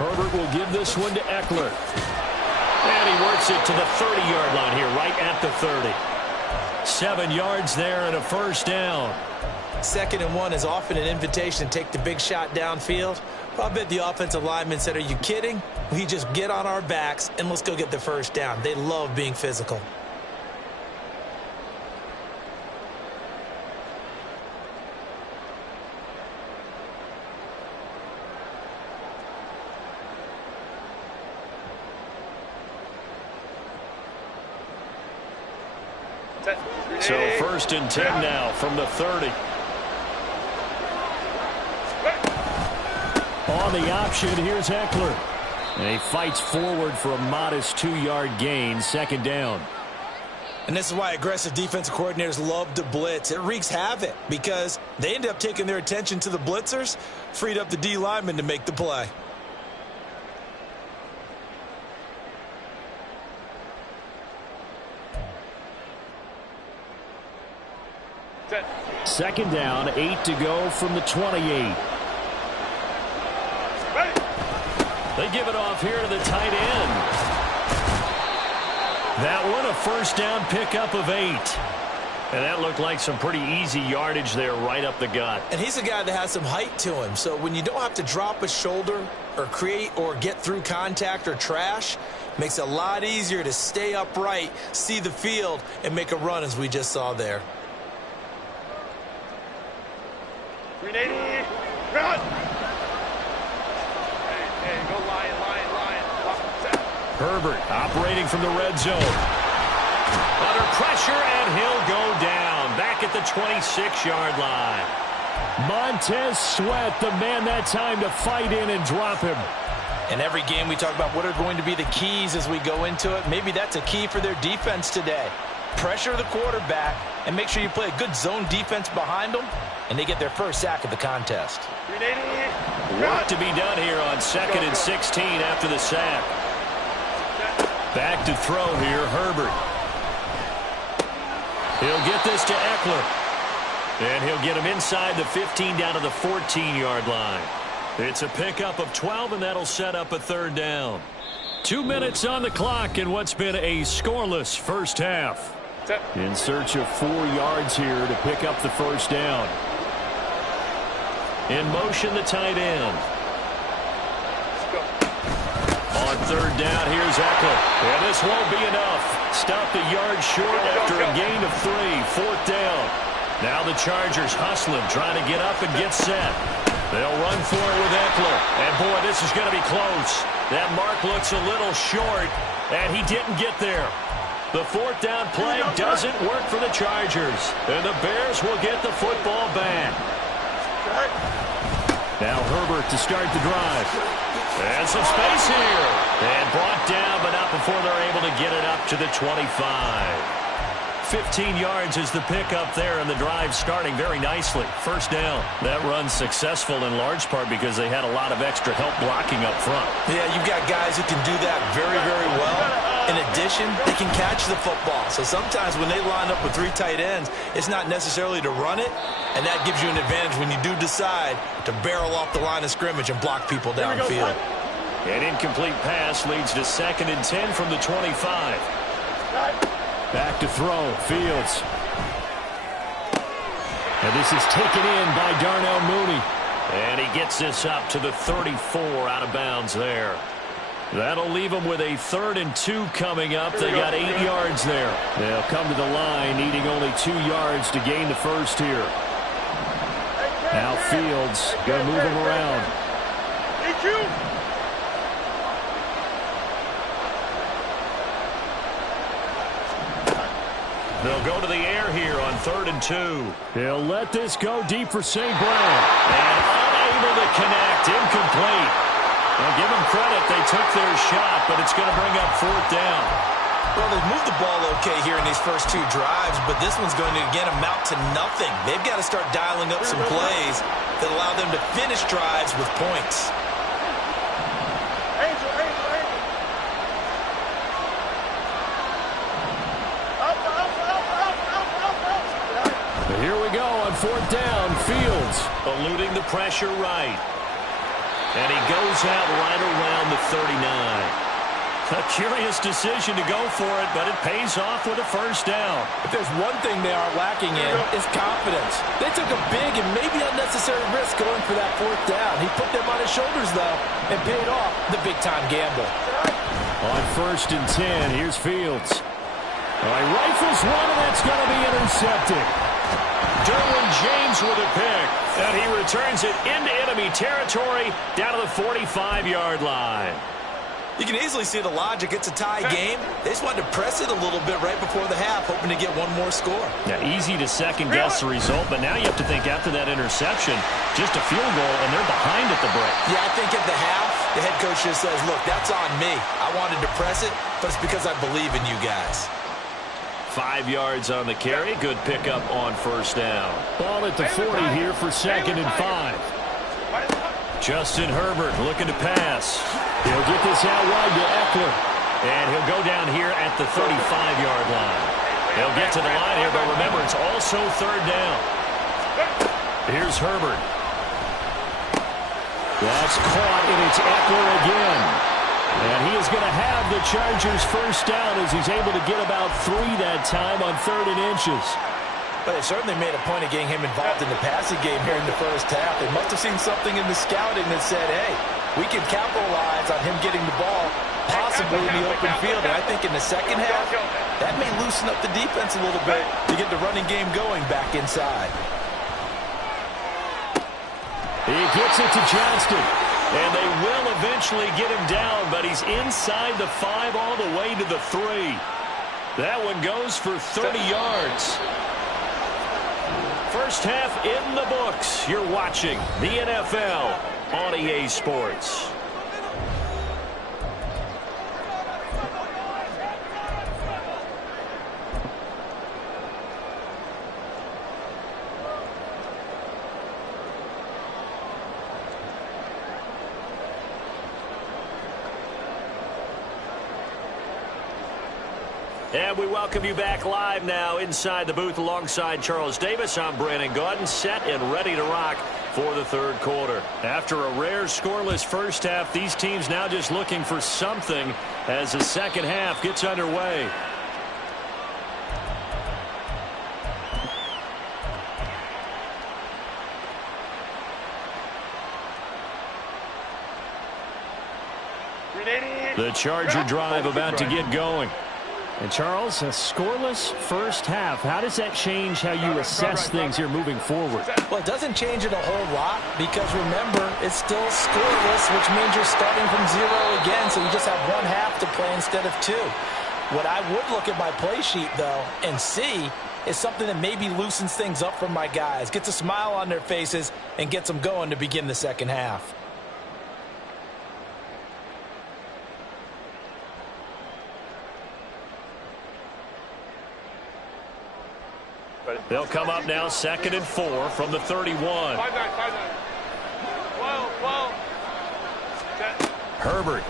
Herbert will give this one to Eckler. And he works it to the 30-yard line here, right at the 30. 7 yards there and a first down. 2nd and 1 is often an invitation to take the big shot downfield. But I bet the offensive lineman said, are you kidding? We just get on our backs and let's go get the first down. They love being physical. So 1st and 10 now from the 30. On the option, here's Eckler. And he fights forward for a modest 2-yard gain, 2nd down. And this is why aggressive defensive coordinators love to blitz. It wreaks havoc because they end up taking their attention to the blitzers, freed up the D lineman to make the play. Second down, 8 to go from the 28. They give it off here to the tight end. That one a first down pickup of 8. And that looked like some pretty easy yardage there right up the gut. And he's a guy that has some height to him. So when you don't have to drop a shoulder or create or get through contact or trash, makes it a lot easier to stay upright, see the field, and make a run as we just saw there. 380, run! Hey, go Lion. Herbert operating from the red zone. Under pressure, and he'll go down. Back at the 26-yard line. Montez Sweat, the man that time to fight in and drop him. In every game we talk about what are going to be the keys as we go into it. Maybe that's a key for their defense today. Pressure the quarterback and make sure you play a good zone defense behind them, and they get their first sack of the contest. 380, Work to be done here on 2nd and 16 after the sack. Back to throw here, Herbert. He'll get this to Eckler. And he'll get him inside the 15 down to the 14-yard line. It's a pickup of 12, and that'll set up a 3rd down. 2 minutes on the clock in what's been a scoreless first half. In search of 4 yards here to pick up the first down. In motion, the tight end. On 3rd down, here's Eckler. And this won't be enough. Stopped a yard short after a gain of 3. 4th down. Now the Chargers hustling, trying to get up and get set. They'll run for it with Eckler. And, boy, this is going to be close. That mark looks a little short, and he didn't get there. The 4th down play doesn't work for the Chargers. And the Bears will get the football back. Now Herbert to start the drive. And some space here. And brought down, but not before they're able to get it up to the 25. 15 yards is the pickup there, and the drive starting very nicely. First down. That run's successful in large part because they had a lot of extra help blocking up front. Yeah, you've got guys who can do that very, very well. In addition, they can catch the football. So sometimes when they line up with 3 tight ends, it's not necessarily to run it, and that gives you an advantage when you do decide to barrel off the line of scrimmage and block people downfield. An incomplete pass leads to 2nd and 10 from the 25. Back to throw, Fields. And this is taken in by Darnell Mooney. And he gets this up to the 34 out of bounds there. That'll leave them with a 3rd and 2 coming up. They got 8 yards there. They'll come to the line needing only 2 yards to gain the first here. Now Fields going to move him around. They'll go to the air here on 3rd and 2. They'll let this go deep for St. Brown. And unable to connect. Incomplete. Now give them credit. They took their shot, but it's going to bring up 4th down. Well, they've moved the ball okay here in these first 2 drives, but this one's going to, again, amount to nothing. They've got to start dialing up some plays that allow them to finish drives with points. Here we go on 4th down. Fields eluding the pressure right. And he goes out right around the 39. A curious decision to go for it, but it pays off with a first down. If there's one thing they are lacking in, it's confidence. They took a big and maybe unnecessary risk going for that fourth down. He put them on his shoulders, though, and paid off the big-time gamble. On 1st and 10, here's Fields. All right, rifles one, and that's going to be intercepted. Derwin James with a pick, and he returns it into enemy territory down to the 45-yard line. You can easily see the logic. It's a tie game. They just wanted to press it a little bit right before the half, hoping to get one more score. Yeah, easy to second-guess the result, but now you have to think after that interception, just a field goal, and they're behind at the break. Yeah, I think at the half, the head coach just says, look, that's on me. I wanted to press it, but it's because I believe in you guys. 5 yards on the carry. Good pickup on first down. Ball at the 40 here for 2nd and 5. Justin Herbert looking to pass. He'll get this out wide to Eckler. And he'll go down here at the 35-yard line. He'll get to the line here, but remember, it's also 3rd down. Here's Herbert. That's caught, and it's Eckler again. And he is going to have the Chargers first down as he's able to get about 3 that time on 3rd and inches. But they certainly made a point of getting him involved in the passing game here in the first half. They must have seen something in the scouting that said, hey, we can capitalize on him getting the ball possibly in the open field. And I think in the second half, that may loosen up the defense a little bit to get the running game going back inside. He gets it to Johnston. And they will eventually get him down, but he's inside the 5 all the way to the 3. That one goes for 30 yards. First half in the books. You're watching the NFL on EA Sports. And we welcome you back live now inside the booth alongside Charles Davis. I'm Brandon Gaudin, set and ready to rock for the 3rd quarter. After a rare scoreless first half, these teams now just looking for something as the second half gets underway. The Charger drive about to get going. And, Charles, a scoreless first half. How does that change how you assess things here moving forward? Well, it doesn't change it a whole lot because, remember, it's still scoreless, which means you're starting from 0 again, so you just have 1 half to play instead of 2. What I would look at my play sheet, though, and see is something that maybe loosens things up for my guys, gets a smile on their faces, and gets them going to begin the second half. They'll come up now 2nd and 4 from the 31. 5-9. Herbert.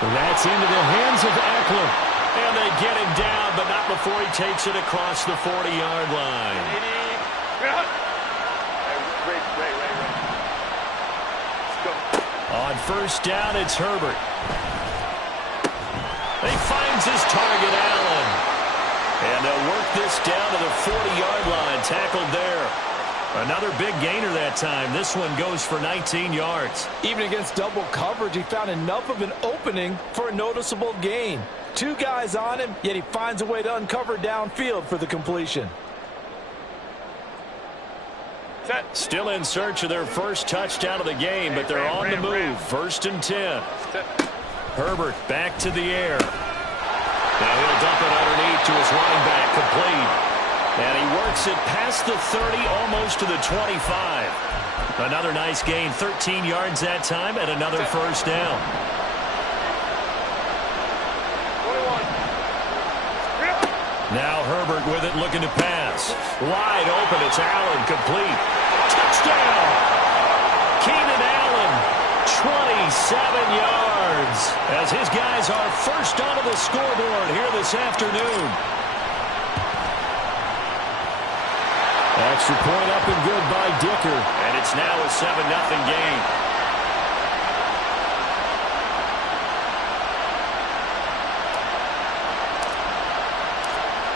That's into the hands of Eckler. And they get him down, but not before he takes it across the 40-yard line. On first down, it's Herbert. He finds his target, Allen. And they'll work this down to the 40-yard line. Tackled there. Another big gainer that time. This one goes for 19 yards. Even against double coverage, he found enough of an opening for a noticeable gain. 2 guys on him, yet he finds a way to uncover downfield for the completion. Still in search of their first touchdown of the game, but they're on the move. 1st and 10. Herbert back to the air. Now he'll dump it underneath to his running back, complete. And he works it past the 30, almost to the 25. Another nice gain, 13 yards that time, and another first down. Now Herbert with it, looking to pass. Wide open, it's Allen, complete. Touchdown! Keenan Allen, 27 yards, as his guys are first onto the scoreboard here this afternoon. Extra point up and good by Dicker. And it's now a 7-0 game.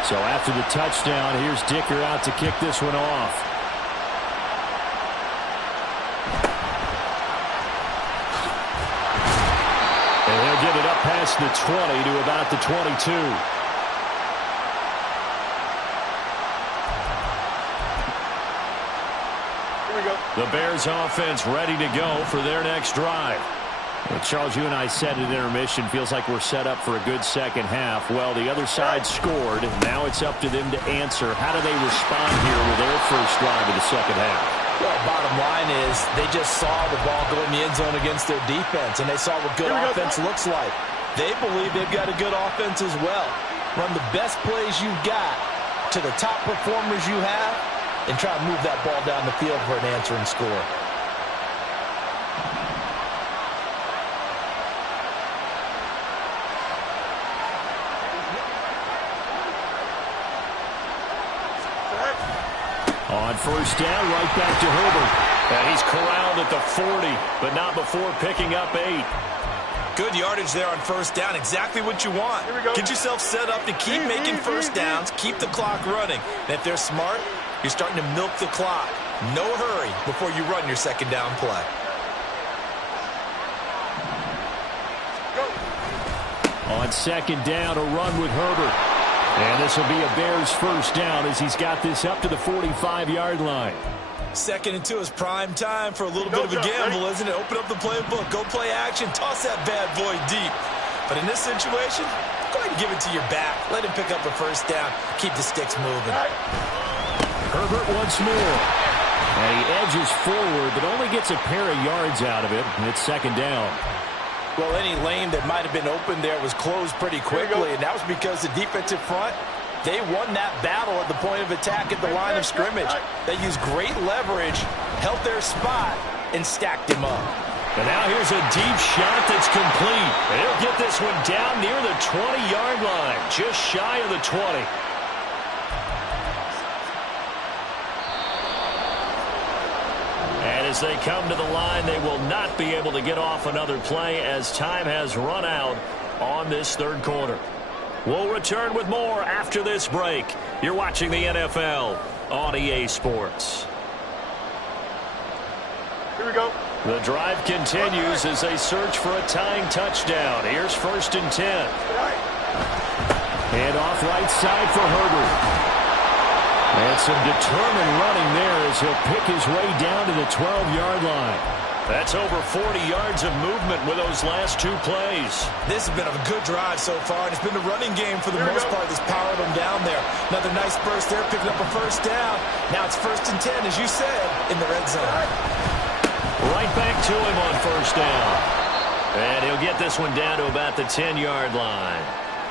So after the touchdown, here's Dicker out to kick this one off. And he'll give it up past the 20 to about the 22. The Bears offense ready to go for their next drive. Well, Charles, you and I said at intermission, feels like we're set up for a good second half. Well, the other side scored. Now it's up to them to answer. How do they respond here with their first drive of the second half? Well, bottom line is they just saw the ball go in the end zone against their defense, and they saw what good offense looks like. They believe they've got a good offense as well. Run the best plays you've got to the top performers you have, and try to move that ball down the field for an answering score. On first down, right back to Herbert. And he's corralled at the 40, but not before picking up 8. Good yardage there on first down. Exactly what you want. Get yourself set up to keep making first downs, keep the clock running. And if they're smart, you're starting to milk the clock. No hurry before you run your second down play. On second down, a run with Herbert. And this will be a Bears first down as he's got this up to the 45-yard line. 2nd and 2 is prime time for a little bit of a gamble, isn't it? Open up the playbook, go play action, toss that bad boy deep. But in this situation, go ahead and give it to your back. Let him pick up a first down. Keep the sticks moving. Herbert once more. And he edges forward, but only gets a pair of yards out of it. And it's second down. Well, any lane that might have been open there was closed pretty quickly, and that was because the defensive front, they won that battle at the point of attack at the line of scrimmage. They used great leverage, held their spot, and stacked him up. And now here's a deep shot that's complete. And he'll get this one down near the 20-yard line, just shy of the 20. As they come to the line, they will not be able to get off another play as time has run out on this third quarter. We'll return with more after this break. You're watching the NFL on EA Sports. Here we go. The drive continues as they search for a tying touchdown. Here's 1st and 10. And off right side for Herbert. And some determined running there as he'll pick his way down to the 12-yard line. That's over 40 yards of movement with those last 2 plays. This has been a good drive so far, and it's been a running game for the most part that's powered them down there. Another nice burst there, picking up a first down. Now it's 1st and 10, as you said, in the red zone. Right back to him on first down. And he'll get this one down to about the 10-yard line.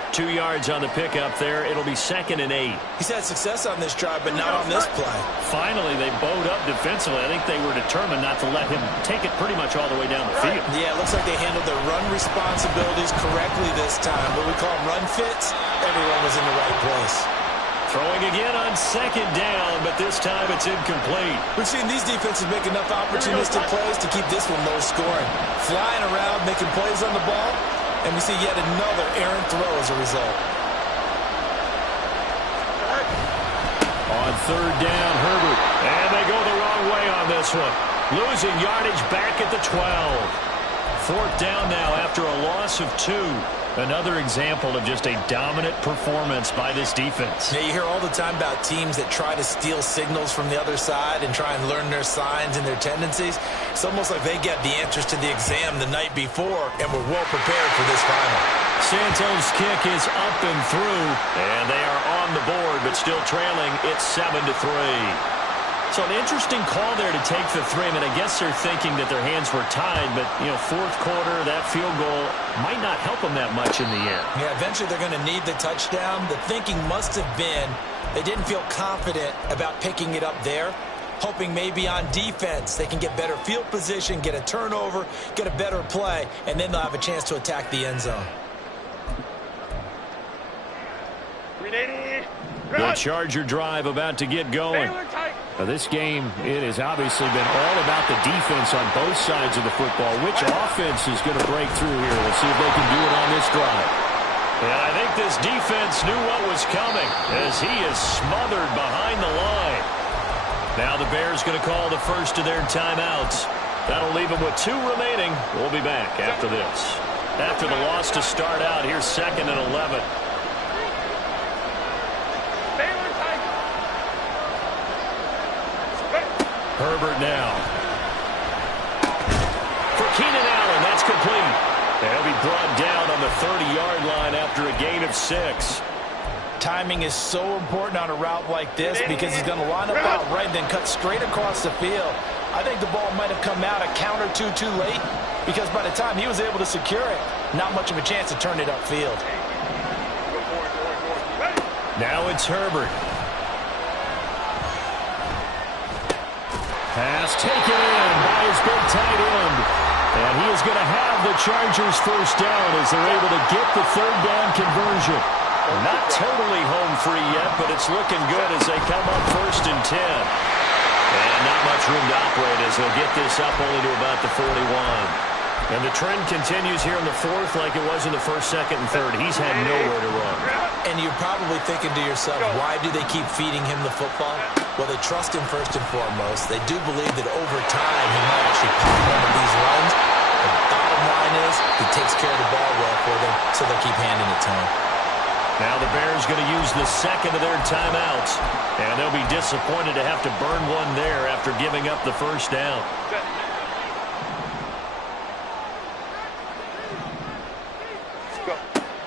2 yards on the pickup there. It'll be 2nd and 8. He's had success on this drive, but not on this play. Finally, they bowed up defensively. I think they were determined not to let him take it pretty much all the way down the field. Yeah, it looks like they handled their run responsibilities correctly this time. What we call run fits, everyone was in the right place. Throwing again on 2nd down, but this time it's incomplete. We've seen these defenses make enough opportunistic plays to keep this one low scoring. Flying around, making plays on the ball. And we see yet another errant throw as a result. On 3rd down, Herbert. And they go the wrong way on this one. Losing yardage back at the 12. 4th down now after a loss of 2. Another example of just a dominant performance by this defense. Yeah, you hear all the time about teams that try to steal signals from the other side and try and learn their signs and their tendencies. It's almost like they get the answers to the exam the night before and were well prepared for this final. Santos' kick is up and through, and they are on the board, but still trailing. It's 7-3. So an interesting call there to take the 3. I mean, I guess they're thinking that their hands were tied, but, you know, 4th quarter, that field goal might not help them that much in the end. Yeah, eventually they're going to need the touchdown. The thinking must have been they didn't feel confident about picking it up there, hoping maybe on defense they can get better field position, get a turnover, get a better play, and then they'll have a chance to attack the end zone. The Charger drive about to get going. Now, this game, it has obviously been all about the defense on both sides of the football. Which offense is going to break through here? We'll see if they can do it on this drive. And I think this defense knew what was coming as he is smothered behind the line. Now the Bears going to call the first of their timeouts. That'll leave them with 2 remaining. We'll be back after this. After the loss to start out, here's 2nd and 11. Herbert now. For Keenan Allen, that's complete. They'll be brought down on the 30-yard line after a gain of 6. Timing is so important on a route like this because he's going to line up out right and then cut straight across the field. I think the ball might have come out a count or two too late because by the time he was able to secure it, not much of a chance to turn it upfield. Now it's Herbert. Pass taken in by his big tight end. And he is going to have the Chargers first down as they're able to get the 3rd down conversion. Not totally home free yet, but it's looking good as they come up 1st and 10. And not much room to operate as they'll get this up only to about the 41. And the trend continues here in the 4th like it was in the 1st, 2nd, and 3rd. He's had nowhere to run. And you're probably thinking to yourself, why do they keep feeding him the football? Well, they trust him first and foremost. They do believe that over time he might actually pop one of these runs. The bottom line is he takes care of the ball well for them, so they keep handing it to him. Now the Bears going to use the 2nd of their timeouts. And they'll be disappointed to have to burn one there after giving up the 1st down.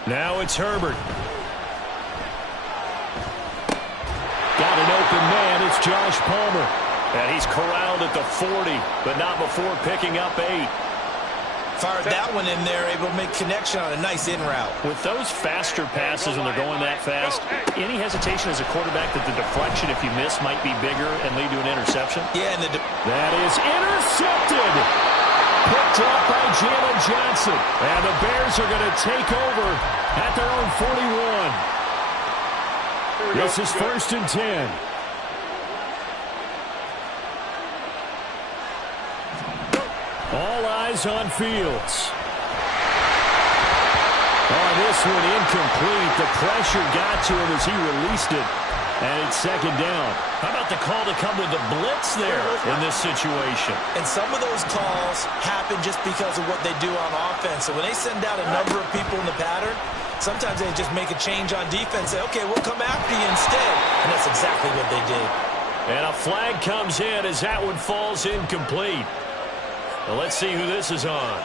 Now it's Herbert. Got an open man. It's Josh Palmer. And he's corralled at the 40, but not before picking up 8. Fired that one in there, able to make connection on a nice in route. With those faster passes when they're going that fast, any hesitation as a quarterback that the deflection, if you miss, might be bigger and lead to an interception? Yeah, and that is intercepted. Picked up by Jalen Johnson. And the Bears are going to take over at their own 41. This is 1st and 10. All eyes on Fields. Oh, this one incomplete. The pressure got to him as he released it. And it's 2nd down. How about the call to come with the blitz there in this situation? And some of those calls happen just because of what they do on offense. So when they send out a number of people in the pattern, sometimes they just make a change on defense. Say, okay, we'll come after you instead. And that's exactly what they did. And a flag comes in as that one falls incomplete. Well, let's see who this is on.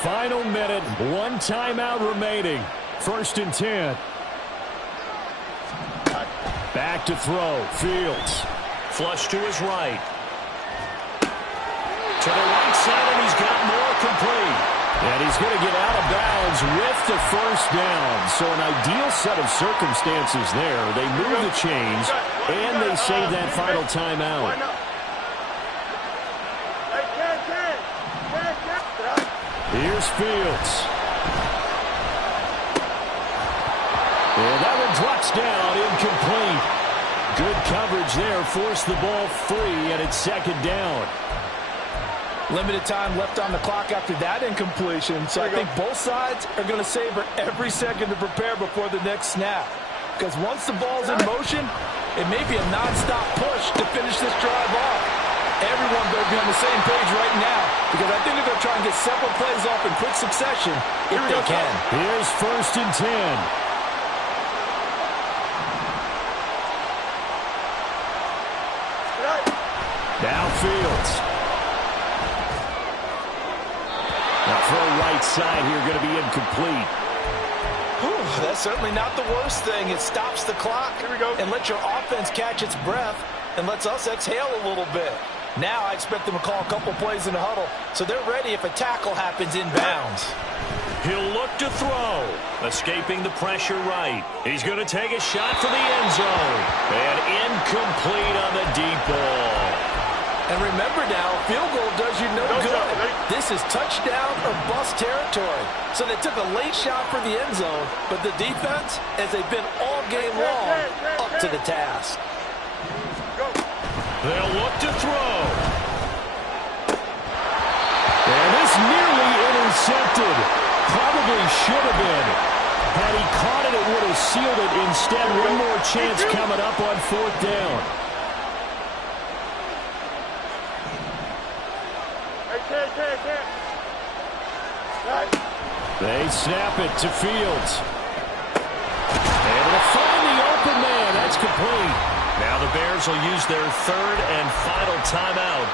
Final minute, 1 timeout remaining. 1st and 10. Back to throw. Fields. Flush to his right. To the right side, and he's got more complete. And he's going to get out of bounds with the 1st down. So an ideal set of circumstances there. They move the chains, and they save that final timeout. Here's Fields. And that one drops down, incomplete. Good coverage there, forced the ball free, and it's 2nd down. Limited time left on the clock after that incompletion, so I think both sides are going to savor every second to prepare before the next snap. Because once the ball's in motion, it may be a nonstop push to finish this drive off. Everyone better be on the same page right now, because I think they're going to try and get several plays off in quick succession if they can. Here's 1st and 10. Now Fields. Now throw right side here, going to be incomplete. Whew, that's certainly not the worst thing. It stops the clock and lets your offense catch its breath and lets us exhale a little bit. Now I expect them to call a couple plays in the huddle, so they're ready if a tackle happens inbounds. He'll look to throw. Escaping the pressure right. He's going to take a shot for the end zone. And incomplete on the deep ball. And remember now, field goal does you no good. This is touchdown or bust territory. So they took a late shot for the end zone, but the defense, as they've been all game long up to the task. They'll look to throw. And this nearly intercepted. Probably should have been. Had he caught it, it would have sealed it. Instead, one more chance coming up on 4th down. They snap it to Fields. Able to find the open man. That's complete. Now the Bears will use their 3rd and final timeout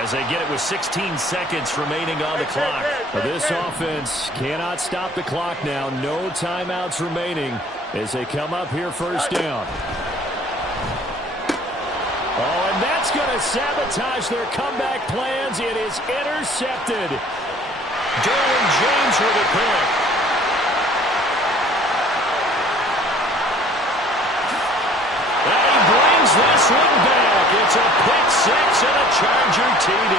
as they get it with 16 seconds remaining on the clock. This offense cannot stop the clock now. No timeouts remaining as they come up here 1st down. Oh, and that's going to sabotage their comeback plans. It is intercepted. Derwin James with a pick. And he brings this one back. It's a pick 6 and a Charger TD.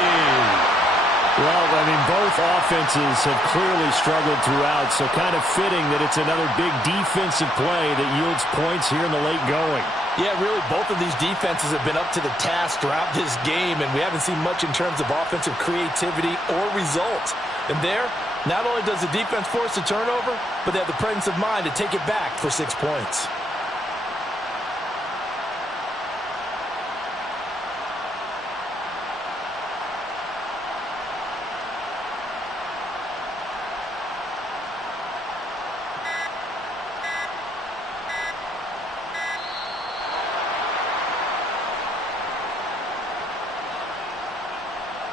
Well, I mean, both offenses have clearly struggled throughout, so kind of fitting that it's another big defensive play that yields points here in the late going. Yeah, really, both of these defenses have been up to the task throughout this game, and we haven't seen much in terms of offensive creativity or results. And there, not only does the defense force a turnover, but they have the presence of mind to take it back for 6 points.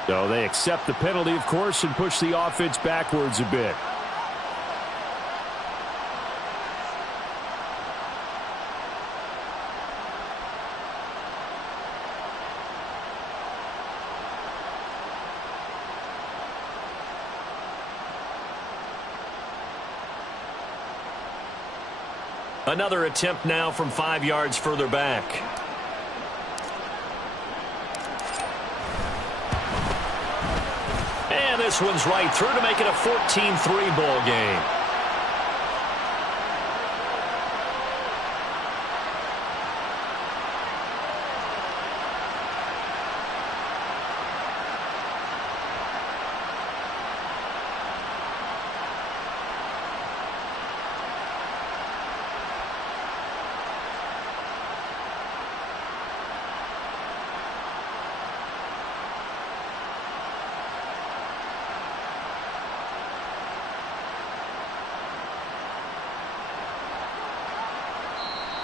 So they accept the penalty, of course, and push the offense backwards a bit. Another attempt now from 5 yards further back. And this one's right through to make it a 14-3 ball game.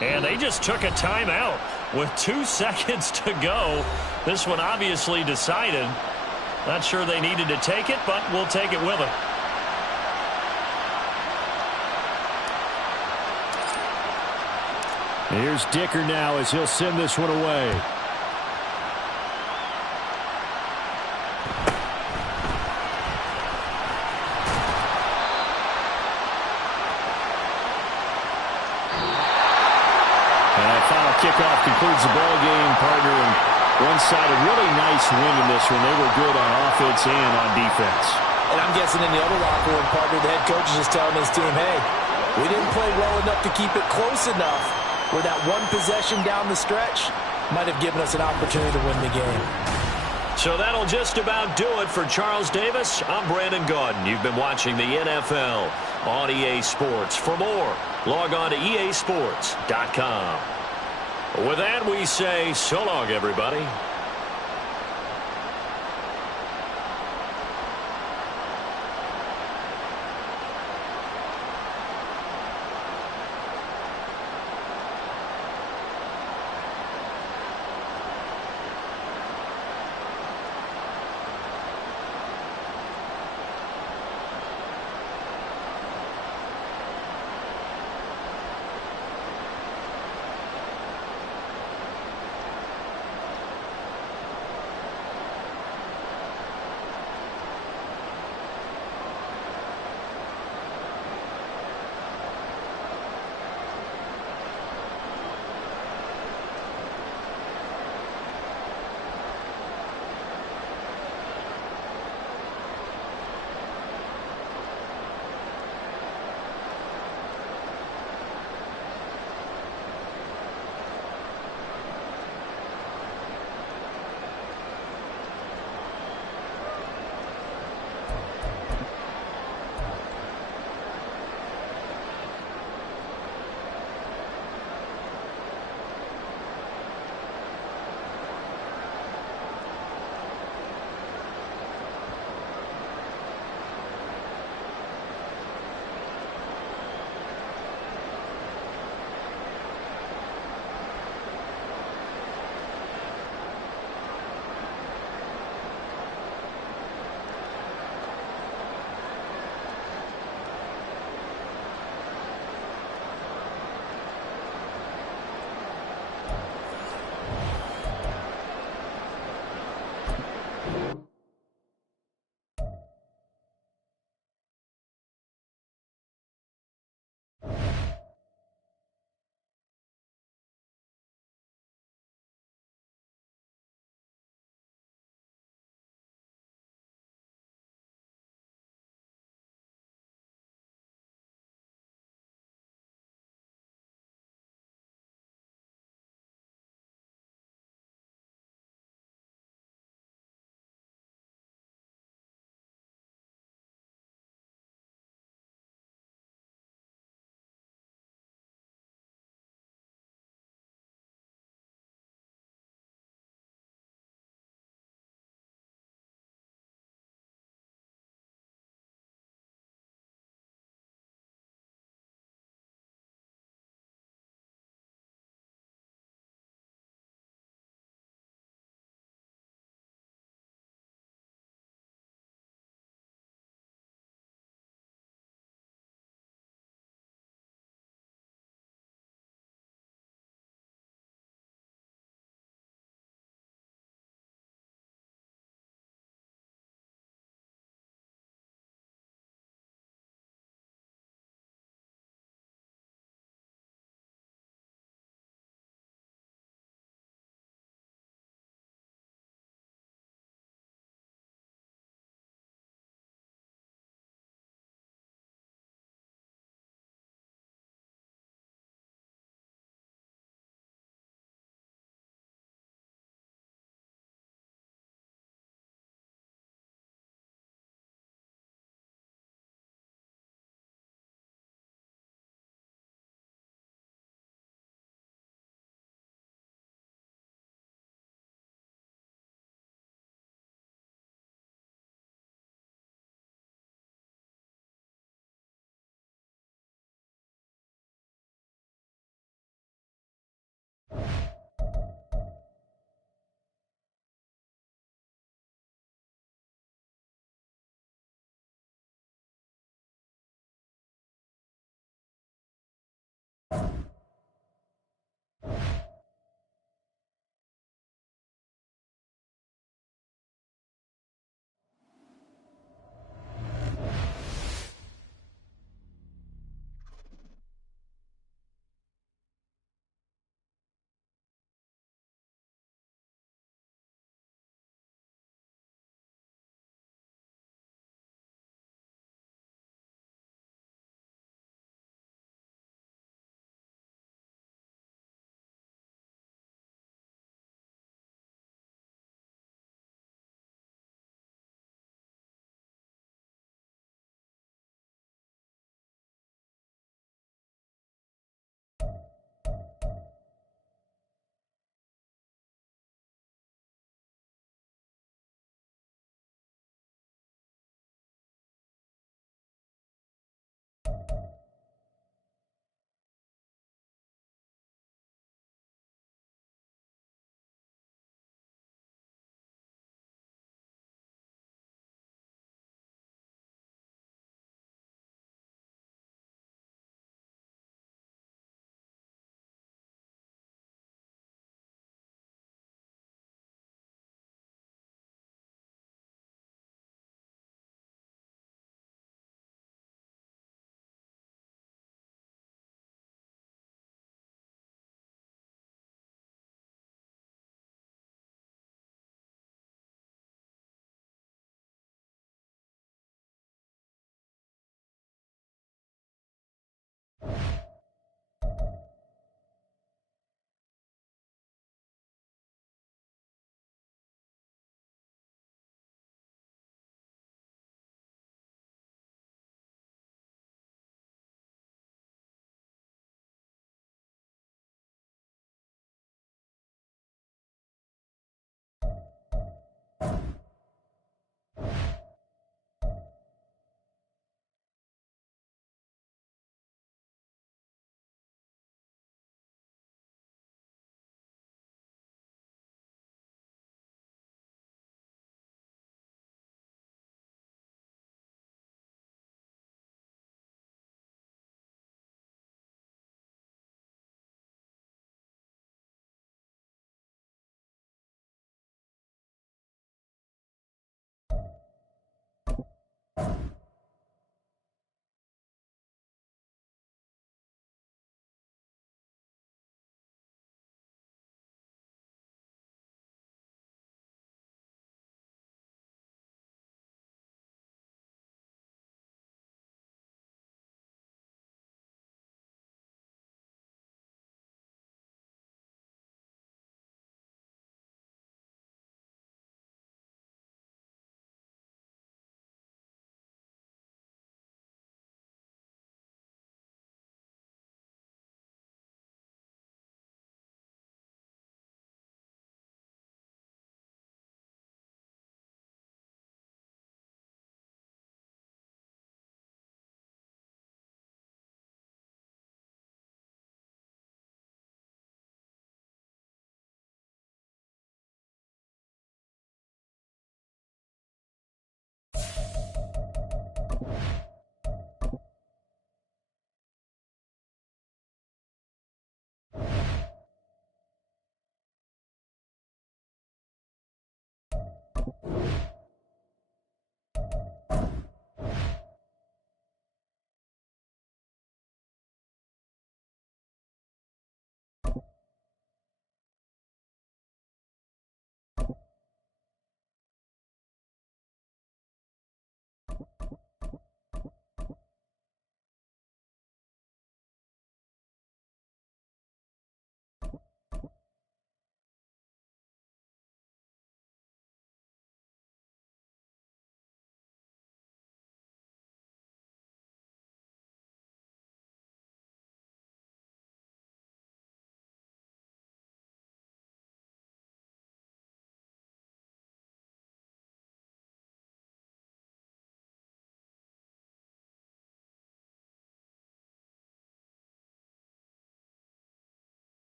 And they just took a timeout with 2 seconds to go. This one obviously decided. Not sure they needed to take it, but we'll take it with them. Here's Dicker now as he'll send this one away. Kickoff concludes the ball game, partner, and one side a really nice win in this one. They were good on offense and on defense. And I'm guessing in the other locker room, partner, the head coach is just telling his team, hey, we didn't play well enough to keep it close enough where that one possession down the stretch might have given us an opportunity to win the game. So that'll just about do it for Charles Davis. I'm Brandon Gaudin. You've been watching the NFL on EA Sports. For more, log on to easports.com. With that, we say so long, everybody.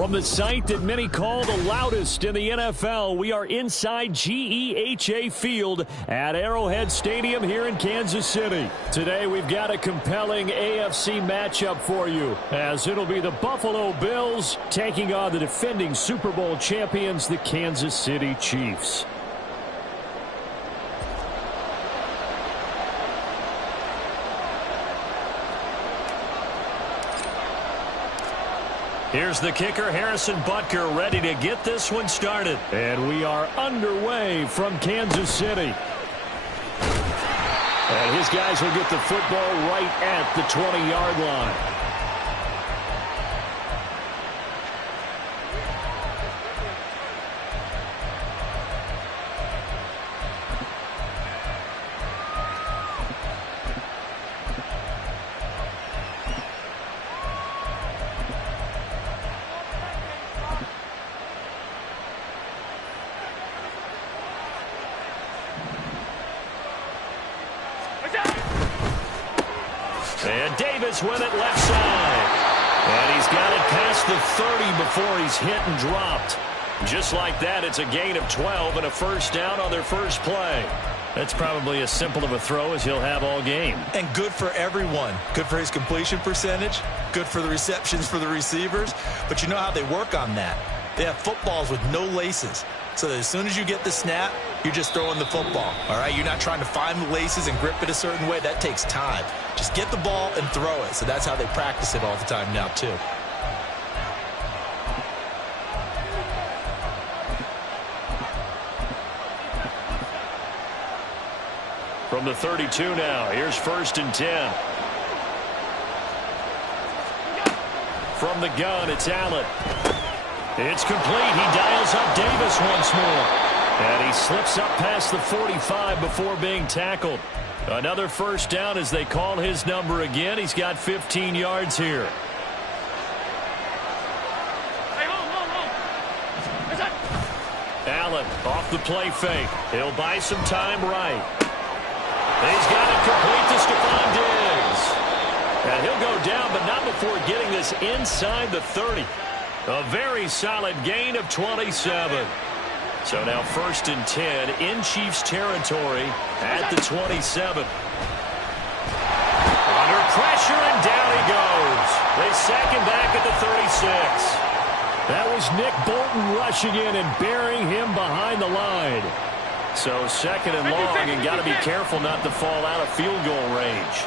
From the site that many call the loudest in the NFL, we are inside GEHA Field at Arrowhead Stadium here in Kansas City. Today we've got a compelling AFC matchup for you, as it'll be the Buffalo Bills taking on the defending Super Bowl champions, the Kansas City Chiefs. Here's the kicker, Harrison Butker, ready to get this one started. And we are underway from Kansas City. And his guys will get the football right at the 20-yard line. And Davis with it left side. And he's got it past the 30 before he's hit and dropped. Just like that, it's a gain of 12 and a first down on their first play. That's probably as simple of a throw as he'll have all game. And good for everyone. Good for his completion percentage. Good for the receptions for the receivers. But you know how they work on that. They have footballs with no laces. So that as soon as you get the snap, you're just throwing the football. All right, you're not trying to find the laces and grip it a certain way. That takes time. Just get the ball and throw it. So that's how they practice it all the time now, too. From the 32 now, here's 1st and 10. From the gun, it's Allen. It's complete. He dials up Davis once more. And he slips up past the 45 before being tackled. Another 1st down as they call his number again. He's got 15 yards here. Allen off the play fake. He'll buy some time right. He's got it complete to Stephon Diggs. And he'll go down, but not before getting this inside the 30. A very solid gain of 27. So now 1st and 10 in Chiefs territory at the 27. Under pressure, and down he goes. They sack him back at the 36. That was Nick Bolton rushing in and burying him behind the line. So 2nd and long, and got to be careful not to fall out of field goal range.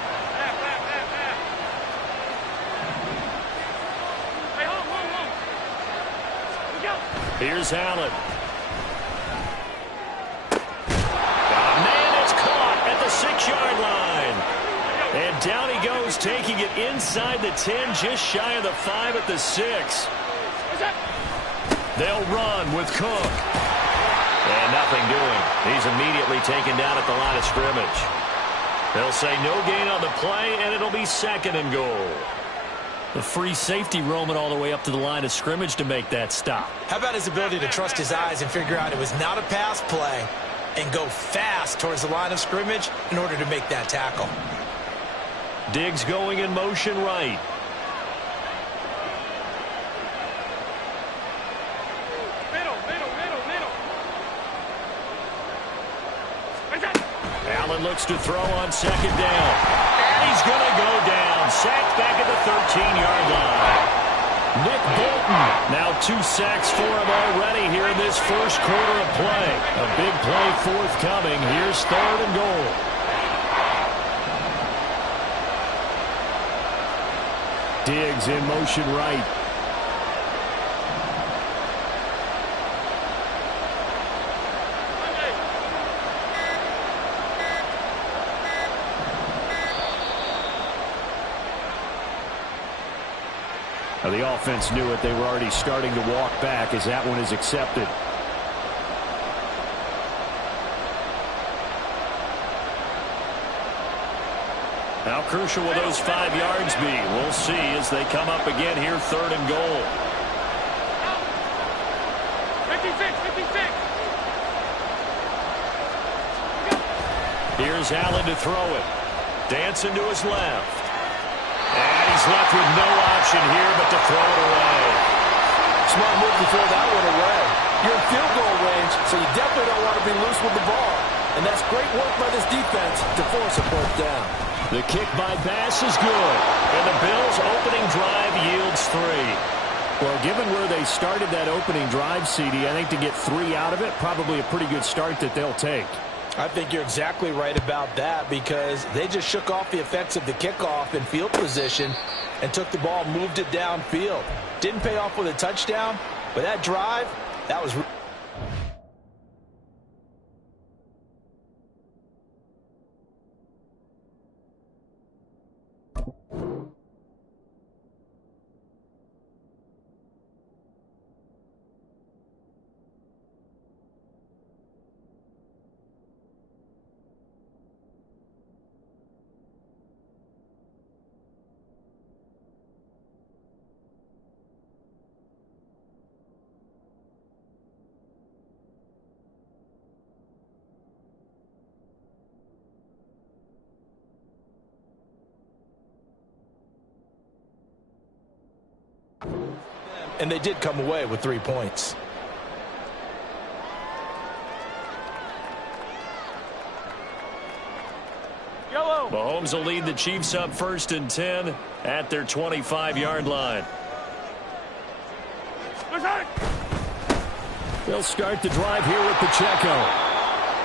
Here's Allen. Man, it's caught at the 6-yard line. And down he goes, taking it inside the 10, just shy of the 5 at the 6. They'll run with Cook. And nothing doing. He's immediately taken down at the line of scrimmage. They'll say no gain on the play, and it'll be 2nd and goal. The free safety roaming all the way up to the line of scrimmage to make that stop. How about his ability to trust his eyes and figure out it was not a pass play and go fast towards the line of scrimmage in order to make that tackle. Diggs going in motion right. Allen looks to throw on 2nd down. And he's going to go down. Sacked back at the 13-yard line. Nick Bolton, now 2 sacks for him already here in this 1st quarter of play. A big play forthcoming. Here's 3rd and goal. Diggs in motion right. Now the offense knew it. They were already starting to walk back as that one is accepted. How crucial will those 5 yards be? We'll see as they come up again here, 3rd and goal. 56. Here's Allen to throw it. Dancing to his left. And he's left with no option here but to throw it away. Smart move to throw that one away. You're in field goal range, so you definitely don't want to be loose with the ball. And that's great work by this defense to force a 4th down. The kick by Bass is good. And the Bills' opening drive yields 3. Well, given where they started that opening drive, CD, I think to get 3 out of it, probably a pretty good start that they'll take. I think you're exactly right about that because they just shook off the effects of the kickoff in field position and took the ball, moved it downfield. Didn't pay off with a touchdown, but that drive, that was... And they did come away with 3 points. Yellow. Mahomes will lead the Chiefs up 1st and 10 at their 25-yard line. They'll start the drive here with Pacheco.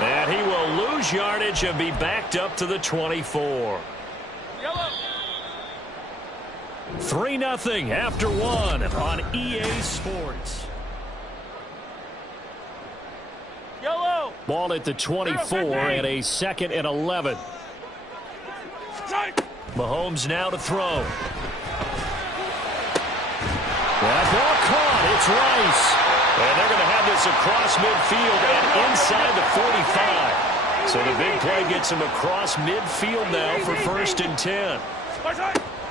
And he will lose yardage and be backed up to the 24. Yellow. 3-0 after 1 on EA Sports. Yellow. Ball at the 24 and a 2nd and 11. Mahomes now to throw. That ball caught. It's Rice. And they're going to have this across midfield and inside the 45. So the big play gets him across midfield now for 1st and 10.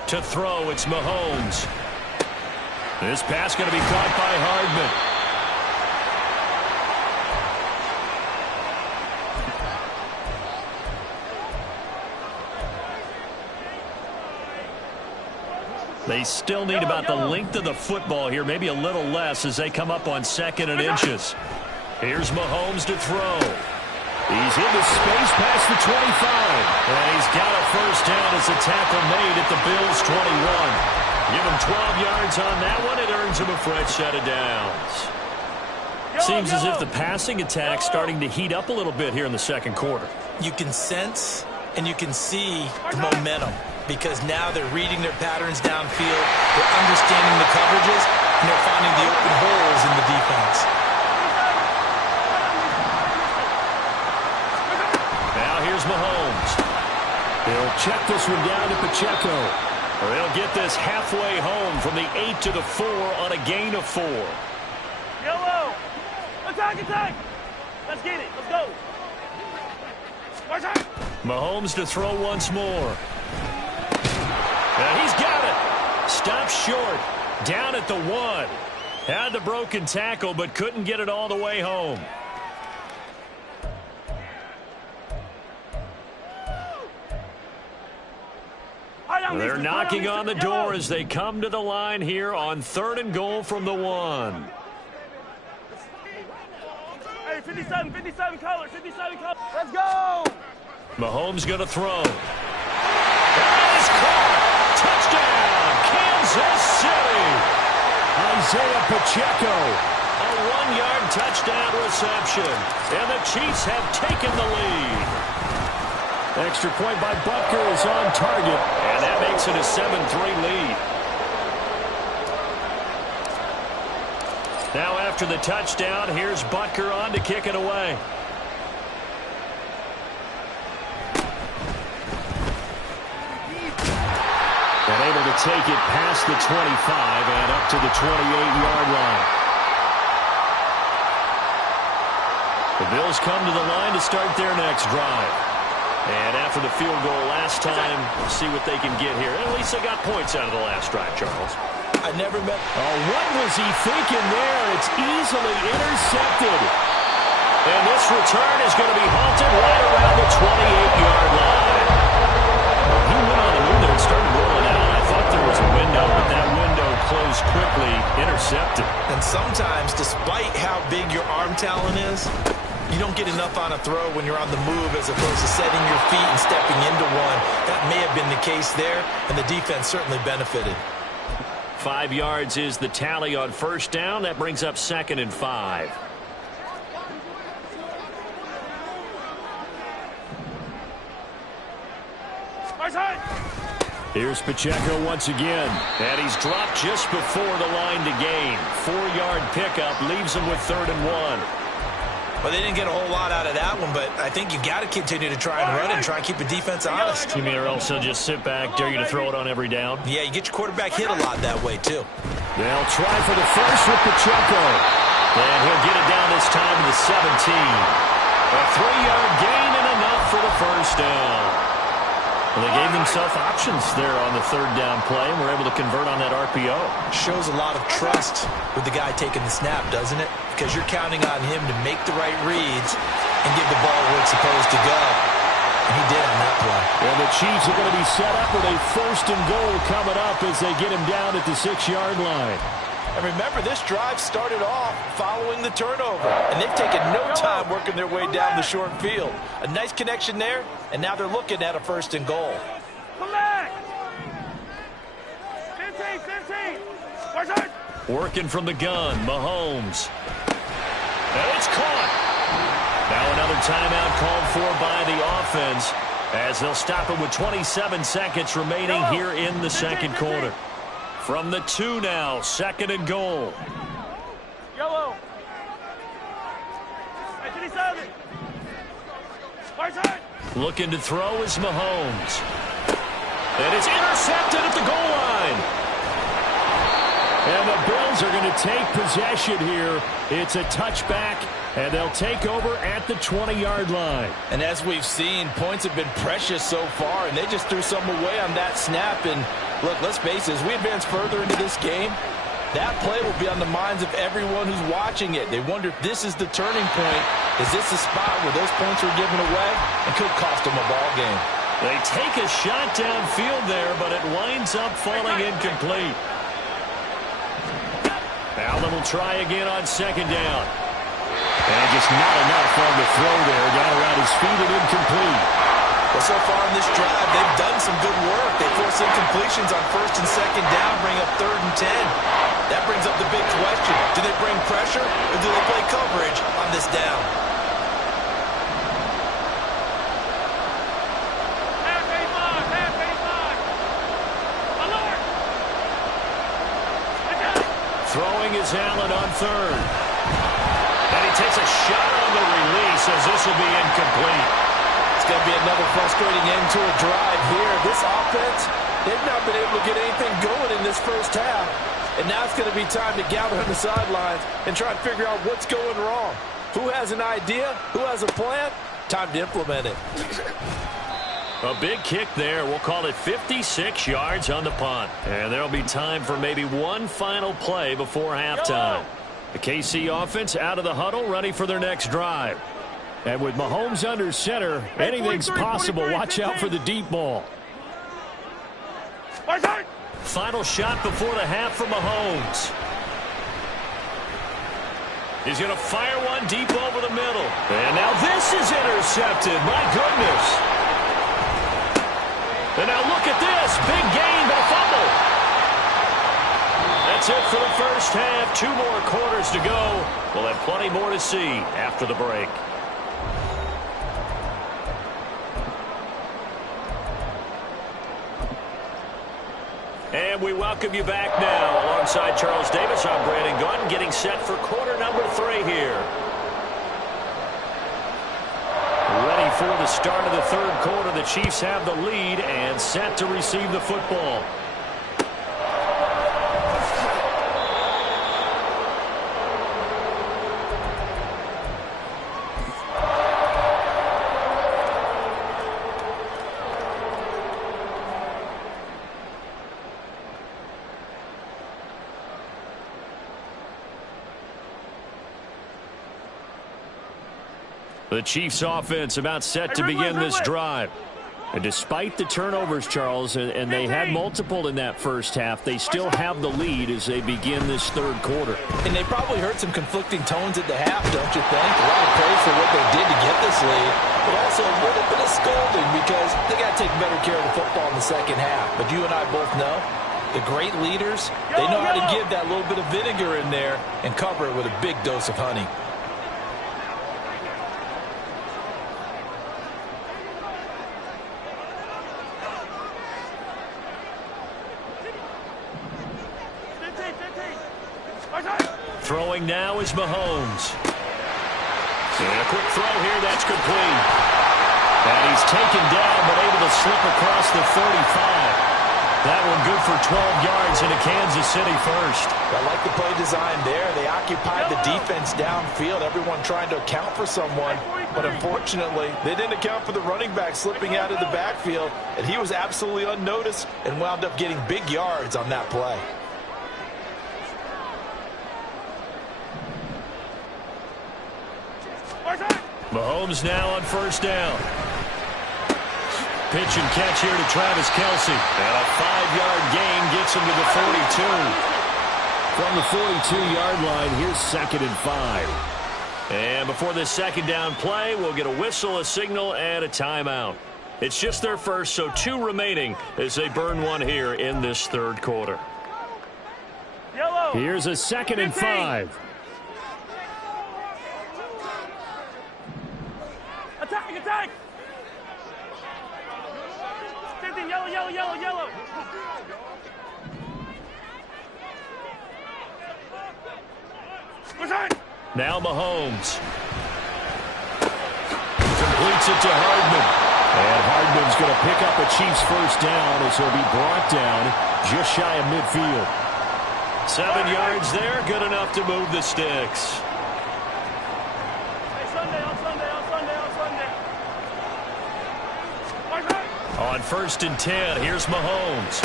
To throw, it's Mahomes. This pass going to be caught by Hardman. They still need about the length of the football here, maybe a little less as they come up on 2nd and inches. Here's Mahomes to throw. He's into space past the 25. And he's got a 1st down as a tackle made at the Bills' 21. Give him 12 yards on that one. It earns him a fresh set of downs. Seems as if the passing attack's starting to heat up a little bit here in the 2nd quarter. You can sense and you can see the momentum, because now they're reading their patterns downfield, they're understanding the coverages, and they're finding the open holes in the defense. Now here's Mahomes. He'll check this one down to Pacheco. Or he'll get this halfway home from the 8 to the 4 on a gain of 4. Yellow. Attack, attack. Let's get it. Let's go. Mahomes to throw once more. And he's got it. Stopped short. Down at the 1. Had the broken tackle, but couldn't get it all the way home. They're knocking on the door as they come to the line here on 3rd and goal from the 1. Hey, 57 color, 57 color. Let's go. Mahomes going to throw. That is caught. Touchdown, Kansas City. Isaiah Pacheco. A 1-yard touchdown reception. And the Chiefs have taken the lead. Extra point by Butker is on target. And that makes it a 7-3 lead. Now after the touchdown, here's Butker on to kick it away. And able to take it past the 25 and up to the 28-yard line. The Bills come to the line to start their next drive. And after the field goal last time, see what they can get here. At least they got points out of the last drive, Charles. I never met... Oh, what was he thinking there? It's easily intercepted. And this return is going to be halted right around the 28-yard line. He went on the move there and started rolling out. I thought there was a window, but that window closed quickly, intercepted. And sometimes, despite how big your arm talent is, you don't get enough on a throw when you're on the move as opposed to setting your feet and stepping into one. That may have been the case there, and the defense certainly benefited. 5 yards is the tally on 1st down. That brings up 2nd and 5. Here's Pacheco once again. And he's dropped just before the line to gain. 4-yard pickup leaves him with 3rd and 1. Well, they didn't get a whole lot out of that one, but I think you got to continue to try and run and try and keep the defense honest. You mean or else he'll just sit back, dare you to throw it on every down? Yeah, you get your quarterback hit a lot that way, too. They'll try for the first with Pacheco. And he'll get it down this time to the 17. A 3-yard gain and enough for the 1st down. Well, they gave themselves options there on the 3rd down play and were able to convert on that RPO. Shows a lot of trust with the guy taking the snap, doesn't it? Because you're counting on him to make the right reads and give the ball where it's supposed to go. And he did on that play. And the Chiefs are going to be set up with a 1st and goal coming up as they get him down at the 6-yard line. And remember, this drive started off following the turnover. And they've taken no time working their way down the short field. A nice connection there, and now they're looking at a 1st and goal. Come back. 15. Working from the gun, Mahomes. And it's caught. Now another timeout called for by the offense as they'll stop it with 27 seconds remaining here in the 2nd quarter. From the 2 now, 2nd and goal. Yellow. Stay silent. March hard. Looking to throw is Mahomes. And it's intercepted at the goal line. And the Bills are going to take possession here. It's a touchback, and they'll take over at the 20-yard line. And as we've seen, points have been precious so far, and they just threw some away on that snap. And look, let's face it, as we advance further into this game, that play will be on the minds of everyone who's watching it. They wonder if this is the turning point. Is this the spot where those points were given away and could cost them a ball game? They take a shot downfield there, but it winds up falling incomplete. Allen will try again on second down. And just not enough on the throw there. Got around his feet and incomplete. Well, so far in this drive, they've done some good work. They force incompletions on first and second down, bring up 3rd and 10. That brings up the big question. Do they bring pressure or do they play coverage on this down? Throwing is Allen on 3rd. And he takes a shot on the release as this will be incomplete. It's going to be another frustrating end to a drive here. This offense, they've not been able to get anything going in this first half. And now it's going to be time to gather on the sidelines and try and figure out what's going wrong. Who has an idea? Who has a plan? Time to implement it. A big kick there. We'll call it 56 yards on the punt. And there'll be time for maybe one final play before halftime. The KC offense out of the huddle, ready for their next drive. And with Mahomes under center, anything's possible. Watch out for the deep ball. Final shot before the half for Mahomes. He's going to fire one deep over the middle. And now this is intercepted. My goodness. And now look at this. Big gain, but a fumble. That's it for the first half. 2 more quarters to go. We'll have plenty more to see after the break. And we welcome you back now. Alongside Charles Davis, I'm Brandon Gaudin, getting set for quarter number 3 here. Ready for the start of the 3rd quarter. The Chiefs have the lead and set to receive the football. The Chiefs offense about set to begin this drive. And despite the turnovers, Charles, and they had multiple in that first half, they still have the lead as they begin this 3rd quarter. And they probably heard some conflicting tones at the half, don't you think? A lot of praise for what they did to get this lead, but also a little bit of scolding because they got to take better care of the football in the second half. But you and I both know the great leaders, they know how to give that little bit of vinegar in there and cover it with a big dose of honey. Throwing now is Mahomes. And a quick throw here, that's complete. And he's taken down, but able to slip across the 35. That one good for 12 yards into Kansas City first. I like the play design there. They occupied the defense downfield, everyone trying to account for someone. But unfortunately, they didn't account for the running back slipping out of the backfield. And he was absolutely unnoticed and wound up getting big yards on that play. Mahomes now on first down. Pitch and catch here to Travis Kelce. And a 5-yard gain gets him to the 42. From the 42-yard line, here's 2nd and 5. And before this second down play, we'll get a whistle, a signal, and a timeout. It's just their first, so 2 remaining as they burn one here in this 3rd quarter. Yellow. Here's a 2nd and 5. Attack, attack! Yellow, yellow, yellow, yellow. Now Mahomes. Gets it to Hardman. And Hardman's going to pick up a Chiefs first down as he'll be brought down just shy of midfield. 7 yards there, good enough to move the sticks. On 1st and 10, here's Mahomes.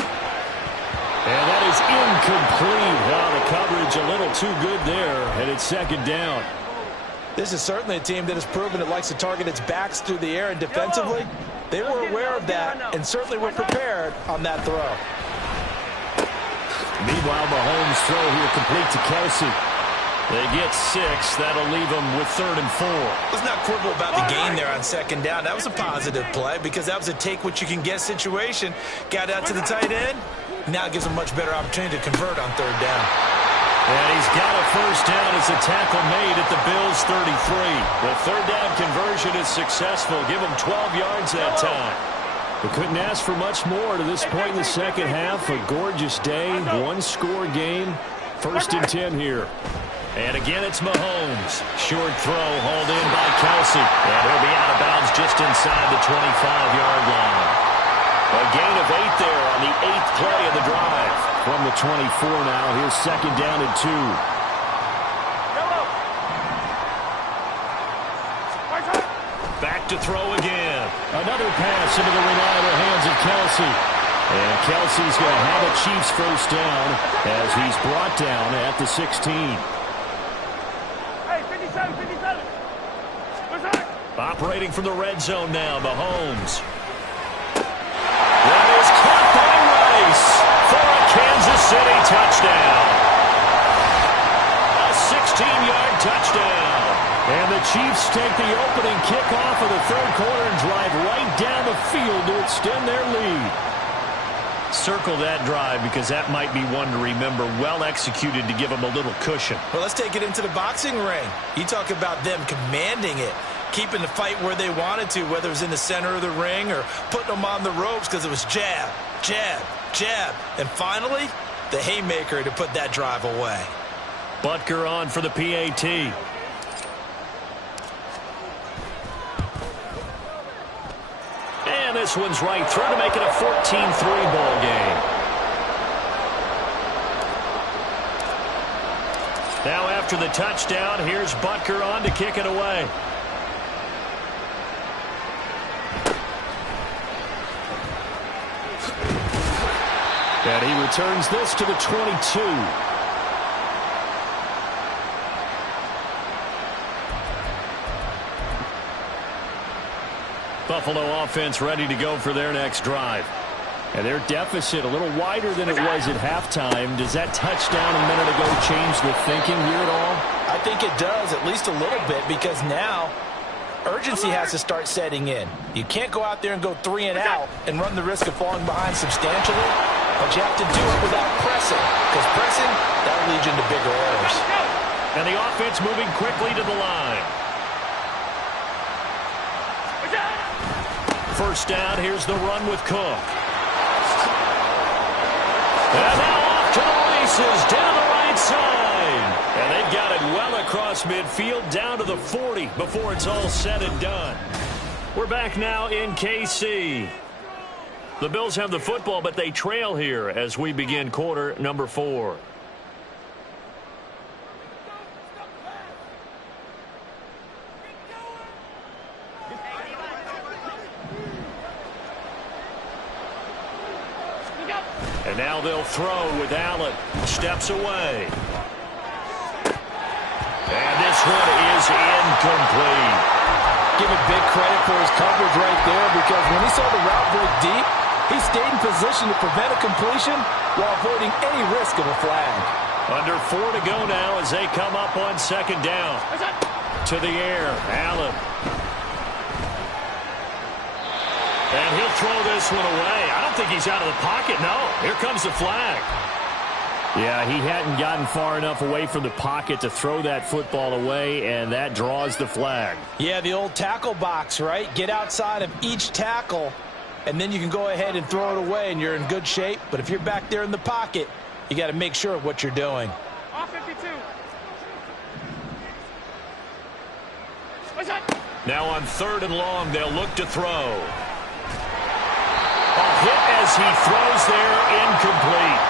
And that is incomplete. Wow, the coverage a little too good there, and it's 2nd down. This is certainly a team that has proven it likes to target its backs through the air, and defensively, they were aware of that and certainly were prepared on that throw. Meanwhile, Mahomes' throw here complete to Kelsey. They get 6. That'll leave them with 3rd and 4. Let's not quibble about the gain there on 2nd down. That was a positive play because that was a take-what-you-can-get situation. Got out to the tight end. Now it gives them a much better opportunity to convert on 3rd down. And he's got a first down as a tackle made at the Bills' 33. The 3rd down conversion is successful. Give them 12 yards that time. We couldn't ask for much more to this point in the second half. A gorgeous day, one-score game. 1st and 10 here. And again, it's Mahomes. Short throw hauled in by Kelsey. And he'll be out of bounds just inside the 25-yard line. A gain of 8 there on the 8th play of the drive. From the 24 now, here's 2nd down and 2. Back to throw again. Another pass into the reliable hands of Kelsey. And Kelsey's going to have a Chiefs first down as he's brought down at the 16. Hey, 57, 57. Operating from the red zone now, Mahomes. That is caught by Rice for a Kansas City touchdown. A 16-yard touchdown. And the Chiefs take the opening kickoff of the 3rd quarter and drive right down the field to extend their lead. Circle that drive because that might be one to remember. Well executed to give them a little cushion. Well, let's take it into the boxing ring. You talk about them commanding it, keeping the fight where they wanted to, whether it was in the center of the ring or putting them on the ropes because it was jab, jab, jab. And finally, the haymaker to put that drive away. Butker on for the PAT. And this one's right through to make it a 14-3 ball game. Now after the touchdown, here's Butker on to kick it away. And he returns this to the 22. Buffalo offense ready to go for their next drive. And their deficit a little wider than it was at halftime. Does that touchdown a minute ago change the thinking here at all? I think it does, at least a little bit, because now urgency has to start setting in. You can't go out there and go 3 and out and run the risk of falling behind substantially, but you have to do it without pressing, because pressing, that'll lead you into bigger errors. And the offense moving quickly to the line. First down, here's the run with Cook. And now off to the races, down the right side. And they've got it well across midfield, down to the 40 before it's all said and done. We're back now in KC. The Bills have the football, but they trail here as we begin quarter number 4. And now they'll throw with Allen. Steps away. And this one is incomplete. Give it big credit for his coverage right there, because when he saw the route break deep, he stayed in position to prevent a completion while avoiding any risk of a flag. Under 4 to go now as they come up on 2nd down. To the air, Allen. And he'll throw this one away. I don't think he's out of the pocket, no. Here comes the flag. Yeah, he hadn't gotten far enough away from the pocket to throw that football away, and that draws the flag. Yeah, the old tackle box, right? Get outside of each tackle, and then you can go ahead and throw it away, and you're in good shape. But if you're back there in the pocket, you got to make sure of what you're doing. Off 52. Now on 3rd and long, they'll look to throw. A hit as he throws there, incomplete.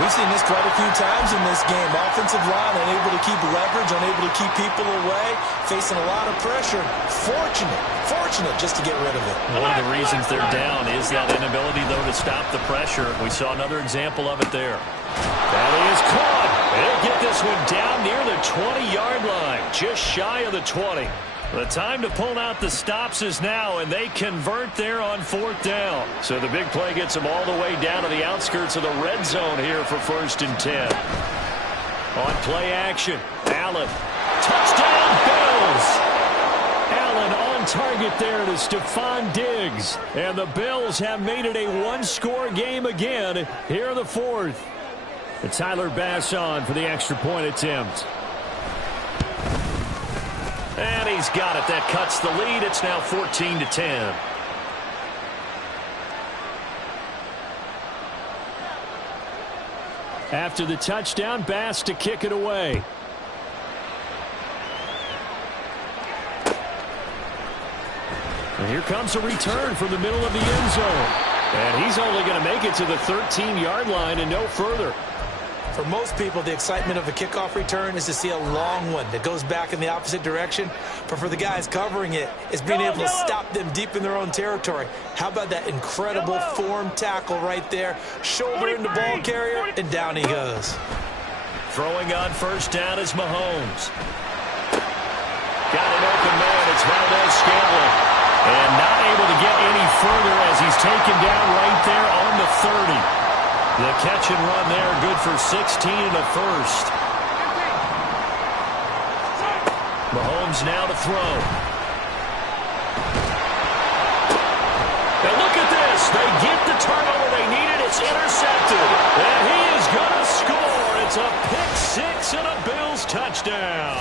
We've seen this quite a few times in this game. Offensive line unable to keep leverage, unable to keep people away, facing a lot of pressure. Fortunate just to get rid of it. One of the reasons they're down is that inability, though, to stop the pressure. We saw another example of it there. That is caught. They'll get this one down near the 20-yard line, just shy of the 20. The time to pull out the stops is now, and they convert there on 4th down. So the big play gets them all the way down to the outskirts of the red zone here for 1st and 10. On play action, Allen. Touchdown, Bills! Allen on target there to Stephon Diggs. And the Bills have made it a one-score game again here in the 4th. And Tyler Bass on for the extra point attempt. And he's got it. That cuts the lead. It's now 14-10. After the touchdown, Bass to kick it away. And here comes a return from the middle of the end zone. And he's only going to make it to the 13-yard line and no further. For most people, the excitement of a kickoff return is to see a long one that goes back in the opposite direction. But for the guys covering it, it's being able to stop them deep in their own territory. How about that incredible form tackle right there? Shoulder in the ball carrier, and down he goes. Throwing on 1st down is Mahomes. Got an open man. It's Valdez-Scantling. And not able to get any further as he's taken down right there on the 30. The catch and run there, good for 16 and a first. Mahomes now to throw. And look at this. They get the turnover they needed. It's intercepted. And he is going to score. It's a pick-6 and a Bills touchdown.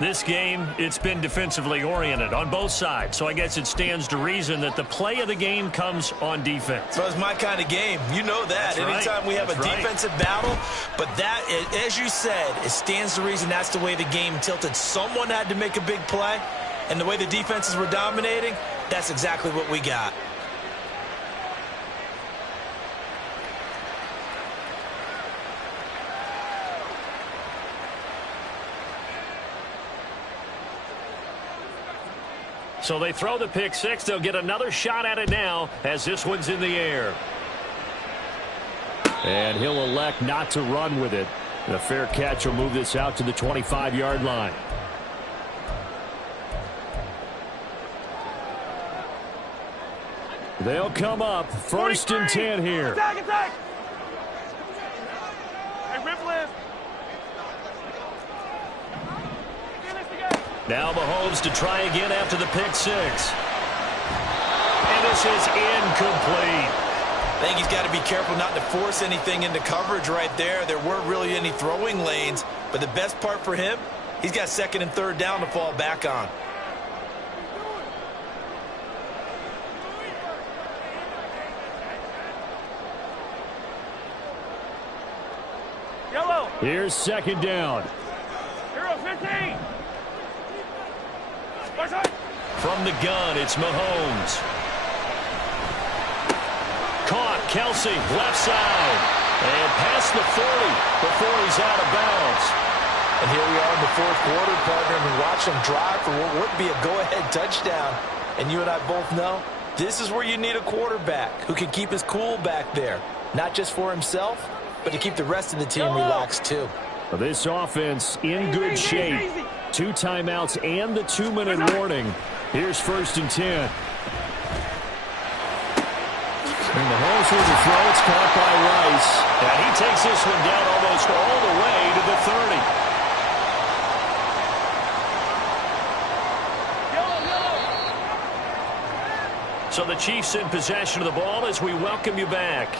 This game, it's been defensively oriented on both sides, so I guess it stands to reason that the play of the game comes on defense. So it's my kind of game. You know that. Anytime we have a defensive battle, but that, as you said, it stands to reason that's the way the game tilted. Someone had to make a big play, and the way the defenses were dominating, that's exactly what we got. So they throw the pick-6. They'll get another shot at it now as this one's in the air. And he'll elect not to run with it. The fair catch will move this out to the 25-yard line. They'll come up 1st and 10 here. Attack! Hey, rip left. Now Mahomes to try again after the pick-6. And this is incomplete. I think he's got to be careful not to force anything into coverage right there. There weren't really any throwing lanes, but the best part for him, he's got 2nd and 3rd down to fall back on. Yellow. Here's 2nd down. Hero 15. From the gun, it's Mahomes. Caught, Kelsey, left side. And past the 40 before he's out of bounds. And here we are in the 4th quarter, partner, and we watch them drive for what would be a go-ahead touchdown. And you and I both know this is where you need a quarterback who can keep his cool back there. Not just for himself, but to keep the rest of the team relaxed too. This offense in good shape. 2 timeouts and the 2-minute warning. Here's 1st and 10. And Mahomes with the throw. It's caught by Rice. And he takes this one down almost all the way to the 30. So the Chiefs in possession of the ball as we welcome you back.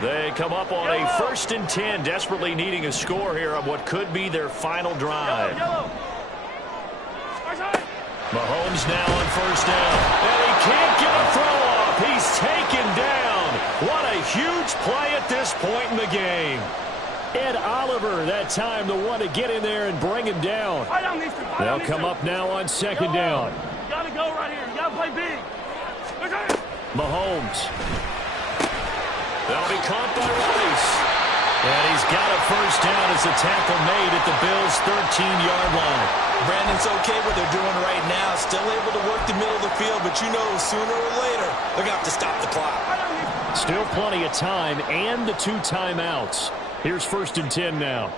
They come up on a 1st and 10, desperately needing a score here on what could be their final drive. Mahomes now on 1st down. And he can't get a throw off. He's taken down. What a huge play at this point in the game. Ed Oliver, that time the one to get in there and bring him down. They'll come up now on second down. You gotta go right here. You gotta play big. Mahomes. That'll be caught by Rice. And he's got a first down as a tackle made at the Bills' 13-yard line. Brandon's okay what they're doing right now. Still able to work the middle of the field, but you know sooner or later they're going to have to stop the clock. Still plenty of time and the 2 timeouts. Here's 1st and 10 now.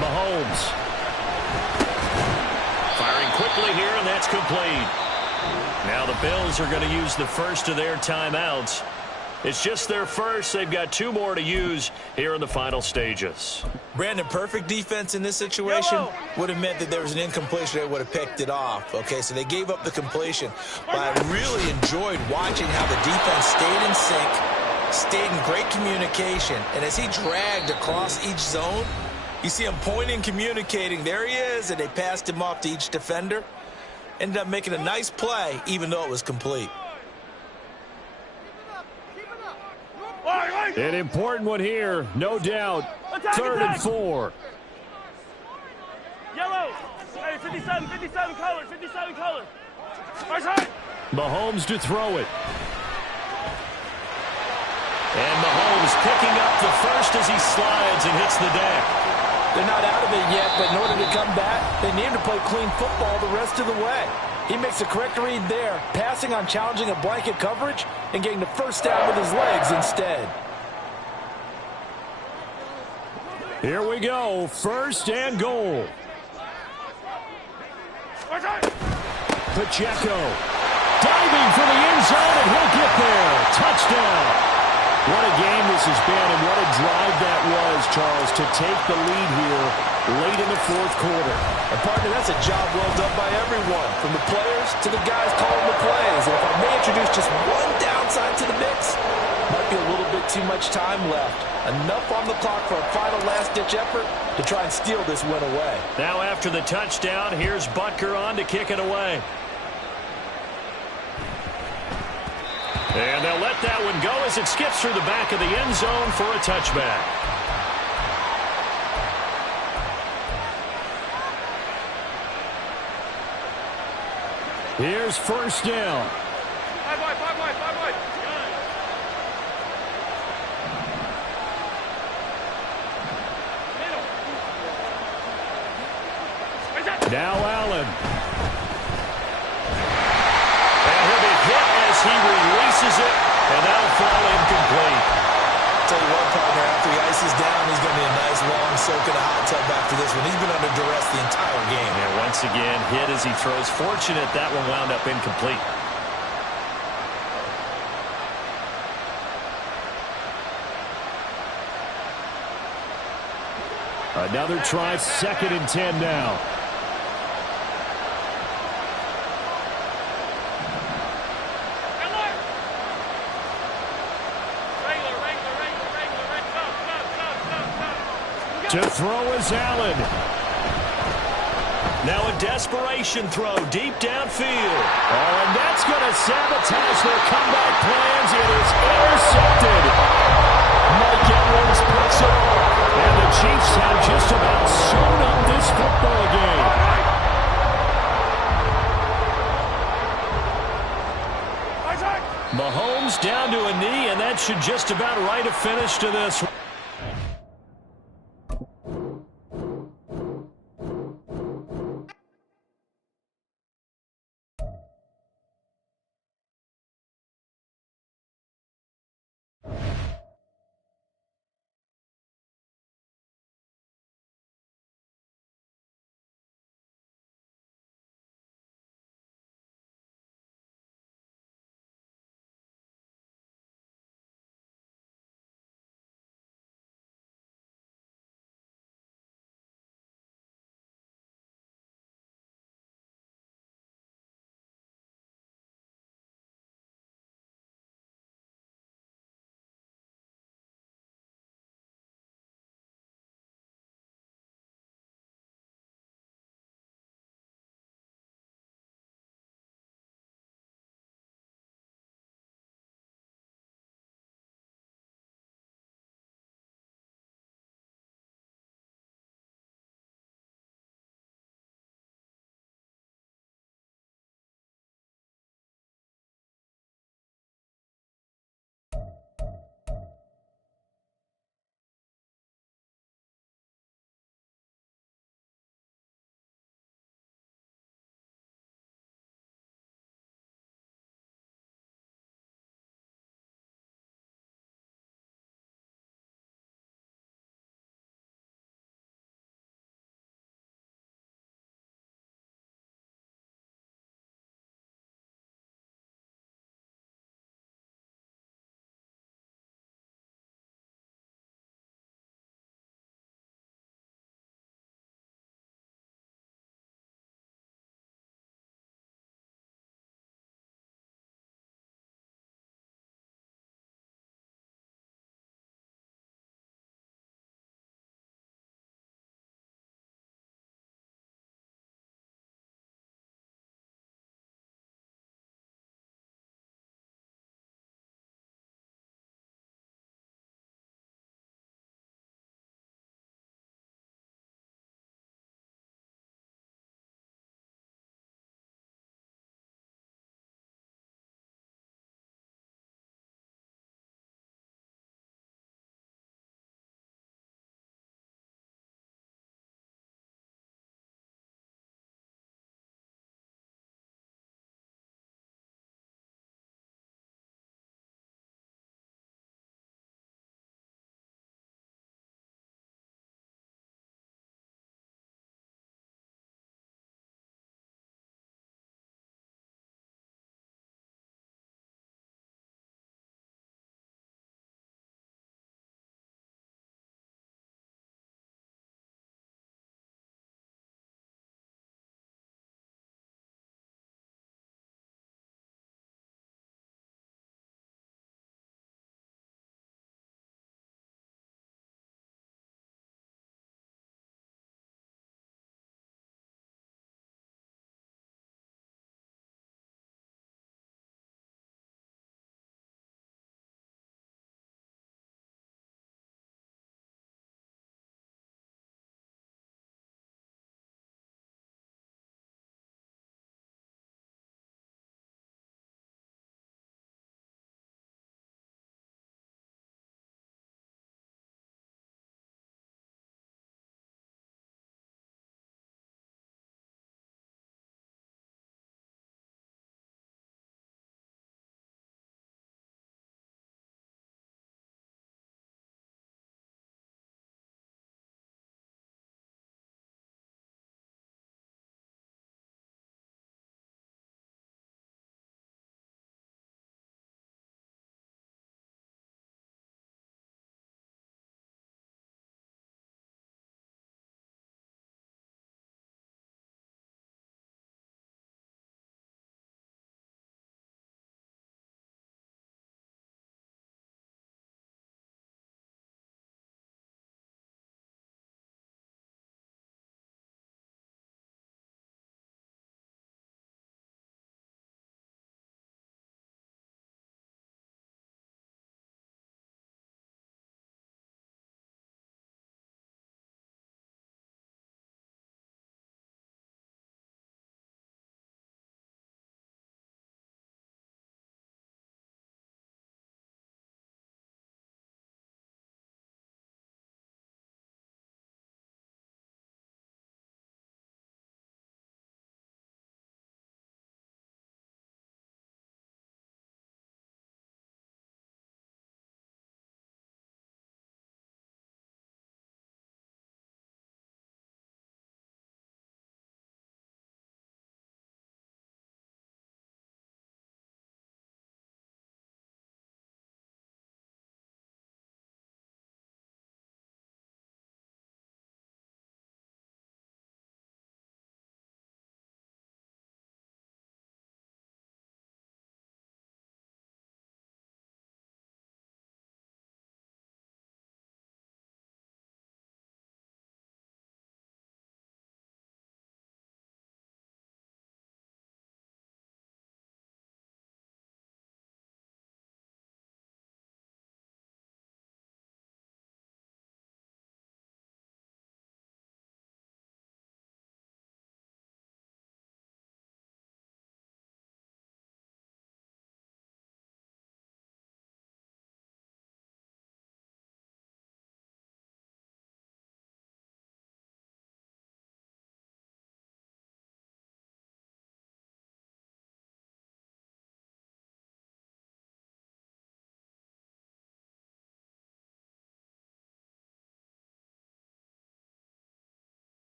Mahomes. Firing quickly here, and that's complete. Now the Bills are going to use the first of their timeouts. It's just their first. They've got 2 more to use here in the final stages. Brandon, perfect defense in this situation would have meant that there was an incompletion. They would have picked it off. Okay, so they gave up the completion. But I really enjoyed watching how the defense stayed in sync, stayed in great communication. And as he dragged across each zone, you see him pointing, communicating. There he is, and they passed him off to each defender. Ended up making a nice play, even though it was complete. An important one here, no doubt. 3rd and 4. Yellow. Hey, 57 color, 57 color. Mahomes to throw it. And Mahomes picking up the first as he slides and hits the deck. They're not out of it yet, but in order to come back, they need to play clean football the rest of the way. He makes the correct read there, passing on challenging a blanket coverage and getting the first down with his legs instead. Here we go, 1st and goal. Pacheco diving for the end zone, and he'll get there. Touchdown. What a game this has been, and what a drive that was, Charles, to take the lead here late in the 4th quarter. And partner, that's a job well done by everyone, from the players to the guys calling the plays. And if I may introduce just one downside to the mix, might be a little bit too much time left. Enough on the clock for a final last-ditch effort to try and steal this win away. Now after the touchdown, here's Butker on to kick it away. And they'll let that one go as it skips through the back of the end zone for a touchback. Here's 1st down. 5 wide. Now Allen. And he'll be hit as he releases it, and that'll fall incomplete. Tell you what, partner, after he ices down, he's going to be a nice long soak in a hot tub after this one. He's been under duress the entire game. And once again, hit as he throws. Fortunate that one wound up incomplete. Another try, 2nd and 10 now. To throw is Allen. Now a desperation throw deep downfield. Oh, and that's going to sabotage their comeback plans. It is intercepted. Mike Edwards picks it up. And the Chiefs have just about sewn up this football game. Mahomes down to a knee, and that should just about write a finish to this.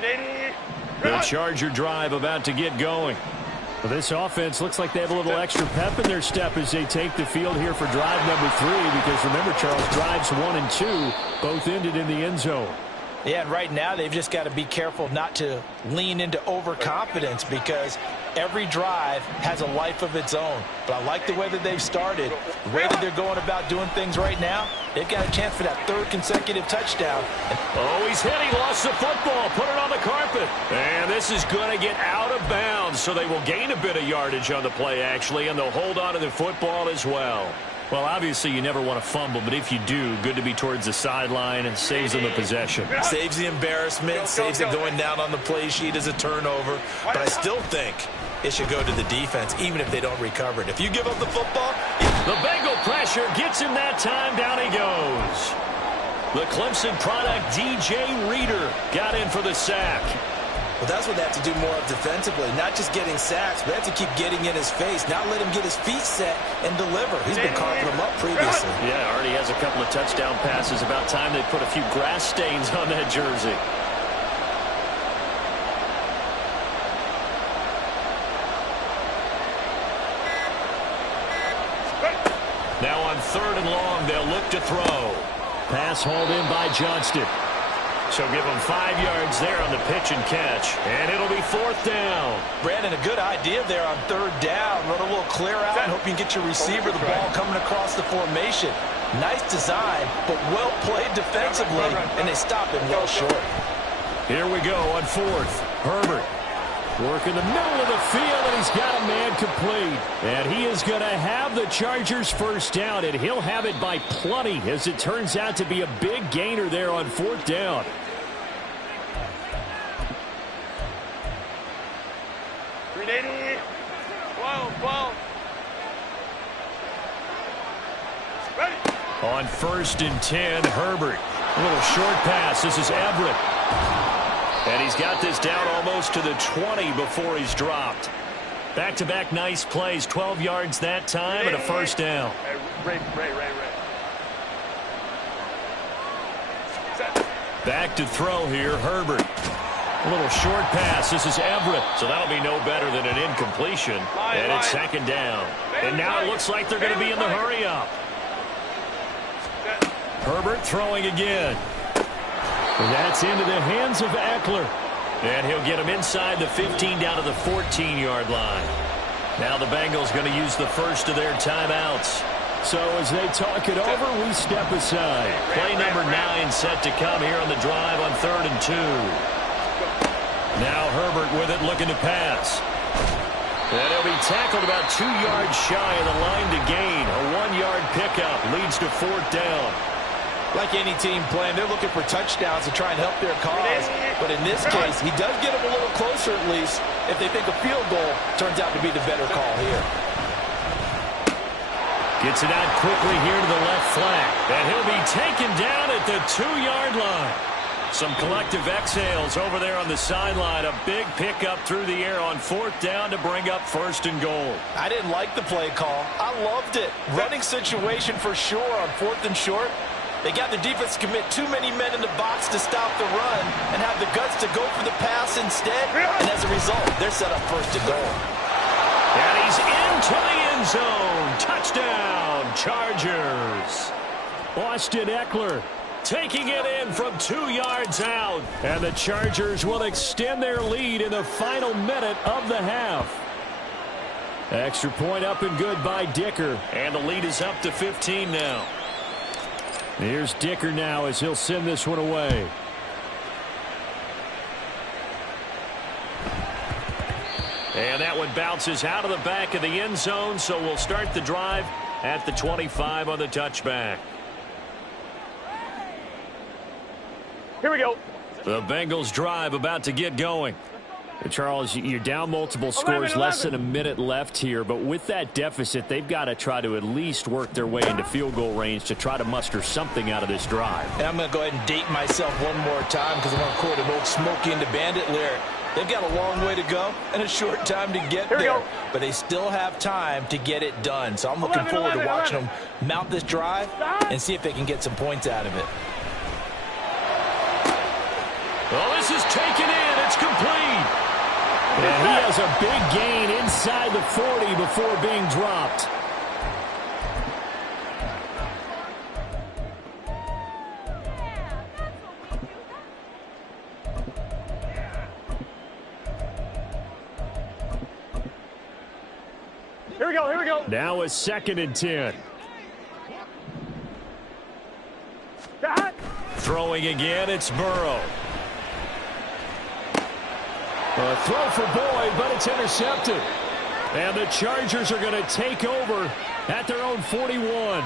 The Charger drive about to get going. Well, this offense looks like they have a little extra pep in their step as they take the field here for drive number 3, because remember, Charles, drives 1 and 2 both ended in the end zone. Yeah, and right now they've just got to be careful not to lean into overconfidence, because every drive has a life of its own. But I like the way that they've started, the way that they're going about doing things right now. They've got a chance for that 3rd consecutive touchdown. Oh, he's hit. He lost the football. Put it on the carpet. And this is going to get out of bounds, so they will gain a bit of yardage on the play, actually, and they'll hold on to the football as well. Well, obviously, you never want to fumble, but if you do, good to be towards the sideline, and saves them the possession. Saves the embarrassment, saves it going down on the play sheet as a turnover. But I still think it should go to the defense, even if they don't recover it. If you give up the football... The Bengal pressure gets him that time. Down he goes. The Clemson product, DJ Reader, got in for the sack. Well, that's what they have to do more of defensively. Not just getting sacks, but they have to keep getting in his face. Not let him get his feet set and deliver. He's been carving them up previously. Yeah, already has a couple of touchdown passes. About time they put a few grass stains on that jersey. Now on 3rd and long, they'll look to throw. Pass hauled in by Johnston. So give them 5 yards there on the pitch and catch. And it'll be 4th down. Brandon, a good idea there on 3rd down. Run a little clear out and hope you can get your receiver the ball coming across the formation. Nice design, but well played defensively, and they stop him well short. Here we go on 4th. Herbert. Work in the middle of the field, and he's got a man complete. And he is going to have the Chargers first down, and he'll have it by plenty, as it turns out to be a big gainer there on 4th down. On 1st and 10, Herbert. A little short pass. This is Everett. And he's got this down almost to the 20 before he's dropped. Back-to-back nice plays. 12 yards that time and a first down. Back to throw here, Herbert. A little short pass. This is Everett. So that'll be no better than an incompletion. And it's 2nd down. And now it looks like they're going to be in the hurry-up. Herbert throwing again. And that's into the hands of Eckler. And he'll get him inside the 15 down to the 14-yard line. Now the Bengals going to use the first of their timeouts. So as they talk it over, we step aside. Play number 9 set to come here on the drive on 3rd and 2. Now Herbert with it, looking to pass. And he'll be tackled about 2 yards shy of the line to gain. A 1-yard pickup leads to 4th down. Like any team playing, they're looking for touchdowns to try and help their cause. But in this case, he does get them a little closer at least if they think a field goal turns out to be the better call here. Gets it out quickly here to the left flank. And he'll be taken down at the 2-yard line. Some collective exhales over there on the sideline. A big pickup through the air on 4th down to bring up 1st and goal. I didn't like the play call. I loved it. Running situation for sure on 4th and short. They got the defense to commit too many men in the box to stop the run and have the guts to go for the pass instead. And as a result, they're set up 1st and goal. And he's into the end zone. Touchdown, Chargers. Austin Eckler taking it in from 2 yards out. And the Chargers will extend their lead in the final minute of the half. Extra point up and good by Dicker. And the lead is up to 15 now. Here's Dicker now as he'll send this one away. And that one bounces out of the back of the end zone, so we'll start the drive at the 25 on the touchback. Here we go. The Bengals drive about to get going. Charles, you're down multiple scores, less than a minute left here, but with that deficit, they've got to try to at least work their way into field goal range to try to muster something out of this drive. And I'm going to go ahead and date myself one more time because I'm going to quote an old Smokey and the Bandit lyric. They've got a long way to go and a short time to get there, but they still have time to get it done. So I'm looking forward to watching them mount this drive and see if they can get some points out of it. Oh, this is taken in. It's complete. And he has a big gain inside the 40 before being dropped. Here we go, here we go. Now a 2nd and 10. Throwing again, it's Burrow. A throw for Boyd, but it's intercepted. And the Chargers are going to take over at their own 41.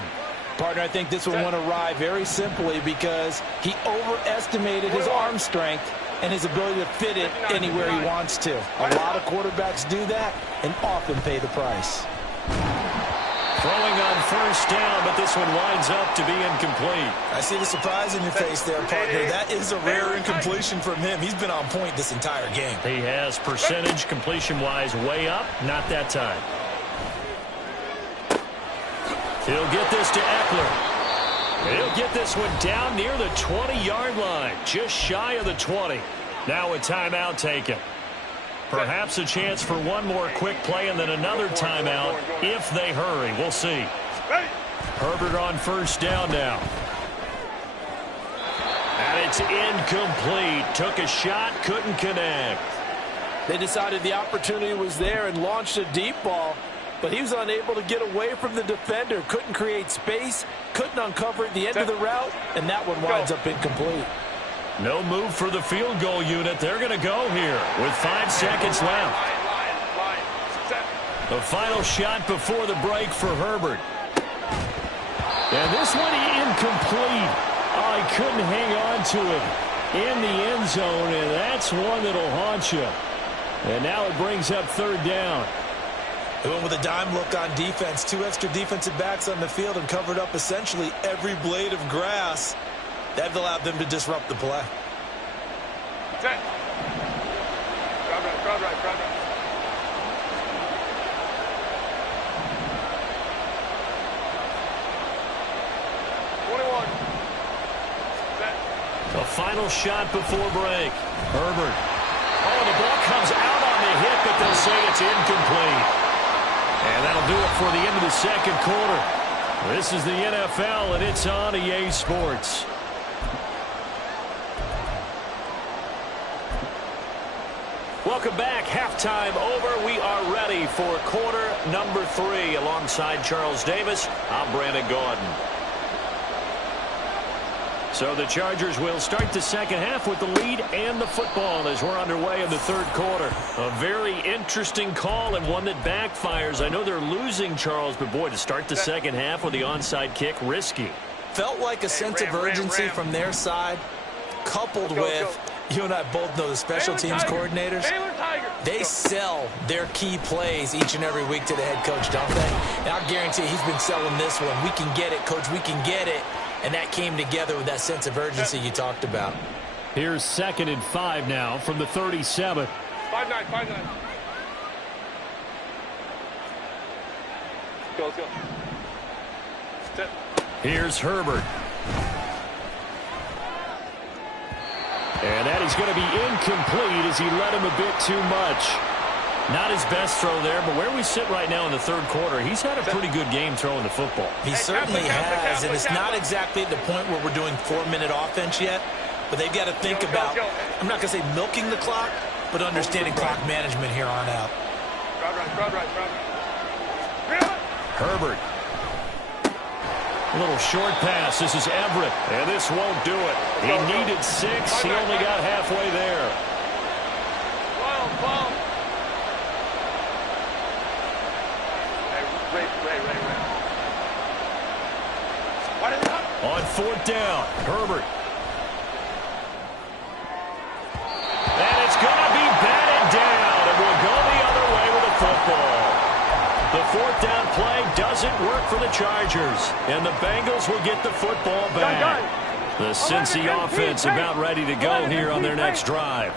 Partner, I think this one went awry very simply because he overestimated his arm strength and his ability to fit it anywhere he wants to. A lot of quarterbacks do that and often pay the price. Throwing on 1st down, but this one winds up to be incomplete. I see the surprise in your face there, partner. That is a rare incompletion from him. He's been on point this entire game. He has percentage completion-wise way up. Not that time. He'll get this to Eckler. He'll get this one down near the 20-yard line, just shy of the 20. Now a timeout taken. Perhaps a chance for one more quick play and then another timeout if they hurry. We'll see. Herbert on 1st down now. And it's incomplete. Took a shot, couldn't connect. They decided the opportunity was there and launched a deep ball, but he was unable to get away from the defender. Couldn't create space, couldn't uncover the end of the route, and that one winds up incomplete. No move for the field goal unit. They're going to go here with 5 seconds left. The final shot before the break for Herbert. And this one incomplete. Oh, he couldn't hang on to it in the end zone, and that's one that'll haunt you. And now it brings up 3rd down. They went with a dime look on defense. 2 extra defensive backs on the field and covered up essentially every blade of grass. That allowed them to disrupt the play. Set. Crowd right, crowd right, crowd right. The final shot before break. Herbert. Oh, the ball comes out on the hit, but they'll say it's incomplete. And that'll do it for the end of the 2nd quarter. This is the NFL, and it's on EA Sports. Welcome back. Halftime over. We are ready for quarter number 3. Alongside Charles Davis, I'm Brandon Gaudin. So the Chargers will start the 2nd half with the lead and the football as we're underway in the 3rd quarter. A very interesting call and one that backfires. I know they're losing, Charles, but boy, to start the 2nd half with the onside kick, risky. Felt like a sense of urgency from their side, coupled with, you and I both know the special teams coordinators, they sell their key plays each and every week to the head coach, don't they? And I guarantee he's been selling this one. We can get it, coach, we can get it. And that came together with that sense of urgency you talked about. Here's 2nd and 5 now from the 37. 5-9, 5-9. Let's go. Set. Here's Herbert. And that is going to be incomplete as he led him a bit too much. Not his best throw there, but where we sit right now in the 3rd quarter, he's had a pretty good game throwing the football. He certainly has, and it's not exactly at the point where we're doing 4-minute offense yet, but they've got to think about, I'm not going to say milking the clock, but understanding clock management here on out. Crowd right. Herbert. A little short pass. This is Everett, and this won't do it. He needed 6. He only got halfway there. Ball. On 4th down, Herbert. And it's going to be batted down, and we'll go the other way with the football. The 4th down play doesn't work for the Chargers, and the Bengals will get the football back. The Cincy offense about ready to go here on their next drive.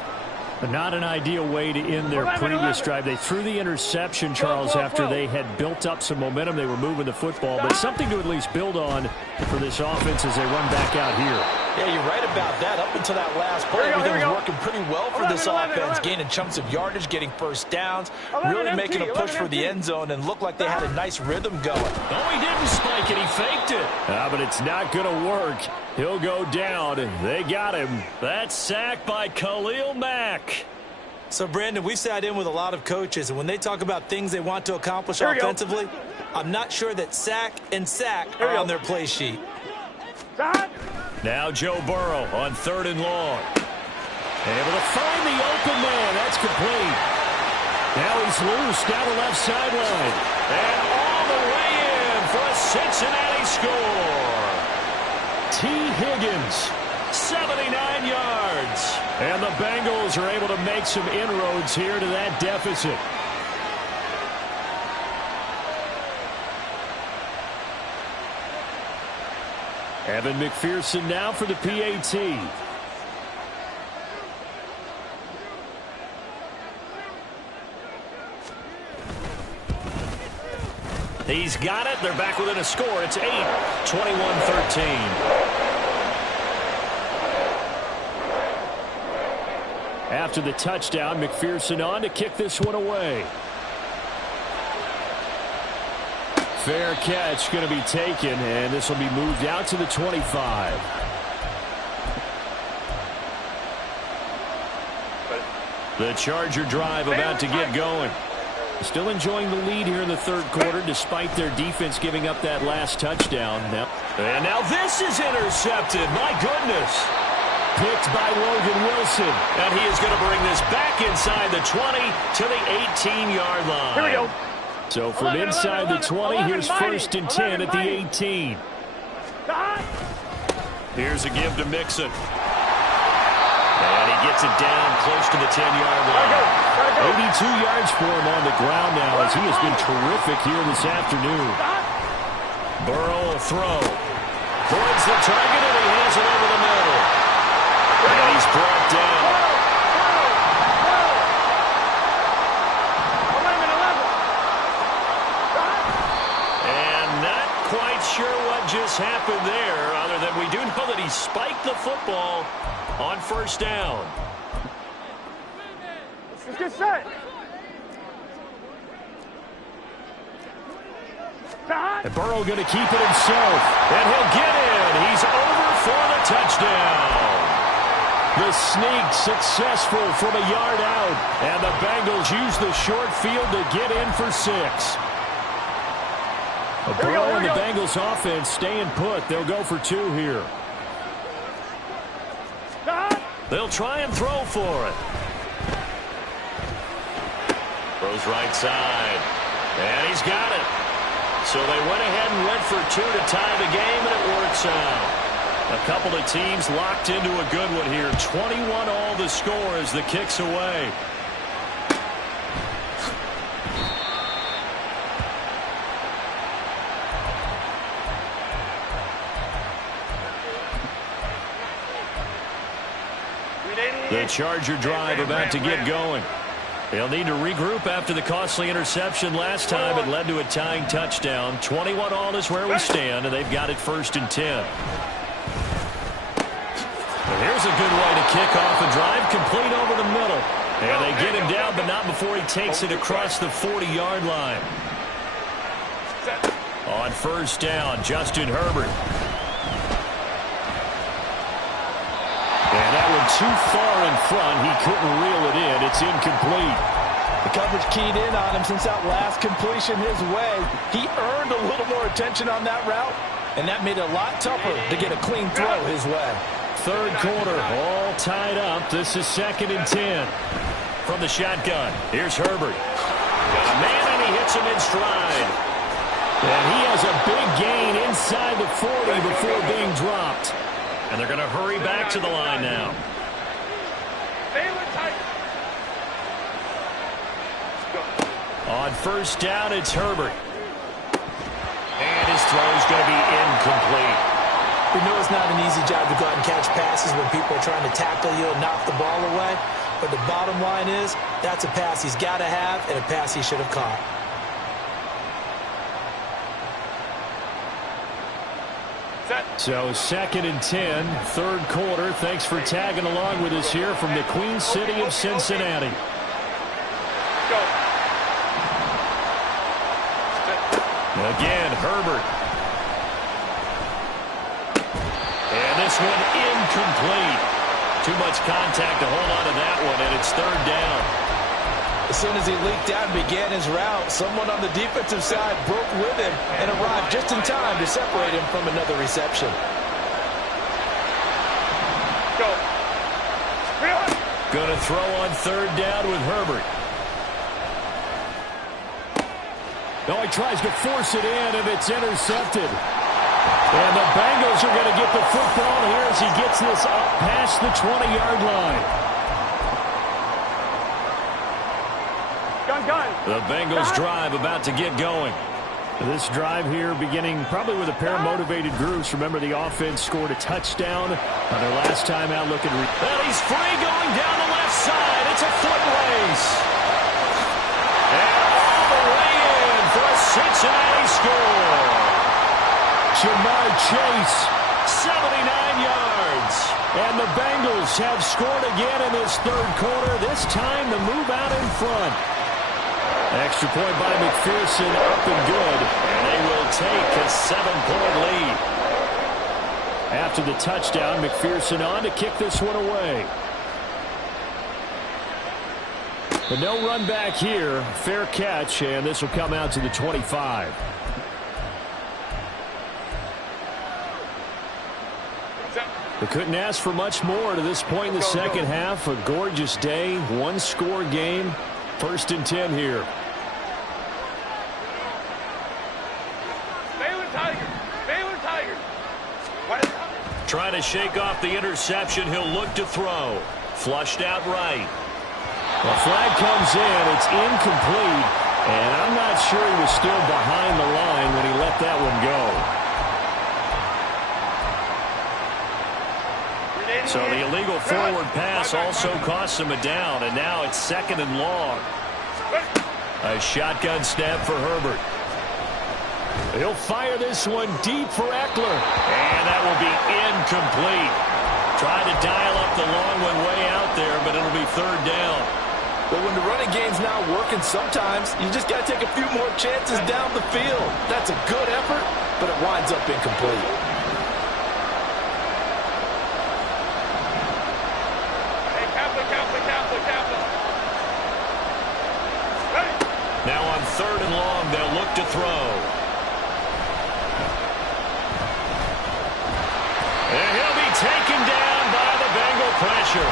But not an ideal way to end their previous drive. They threw the interception, Charles, after they had built up some momentum. They were moving the football, but something to at least build on for this offense as they run back out here. Yeah, you're right about that. Up until that last play, everything was working pretty well for this offense, gaining chunks of yardage, getting first downs, really making a push for the end zone, and looked like they had a nice rhythm going. No, he didn't spike it. He faked it. But it's not going to work. He'll go down, and they got him. That's sacked by Khalil Mack. So, Brandon, we sat in with a lot of coaches, and when they talk about things they want to accomplish offensively, I'm not sure that sack and sack are on their play sheet. Now Joe Burrow on 3rd and long. Able to find the open man. That's complete. Now he's loose down the left sideline. And all the way in for a Cincinnati score. T. Higgins, 79 yards. And the Bengals are able to make some inroads here to that deficit. Evan McPherson now for the PAT. He's got it. They're back within a score. It's 8, 21-13. After the touchdown, McPherson on to kick this one away. Fair catch going to be taken, and this will be moved out to the 25. The Charger drive about to get going. Still enjoying the lead here in the 3rd quarter, despite their defense giving up that last touchdown. And now this is intercepted. My goodness. Picked by Logan Wilson. And he is going to bring this back inside the 20 to the 18-yard line. Here we go. So from inside the 20, here's 1st and 10 at the 18. Here's a give to Mixon. And he gets it down close to the 10-yard line. 82 yards for him on the ground now as he has been terrific here this afternoon. Burrow will throw. Points the target and he has it over the middle. And he's brought down. Sure what just happened there, other than we do know that he spiked the football on 1st down. Let's get set. And Burrow going to keep it himself, and he'll get in. He's over for the touchdown. The sneak successful from a yard out, and the Bengals use the short field to get in for 6. Burrow and the Bengals offense staying put. They'll go for 2 here. They'll try and throw for it. Throws right side. And he's got it. So they went ahead and went for 2 to tie the game, and it works out. A couple of teams locked into a good one here. 21 all the score as the kick's away. The Charger drive about to get going. They'll need to regroup after the costly interception last time. It led to a tying touchdown. 21 all is where we stand, and they've got it 1st and 10. And here's a good way to kick off a drive, complete over the middle. And they get him down, but not before he takes it across the 40-yard line. On 1st down, Justin Herbert. And that one too far in front. He couldn't reel it in. It's incomplete. The coverage keyed in on him since that last completion his way. He earned a little more attention on that route, and that made it a lot tougher to get a clean throw his way. 3rd quarter, all tied up. This is 2nd and 10. From the shotgun, here's Herbert. Got a man, and he hits him in stride. And he has a big gain inside the 40 before being dropped. And they're going to hurry back to the line now. On 1st down, it's Herbert. And his throw is going to be incomplete. We know it's not an easy job to go out and catch passes when people are trying to tackle you and knock the ball away. But the bottom line is, that's a pass he's got to have and a pass he should have caught. Set. So 2nd and 10, third quarter. Thanks for tagging along with us here from the Queen City of Cincinnati. Go. Again, Herbert. And this one incomplete. Too much contact to hold on to that one, and it's third down. As soon as he leaked out and began his route, someone on the defensive side broke with him and arrived just in time to separate him from another reception. Go. Going to throw on third down with Herbert. No, he tries to force it in, and it's intercepted. And the Bengals are going to get the football here as he gets this up past the 20-yard line. The Bengals drive about to get going. This drive here beginning probably with a pair of motivated groups. Remember, the offense scored a touchdown on their last time out looking. And he's free going down the left side. It's a foot race. And all the way in for a Cincinnati score. Jamar Chase, 79 yards. And the Bengals have scored again in this third quarter. This time the move out in front. Extra point by McPherson, up and good. And they will take a 7-point lead. After the touchdown, McPherson on to kick this one away. But no run back here. Fair catch, and this will come out to the 25. They couldn't ask for much more to this point in the second half. A gorgeous day, one-score game. 1st and 10 here. Baylor Tigers. Baylor Tigers. Trying to shake off the interception. He'll look to throw. Flushed out right. The flag comes in. It's incomplete. And I'm not sure he was still behind the line when he let that one go. So the illegal forward pass also costs him a down, and now it's 2nd and long. A shotgun snap for Herbert. He'll fire this one deep for Eckler, and that will be incomplete. Tried to dial up the long one way out there, but it'll be third down. But when the running game's not working, sometimes you just got to take a few more chances down the field. That's a good effort, but it winds up incomplete. Now on third and long, they'll look to throw. And he'll be taken down by the Bengal pressure.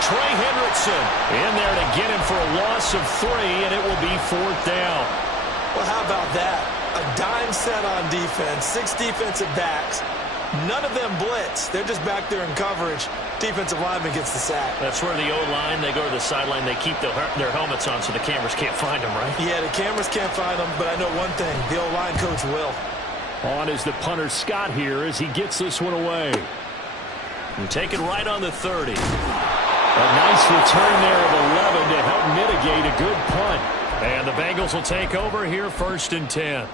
Trey Hendrickson in there to get him for a loss of 3, and it will be 4th down. Well, how about that? A dime set on defense, 6 defensive backs. None of them blitz. They're just back there in coverage. Defensive lineman gets the sack. That's where the O-line, they go to the sideline, they keep their helmets on so the cameras can't find them, right? Yeah, the cameras can't find them, but I know one thing. The O-line coach will. On is the punter Scott here as he gets this one away. And take it right on the 30. A nice return there of 11 to help mitigate a good punt. And the Bengals will take over here 1st and 10.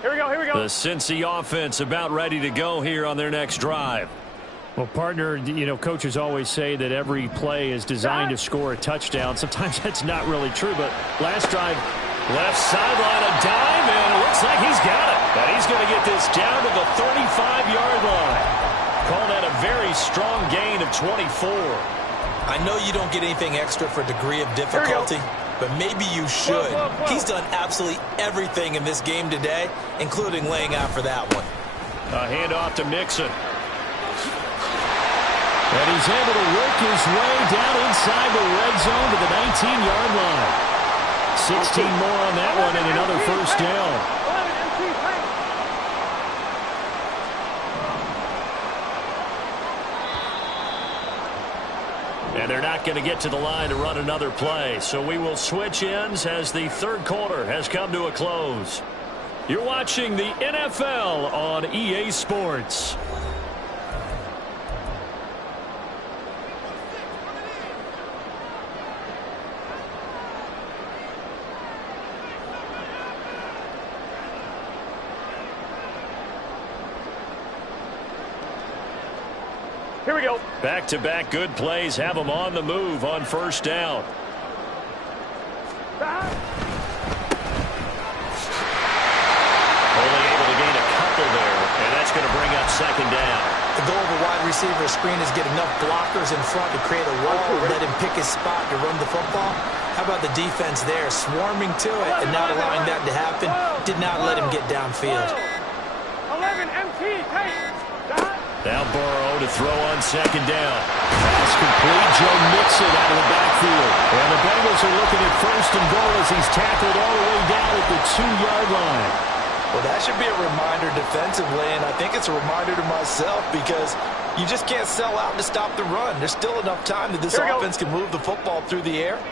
Here we go, here we go. The Cincy offense about ready to go here on their next drive. Well, partner, you know, coaches always say that every play is designed to score a touchdown. Sometimes that's not really true, but last drive, left sideline, a dive, and it looks like he's got it. And he's going to get this down to the 35-yard line. Call that a very strong gain of 24. I know you don't get anything extra for degree of difficulty, but maybe you should. He's done absolutely everything in this game today, including laying out for that one. A handoff to Mixon. And he's able to work his way down inside the red zone to the 19-yard line. 16 more on that one and another first down. And they're not going to get to the line to run another play. So we will switch ends as the third quarter has come to a close. You're watching the NFL on EA Sports. Here we go. Back-to-back good plays have them on the move on first down. Only able to gain a couple there, and that's going to bring up second down. The goal of a wide receiver screen is get enough blockers in front to create a wall and let him pick his spot to run the football. How about the defense there, swarming to it and not allowing that to happen? Did not let him get downfield. 11, MT, tight. Now Burrow to throw on second down. Pass complete. Joe Mixon out of the backfield. And the Bengals are looking at first and goal as he's tackled all the way down at the 2-yard line. Well, that should be a reminder defensively, and I think it's a reminder to myself because you just can't sell out to stop the run. There's still enough time that this offense can move the football through the air,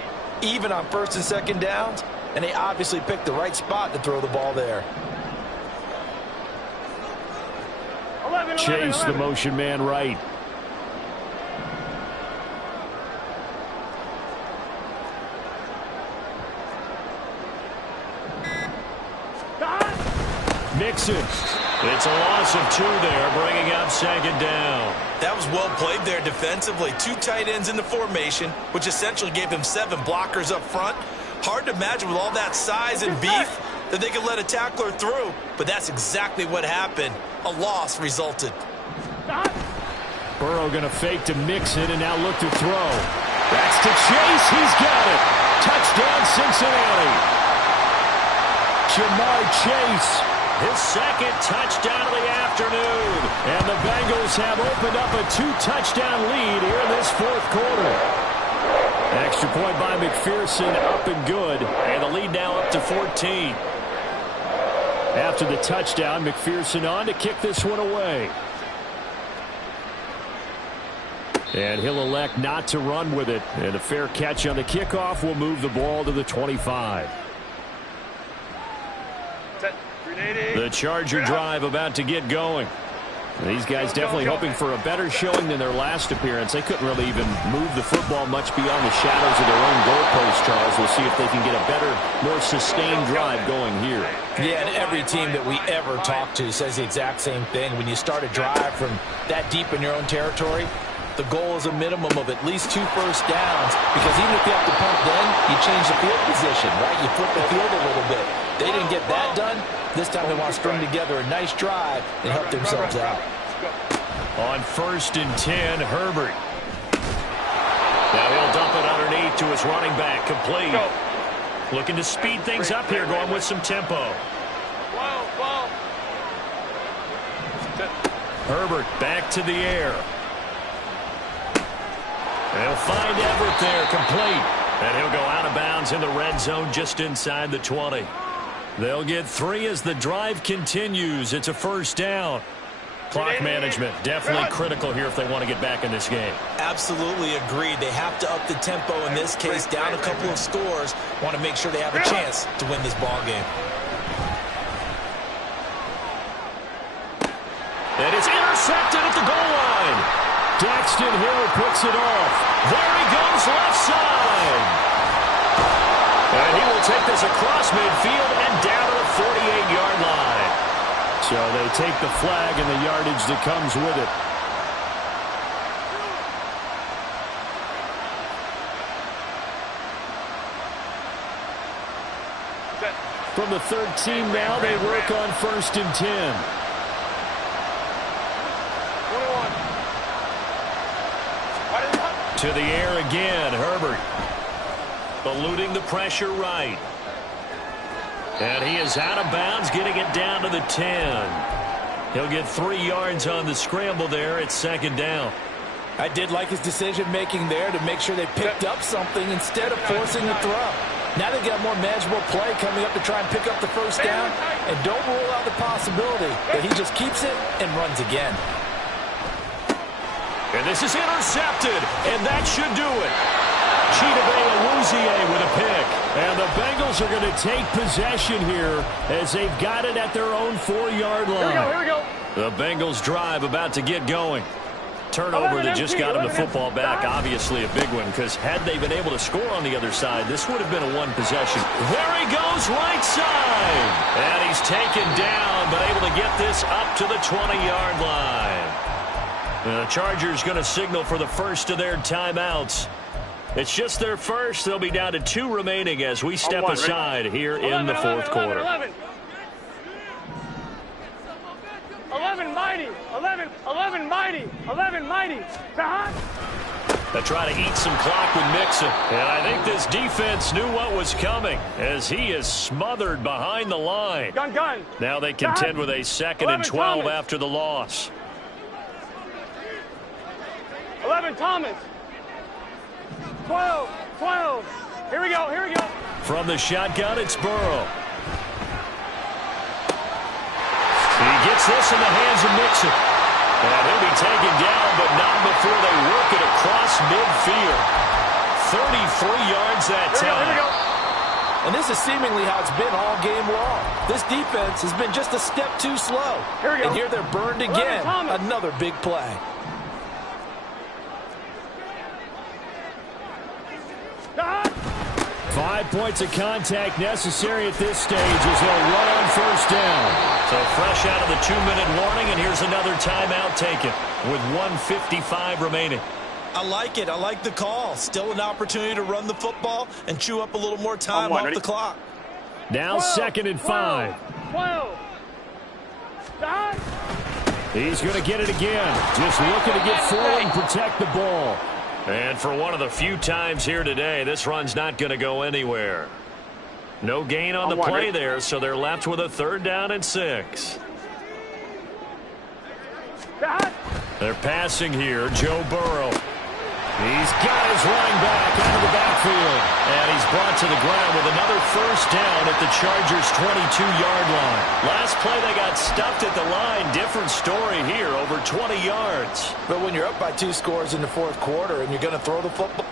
even on first and second downs, and they obviously picked the right spot to throw the ball there. 11, Chase, 11. the motion man right. Mixon. It's a loss of 2 there, bringing up second down. That was well played there defensively. 2 tight ends in the formation, which essentially gave him 7 blockers up front. Hard to imagine with all that size and beef that they could let a tackler through, but that's exactly what happened. A loss resulted. Burrow going to fake to Mixon and now look to throw. That's to Chase. He's got it. Touchdown, Cincinnati. Ja'Marr Chase. His second touchdown of the afternoon. And the Bengals have opened up a 2-touchdown lead here in this fourth quarter. Extra point by McPherson, up and good. And the lead now up to 14. After the touchdown, McPherson on to kick this one away. And he'll elect not to run with it. And a fair catch on the kickoff will move the ball to the 25. The Charger drive about to get going. These guys definitely hoping for a better showing than their last appearance. They couldn't really even move the football much beyond the shadows of their own goalpost, Charles. We'll see if they can get a better, more sustained drive going here. Yeah, and every team that we ever talk to says the exact same thing. When you start a drive from that deep in your own territory, the goal is a minimum of at least 2 first downs, because even if you have to punt then, you change the field position, right? You flip the field a little bit. They didn't get that done. This time they want to string together a nice drive and help themselves out. On first and 10, Herbert. Now he'll dump it underneath to his running back, complete. Looking to speed things up here, going with some tempo. Herbert back to the air. They'll find Everett there, complete. And he'll go out of bounds in the red zone just inside the 20. They'll get 3 as the drive continues. It's a first down. Clock management definitely critical here if they want to get back in this game. Absolutely agreed. They have to up the tempo in this case, down a couple of scores. Want to make sure they have a chance to win this ball game. And it's intercepted at the goal line. Daxton Hill picks it off. There he goes, left side. And he will take this across midfield and down to the 48-yard line. So they take the flag and the yardage that comes with it. From the 13 now, they work on first and 10. 21. To the air again, Herbert. Eluding the pressure right. And he is out of bounds, getting it down to the 10. He'll get 3 yards on the scramble there at second down. I did like his decision-making there to make sure they picked up something instead of forcing the throw. Now they've got more manageable play coming up to try and pick up the first down. And don't rule out the possibility that he just keeps it and runs again. And this is intercepted, and that should do it. Chidobe Awuzie with a pick. And the Bengals are going to take possession here as they've got it at their own 4-yard line. Here we go. The Bengals drive about to get going. Turnover that just got him the football back, obviously a big one, because had they been able to score on the other side, this would have been a 1 possession. There he goes, right side. And he's taken down, but able to get this up to the 20-yard line. The Chargers going to signal for the first of their timeouts. It's just their first. They'll be down to 2 remaining as we step aside here in the fourth quarter. 11 mighty. 11 mighty. 11 mighty. Behind. They try to eat some clock with Mixon. And I think this defense knew what was coming as he is smothered behind the line. Gun. Now they contend with a 2nd and 12 Thomas. after the loss. 11 Thomas. 12. Here we go. From the shotgun, it's Burrow. He gets this in the hands of Mixon. And he'll be taken down, but not before they work it across midfield. 33 yards that time. Here we go. And this is seemingly how it's been all game long. This defense has been just a step too slow. Here we go. And here they're burned again. Thomas. Another big play. Behind. 5 points of contact necessary at this stage as they'll run on first down. So fresh out of the 2-minute warning, and here's another timeout taken with 1:55 remaining. I like it. I like the call. Still an opportunity to run the football and chew up a little more time off the clock. Now 2nd and 5. 12. Behind. He's going to get it again. Just looking to get forward and protect the ball. And for one of the few times here today, this run's not going to go anywhere. No gain on the play there, so they're left with a 3rd down and 6. They're passing here. Joe Burrow. He's got his running back out of the backfield. And he's brought to the ground with another 1st down at the Chargers' 22-yard line. Last play, they got stuffed at the line. Different story here, over 20 yards. But when you're up by 2 scores in the fourth quarter and you're going to throw the football,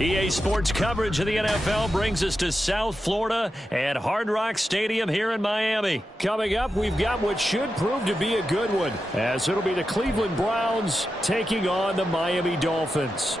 EA Sports coverage of the NFL brings us to South Florida at Hard Rock Stadium here in Miami. Coming up, we've got what should prove to be a good one, as it'll be the Cleveland Browns taking on the Miami Dolphins.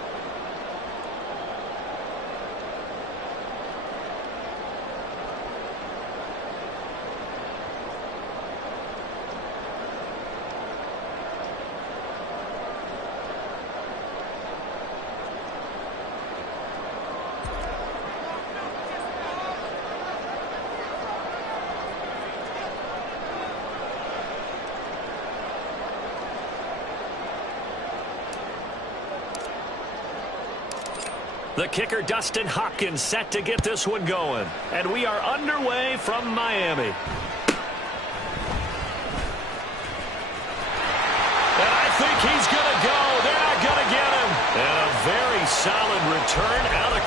The kicker, Dustin Hopkins, set to get this one going. And we are underway from Miami. And I think he's going to go. They're not going to get him. And a very solid return out of...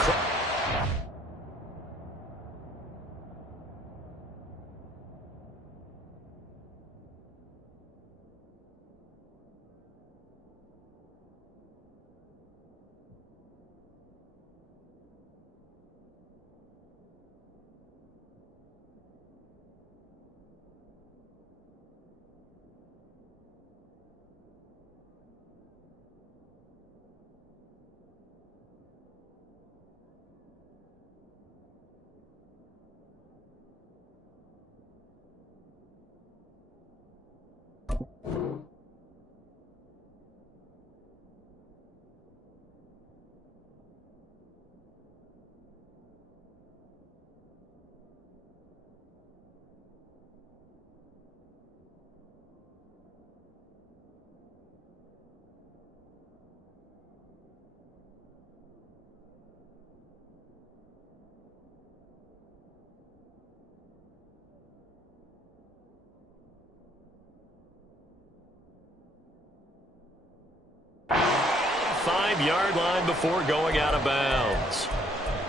Five-yard line before going out of bounds.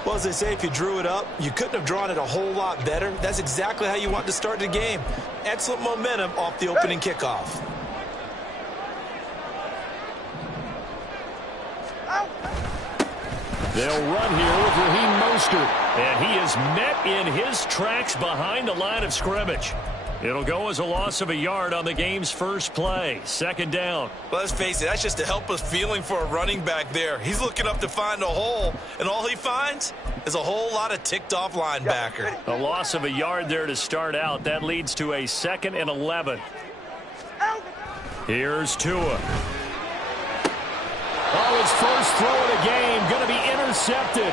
Well, as they say, if you drew it up, you couldn't have drawn it a whole lot better. That's exactly how you want to start the game. Excellent momentum off the opening kickoff. They'll run here with Raheem Mostert. And he is met in his tracks behind the line of scrimmage. It'll go as a loss of a yard on the game's first play. Second down. Well, let's face it, that's just a helpless feeling for a running back there. He's looking up to find a hole, and all he finds is a whole lot of ticked-off linebacker. A loss of a yard there to start out. That leads to a 2nd and 11. Here's Tua. Oh, his first throw of the game going to be intercepted.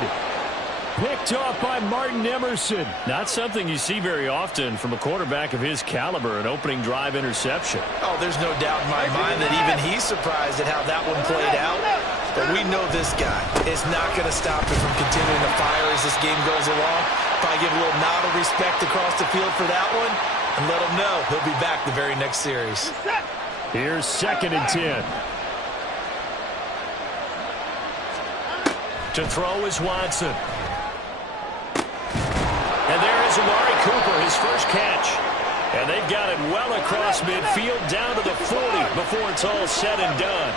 Picked off by Martin Emerson. Not something you see very often from a quarterback of his caliber, an opening drive interception. Oh, there's no doubt in my mind that even he's surprised at how that one played out. But we know this guy is not going to stop him from continuing to fire as this game goes along. Probably give a little nod of respect across the field for that one and let him know he'll be back the very next series. Here's 2nd and 10. To throw is Watson. And there is Amari Cooper, his first catch. And they've got it well across midfield down to the 40 before it's all said and done.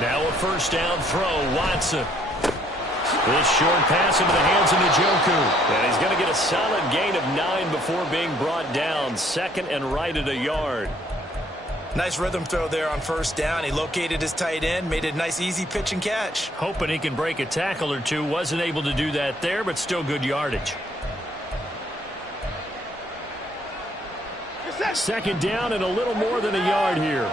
Now a first down throw, Watson. This short pass into the hands of Njoku. And he's going to get a solid gain of 9 before being brought down. 2nd and right at a yard. Nice rhythm throw there on first down. He located his tight end, made it a nice easy pitch and catch. Hoping he can break a tackle or two. Wasn't able to do that there, but still good yardage. 2nd down and a little more than a yard here.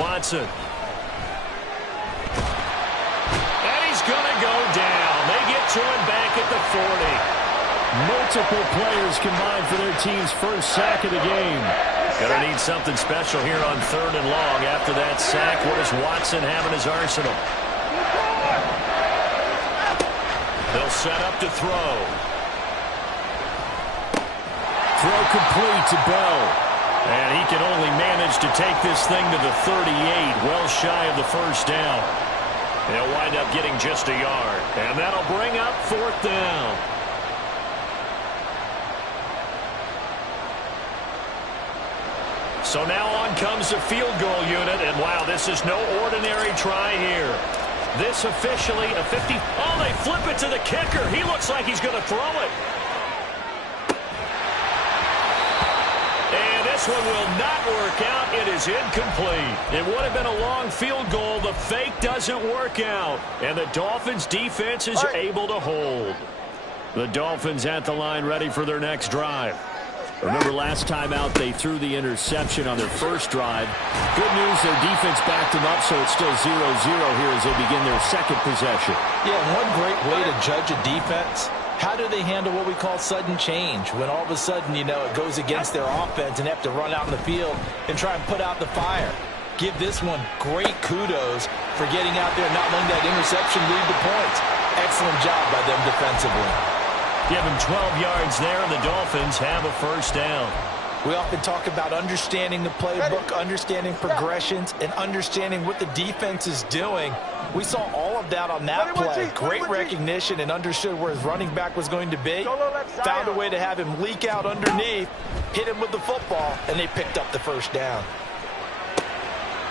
Watson. And he's going to go down. They get to him back at the 40. Multiple players combined for their team's first sack of the game. Going to need something special here on 3rd and long. After that sack, what does Watson have in his arsenal? They'll set up to throw. Throw complete to Bell. And he can only manage to take this thing to the 38, well shy of the first down. They'll wind up getting just a yard. And that'll bring up 4th down. So now on comes the field goal unit, and wow, this is no ordinary try here. This officially a 50. Oh, they flip it to the kicker. He looks like he's going to throw it. And this one will not work out. It is incomplete. It would have been a long field goal. The fake doesn't work out. And the Dolphins defense is able to hold. The Dolphins at the line ready for their next drive. Remember last time out they threw the interception on their first drive. Good news, their defense backed them up, so it's still 0-0 here as they begin their second possession. Yeah, one great way to judge a defense, how do they handle what we call sudden change? When all of a sudden, you know, it goes against their offense and they have to run out in the field and try and put out the fire. Give this one great kudos for getting out there and not letting that interception lead to points. Excellent job by them defensively. Give him 12 yards there, and the Dolphins have a first down. We often talk about understanding the playbook, understanding progressions, and understanding what the defense is doing. We saw all of that on that play. Great recognition and understood where his running back was going to be. Found a way to have him leak out underneath, hit him with the football, and they picked up the first down.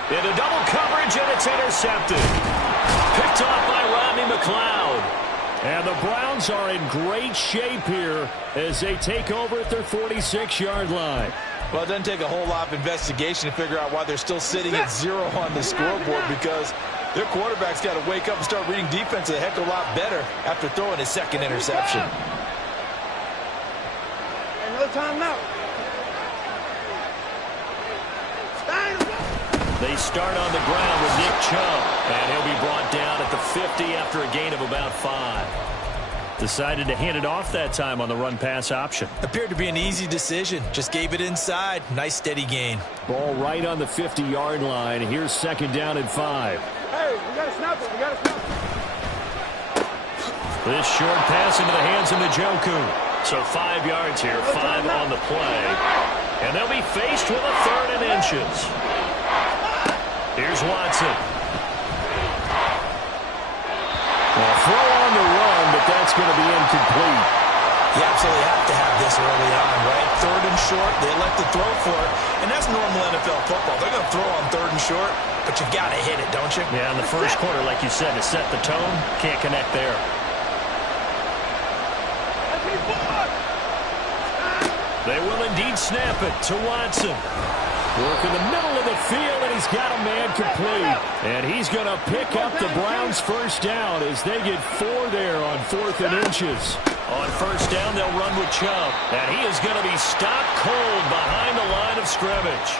Into double coverage, and it's intercepted. Picked off by Rodney McLeod. And the Browns are in great shape here as they take over at their 46-yard line. Well, it doesn't take a whole lot of investigation to figure out why they're still sitting at 0 on the scoreboard, because their quarterback's got to wake up and start reading defense a heck of a lot better after throwing his second interception. Another timeout. They start on the ground with Nick Chubb, and he'll be brought down at the 50 after a gain of about 5. Decided to hand it off that time on the run-pass option. Appeared to be an easy decision. Just gave it inside. Nice steady gain. Ball right on the 50-yard line. Here's second down and 5. Hey, we got to snap it. We got to snap it. This short pass into the hands of Njoku. So 5 yards here, 5 on the play. And they'll be faced with a third and inches. Here's Watson. Well, throw on the run, but that's going to be incomplete. You absolutely have to have this early on, right? Third and short, they elect to throw for it. And that's normal NFL football. They're going to throw on third and short, but you got to hit it, don't you? Yeah, in the first quarter, like you said, to set the tone, can't connect there. They will indeed snap it to Watson. Work in the middle of the field, and he's got a man complete. And he's going to pick up the Browns' first down as they get 4 there on 4th and inches. On first down, they'll run with Chubb. And he is going to be stopped cold behind the line of scrimmage.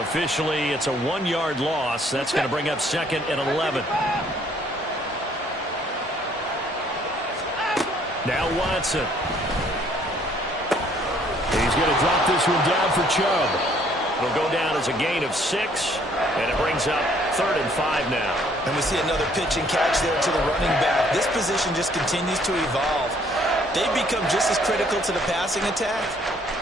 Officially, it's a 1-yard loss. That's going to bring up 2nd and 11. Now Watson. He's going to drop this one down for Chubb. It'll go down as a gain of 6, and it brings up 3rd and 5 now. And we see another pitch and catch there to the running back. This position just continues to evolve. They've become just as critical to the passing attack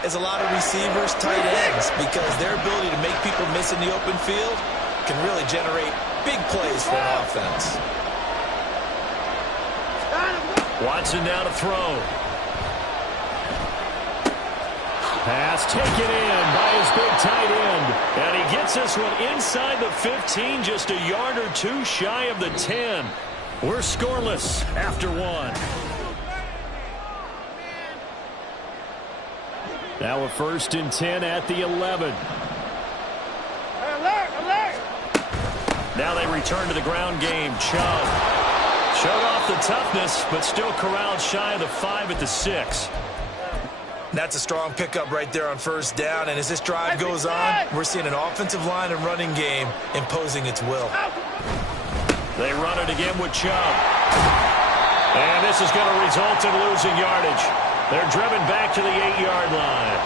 as a lot of receivers, tight ends, because their ability to make people miss in the open field can really generate big plays for an offense. Watson now to throw. Pass taken in by his big tight end. And he gets this one inside the 15, just a yard or 2 shy of the 10. We're scoreless after 1. Now a 1st and 10 at the 11. Alert! Now they return to the ground game. Chubb showed off the toughness, but still corralled shy of the 5 at the 6. That's a strong pickup right there on first down. And as this drive goes on, we're seeing an offensive line and running game imposing its will. They run it again with Chubb. And this is going to result in losing yardage. They're driven back to the 8-yard line.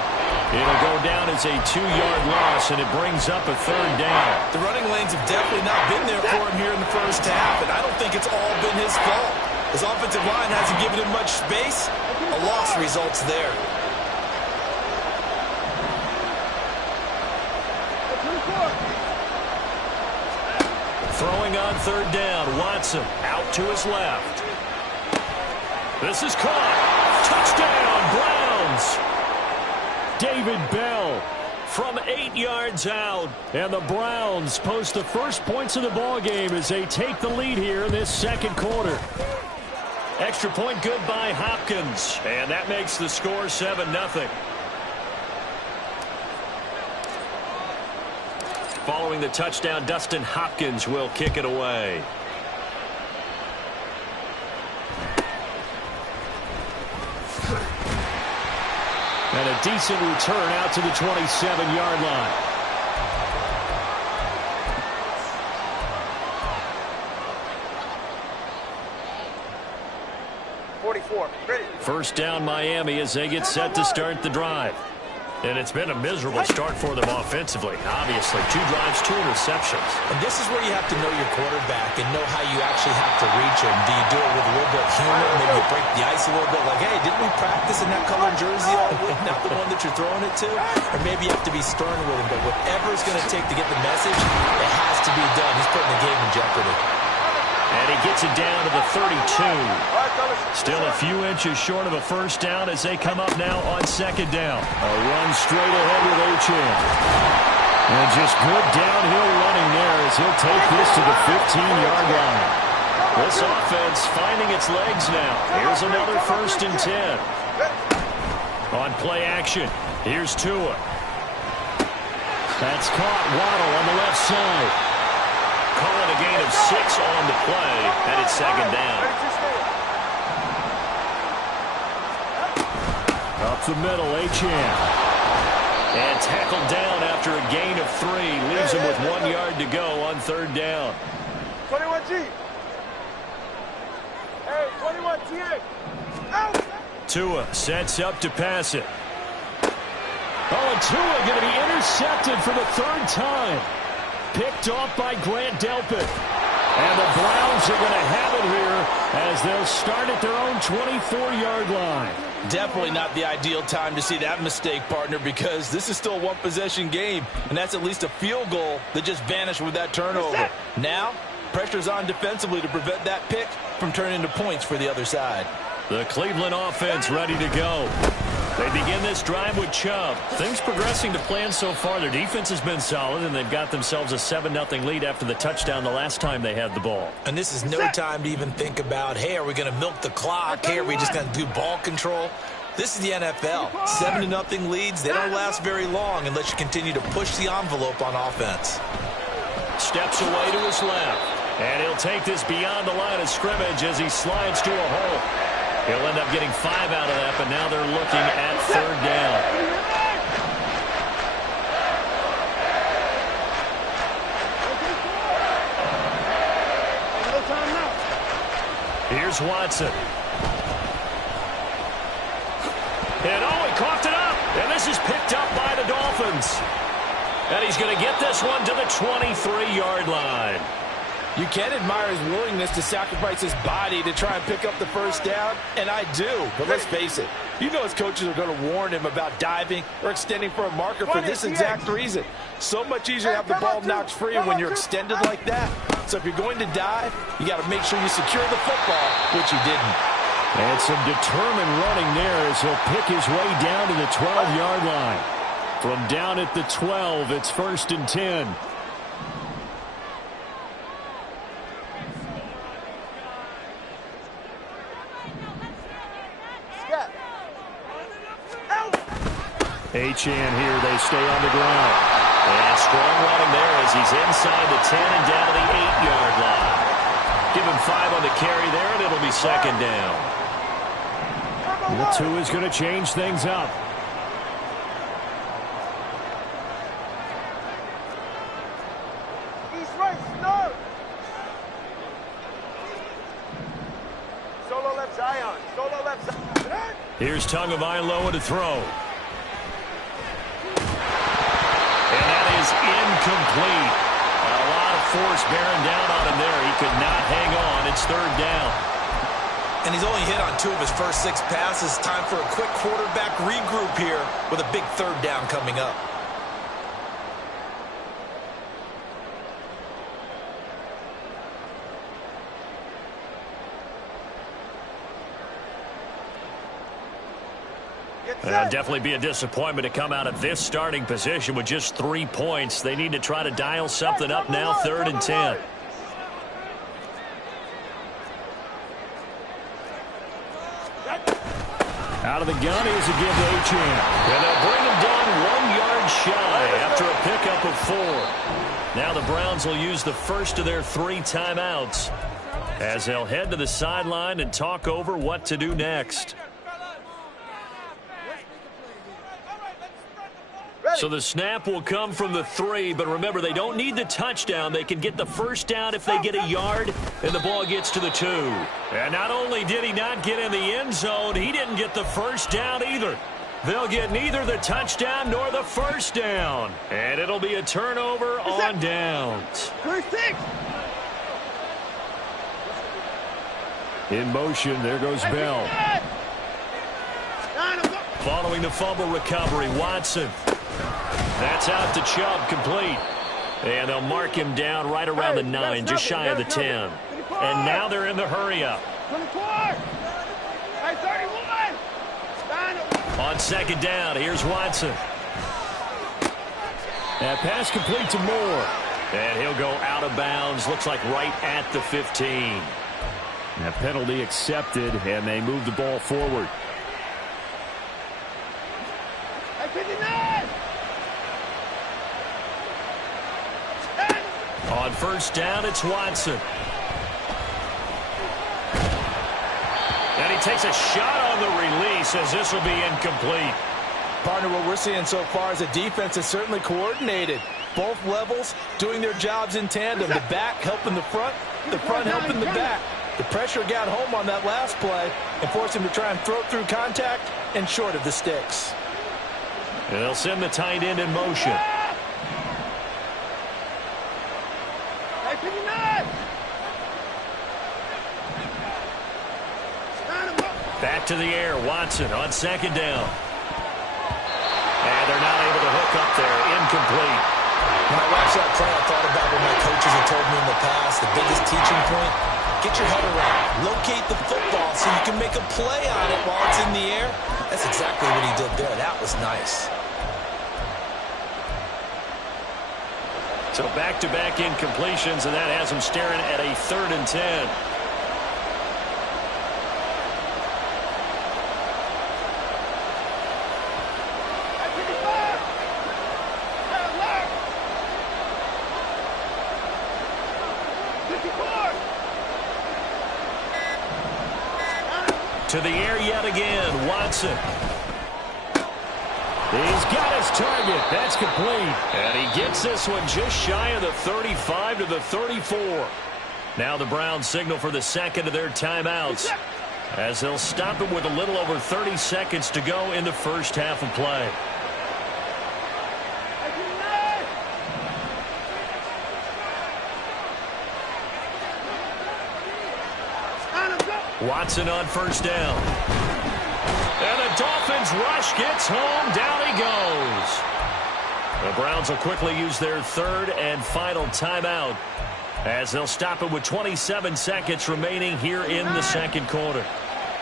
It'll go down as a 2-yard loss, and it brings up a 3rd down. The running lanes have definitely not been there for him here in the first half, and I don't think it's all been his fault. His offensive line hasn't given him much space. A loss results there. Throwing on 3rd down, Watson out to his left. This is caught. Touchdown, Browns. David Bell from 8 yards out. And the Browns post the first points of the ball game as they take the lead here in this second quarter. Extra point good by Hopkins. And that makes the score 7-0. Following the touchdown, Dustin Hopkins will kick it away. And a decent return out to the 27-yard line. First down Miami as they get set to start the drive. And it's been a miserable start for them offensively. Obviously, 2 drives, 2 interceptions. And this is where you have to know your quarterback and know how you actually have to reach him. Do you do it with a little bit of humor? Maybe you break the ice a little bit like, hey, didn't we practice in that colored jersey all week? Not the one that you're throwing it to? Or maybe you have to be stern with him. But whatever it's going to take to get the message, it has to be done. He's putting the game in jeopardy. And he gets it down to the 32. Still a few inches short of a first down as they come up now on second down. A run straight ahead with Achane. And just good downhill running there as he'll take this to the 15-yard line. This offense finding its legs now. Here's another 1st and 10. On play action, here's Tua. That's caught. Waddle on the left side. Calling a gain of 6 on the play, and it's second down. Up the middle, Achane. And tackled down after a gain of 3. Leaves him with 1 yard to go on third down. 21G. Hey, 21TA. Out. Tua sets up to pass it. Oh, and Tua going to be intercepted for the 3rd time. Picked off by Grant Delpit. And the Browns are going to have it here as they'll start at their own 24-yard line. Definitely not the ideal time to see that mistake, partner, because this is still a one-possession game, and that's at least a field goal that just vanished with that turnover. Now, pressure's on defensively to prevent that pick from turning into points for the other side. The Cleveland offense ready to go. They begin this drive with Chubb. Things progressing to plan so far. Their defense has been solid, and they've got themselves a 7-0 lead after the touchdown the last time they had the ball. And this is no time to even think about, hey, are we going to milk the clock? Hey, are we just going to do ball control? This is the NFL. 7-0 leads, they don't last very long unless you continue to push the envelope on offense. Steps away to his left. And he'll take this beyond the line of scrimmage as he slides to a hole. He'll end up getting 5 out of that, but now they're looking at third down. Here's Watson. And oh, he coughed it up. And this is picked up by the Dolphins. And he's going to get this one to the 23-yard line. You can admire his willingness to sacrifice his body to try and pick up the first down, and I do. But let's face it, you know his coaches are going to warn him about diving or extending for a marker for this exact reason. So much easier to have the ball knocked free when you're extended like that. So if you're going to dive, you got to make sure you secure the football, which he didn't. And some determined running there as he'll pick his way down to the 12-yard line. From down at the 12, it's 1st and 10. Achane here, they stay on the ground. And strong running there as he's inside the 10 and down to the 8-yard line. Give him 5 on the carry there, and it'll be second down. The 2 is going to change things up. East right, no. Solo left Zion. Solo left Zion. Here's Tagovailoa to throw. And that is incomplete. A lot of force bearing down on him there. He could not hang on. It's third down. And he's only hit on 2 of his first 6 passes. Time for a quick quarterback regroup here with a big third down coming up. Definitely be a disappointment to come out of this starting position with just 3 points. They need to try to dial something up now, 3rd and 10. Out of the gun is a give to Achane. And they'll bring him down 1 yard shy after a pickup of 4. Now the Browns will use the first of their 3 timeouts as they'll head to the sideline and talk over what to do next. So the snap will come from the 3, but remember, they don't need the touchdown. They can get the first down if they get a yard, and the ball gets to the 2. And not only did he not get in the end zone, he didn't get the first down either. They'll get neither the touchdown nor the first down. And it'll be a turnover on downs. In motion, there goes Bell. Following the fumble recovery, Watson. That's out to Chubb, complete. And they'll mark him down right around the 9, just shy of the 10. And now they're in the hurry-up. 24! 31! On second down, here's Watson. That pass complete to Moore. And he'll go out of bounds, looks like right at the 15. That penalty accepted, and they move the ball forward. 59! On first down, it's Watson. And he takes a shot on the release as this will be incomplete. Partner, what we're seeing so far is a defense that's certainly coordinated. Both levels doing their jobs in tandem. The back helping the front helping the back. The pressure got home on that last play and forced him to try and throw through contact and short of the sticks. And they'll send the tight end in motion. Back to the air, Watson on second down. And they're not able to hook up there, incomplete. When I watched that play, I thought about what my coaches have told me in the past. The biggest teaching point, get your head around. Locate the football so you can make a play on it while it's in the air. That's exactly what he did there. That was nice. So back-to-back incompletions, and that has them staring at a 3rd and 10. To the air yet again, Watson. He's got his target. That's complete. And he gets this one just shy of the 35 to the 34. Now the Browns signal for the second of their timeouts as they'll stop it with a little over 30 seconds to go in the first half of play. Watson on first down. And the Dolphins rush gets home. Down he goes. The Browns will quickly use their 3rd and final timeout as they'll stop it with 27 seconds remaining here in the second quarter.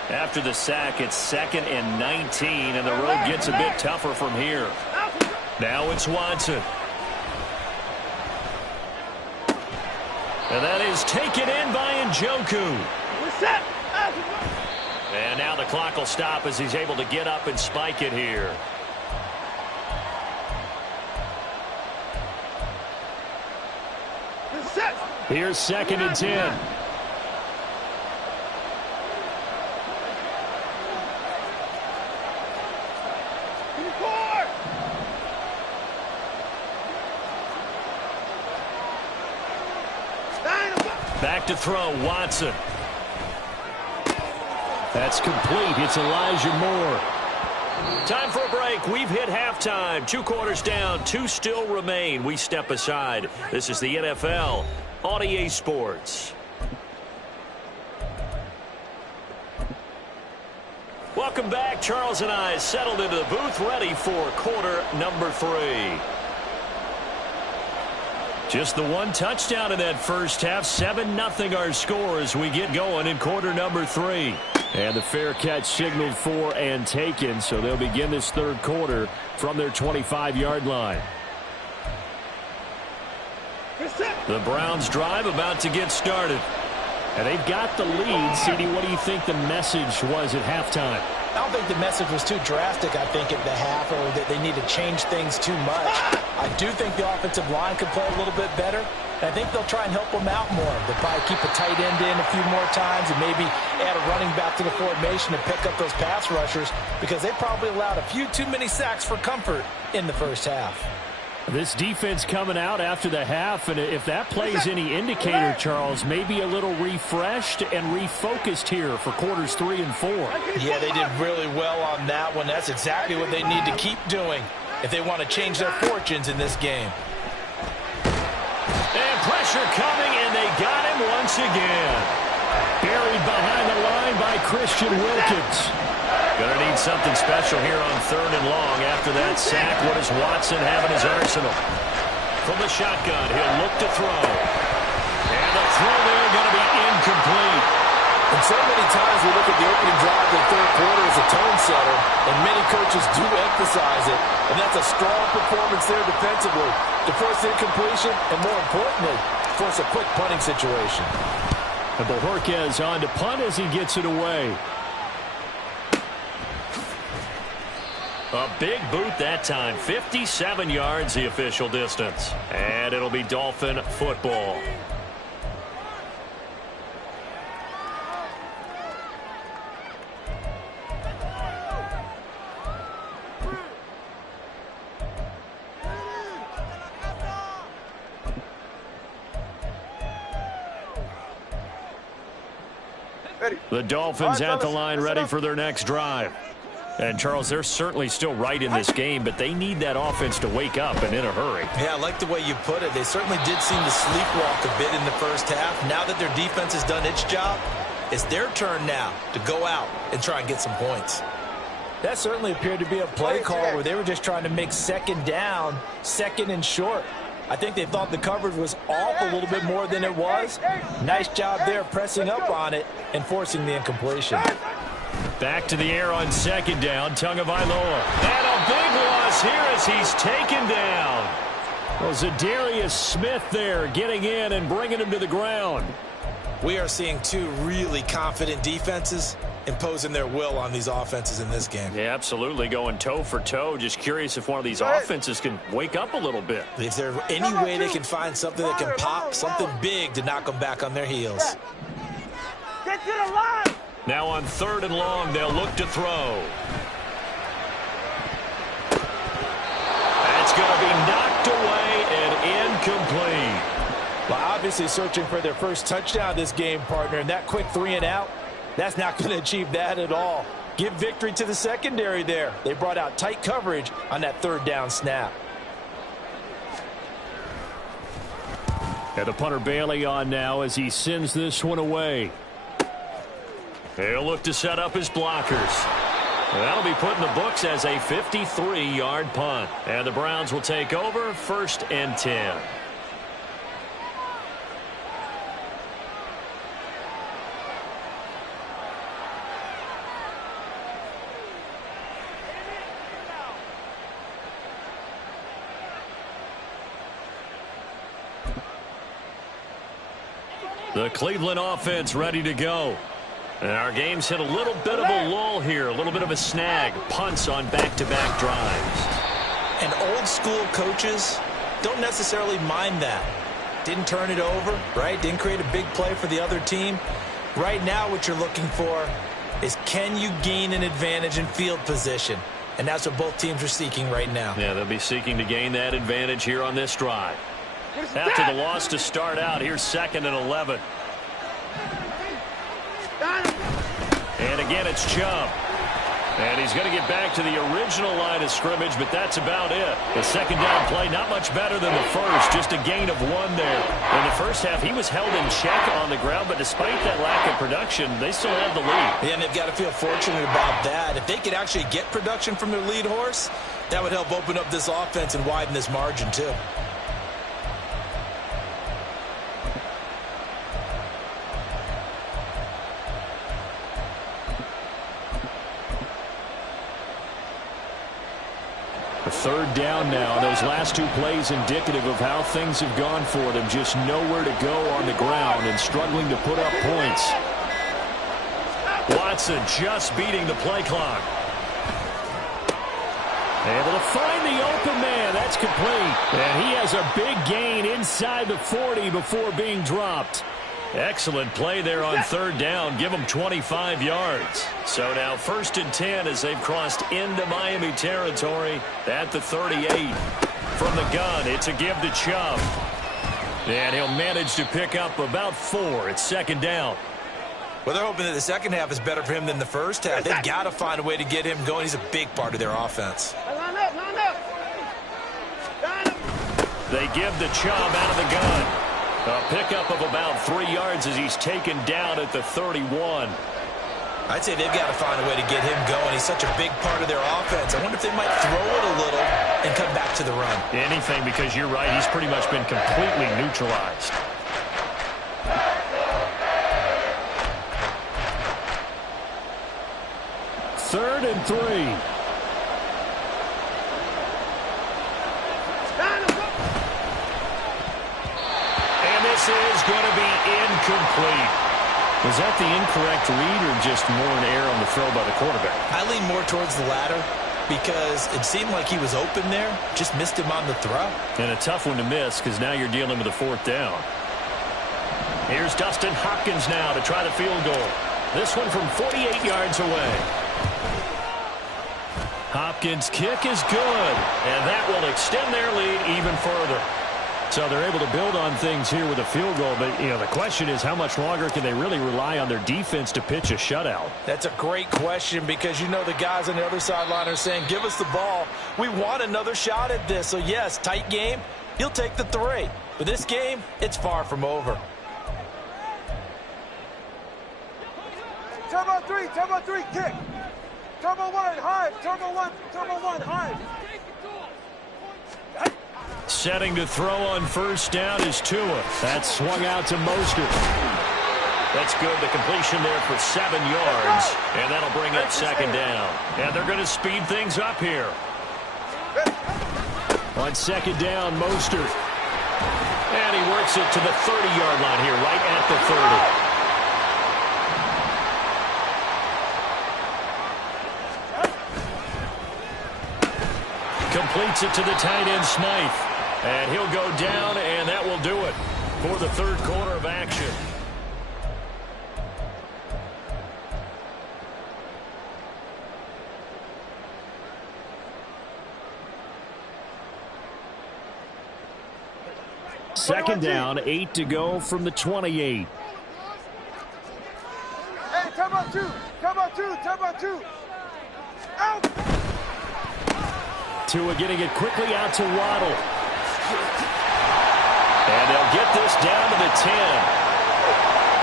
After the sack, it's 2nd and 19, and the road gets a bit tougher from here. Now it's Watson. And that is taken in by Njoku. And now the clock will stop as he's able to get up and spike it here. Here's 2nd and 10. Back to throw, Watson. That's complete. It's Elijah Moore. Time for a break. We've hit halftime. 2 quarters down. 2 still remain. We step aside. This is the NFL on EA Sports. Welcome back. Charles and I settled into the booth ready for quarter number 3. Just the 1 touchdown in that first half. 7-0 our score as we get going in quarter number 3. And the fair catch signaled for and taken, so they'll begin this third quarter from their 25-yard line. The Browns drive about to get started. And they've got the lead. CD, what do you think the message was at halftime? I don't think the message was too drastic, I think, at the half, or that they need to change things too much. I do think the offensive line could play a little bit better. And I think they'll try and help them out more. They'll probably keep a tight end in a few more times and maybe add a running back to the formation to pick up those pass rushers, because they probably allowed a few too many sacks for comfort in the first half. This defense coming out after the half, and if that plays any indicator, Charles, maybe a little refreshed and refocused here for quarters 3 and 4. Yeah, they did really well on that one. That's exactly what they need to keep doing if they want to change their fortunes in this game. And pressure coming, and they got him once again. Buried behind the line by Christian Wilkins. Gonna need something special here on 3rd and long. After that sack, what does Watson have in his arsenal? From the shotgun, he'll look to throw. And the throw there gonna be incomplete. And so many times we look at the opening drive of the third quarter as a tone setter, and many coaches do emphasize it. And that's a strong performance there defensively to force incompletion and, more importantly, force a quick punting situation. And Bojorquez on to punt as he gets it away. A big boot that time. 57 yards the official distance. And it'll be Dolphin football. The Dolphins at the line ready for their next drive. And, Charles, they're certainly still right in this game, but they need that offense to wake up and in a hurry. Yeah, I like the way you put it. They certainly did seem to sleepwalk a bit in the first half. Now that their defense has done its job, it's their turn now to go out and try and get some points. That certainly appeared to be a play call where they were just trying to make second down, second and short. I think they thought the coverage was off a little bit more than it was. Nice job there pressing up on it and forcing the incompletion. Back to the air on second down, Tagovailoa. And a big loss here as he's taken down. Well, Zadarius Smith there getting in and bringing him to the ground. We are seeing two really confident defenses imposing their will on these offenses in this game. Yeah, absolutely, going toe for toe. Just curious if one of these offenses can wake up a little bit. Is there any way they can find something that can pop, something big to knock them back on their heels? Get to the line! Now on 3rd and long, they'll look to throw. That's going to be knocked away and incomplete. Well, obviously searching for their first touchdown this game, partner, and that quick 3 and out, that's not going to achieve that at all. Give victory to the secondary there. They brought out tight coverage on that 3rd down snap. And the punter Bailey on now as he sends this one away. He'll look to set up his blockers. That'll be put in the books as a 53-yard punt. And the Browns will take over 1st and 10. The Cleveland offense ready to go. And our game's hit a little bit of a lull here, a little bit of a snag. Punts on back-to-back drives. And old-school coaches don't necessarily mind that. Didn't turn it over, right? Didn't create a big play for the other team. Right now what you're looking for is, can you gain an advantage in field position? And that's what both teams are seeking right now. Yeah, they'll be seeking to gain that advantage here on this drive. After the loss to start out, here's 2nd and 11. And again, it's Chubb. And he's going to get back to the original line of scrimmage, but that's about it. The second down play, not much better than the first, just a gain of 1 there. In the first half, he was held in check on the ground, but despite that lack of production, they still have the lead. Yeah, and they've got to feel fortunate about that. If they could actually get production from their lead horse, that would help open up this offense and widen this margin, too. third down now. Those last two plays indicative of how things have gone for them. Just nowhere to go on the ground and struggling to put up points. Watson just beating the play clock. Able to find the open man. That's complete. And he has a big gain inside the 40 before being dropped. Excellent play there on third down. Give them 25 yards. So now 1st and 10 as they've crossed into Miami territory at the 38. From the gun, it's a give to Chubb. And he'll manage to pick up about 4. It's 2nd down. Well, they're hoping that the second half is better for him than the first half. They've got to find a way to get him going. He's a big part of their offense. They give the Chubb out of the gun. A pickup of about 3 yards as he's taken down at the 31. I'd say they've got to find a way to get him going. He's such a big part of their offense. I wonder if they might throw it a little and come back to the run. Anything, because you're right. He's pretty much been completely neutralized. Third and 3. This is going to be incomplete. Was that the incorrect read or just more an error on the throw by the quarterback? I lean more towards the latter because it seemed like he was open there, just missed him on the throw. And a tough one to miss because now you're dealing with a 4th down. Here's Dustin Hopkins now to try the field goal. This one from 48 yards away. Hopkins' kick is good, and that will extend their lead even further. So they're able to build on things here with a field goal. But, you know, the question is how much longer can they really rely on their defense to pitch a shutout? That's a great question because, you know, the guys on the other sideline are saying, give us the ball. We want another shot at this. So, yes, tight game. He'll take the 3. But this game, it's far from over. Turbo 3, kick. Turbo 1, hard. Turbo 1, hard. Setting to throw on first down is Tua. That's swung out to Mostert. That's good. The completion there for 7 yards. And that'll bring up 2nd down. And they're going to speed things up here. On 2nd down, Mostert. And he works it to the 30-yard line here, right at the 30. Completes it to the tight end, Smythe. And he'll go down, and that will do it for the third quarter of action. Second down, 8 to go from the 28. Hey, turbo 2. Out. Tua getting it quickly out to Waddle. And they'll get this down to the 10.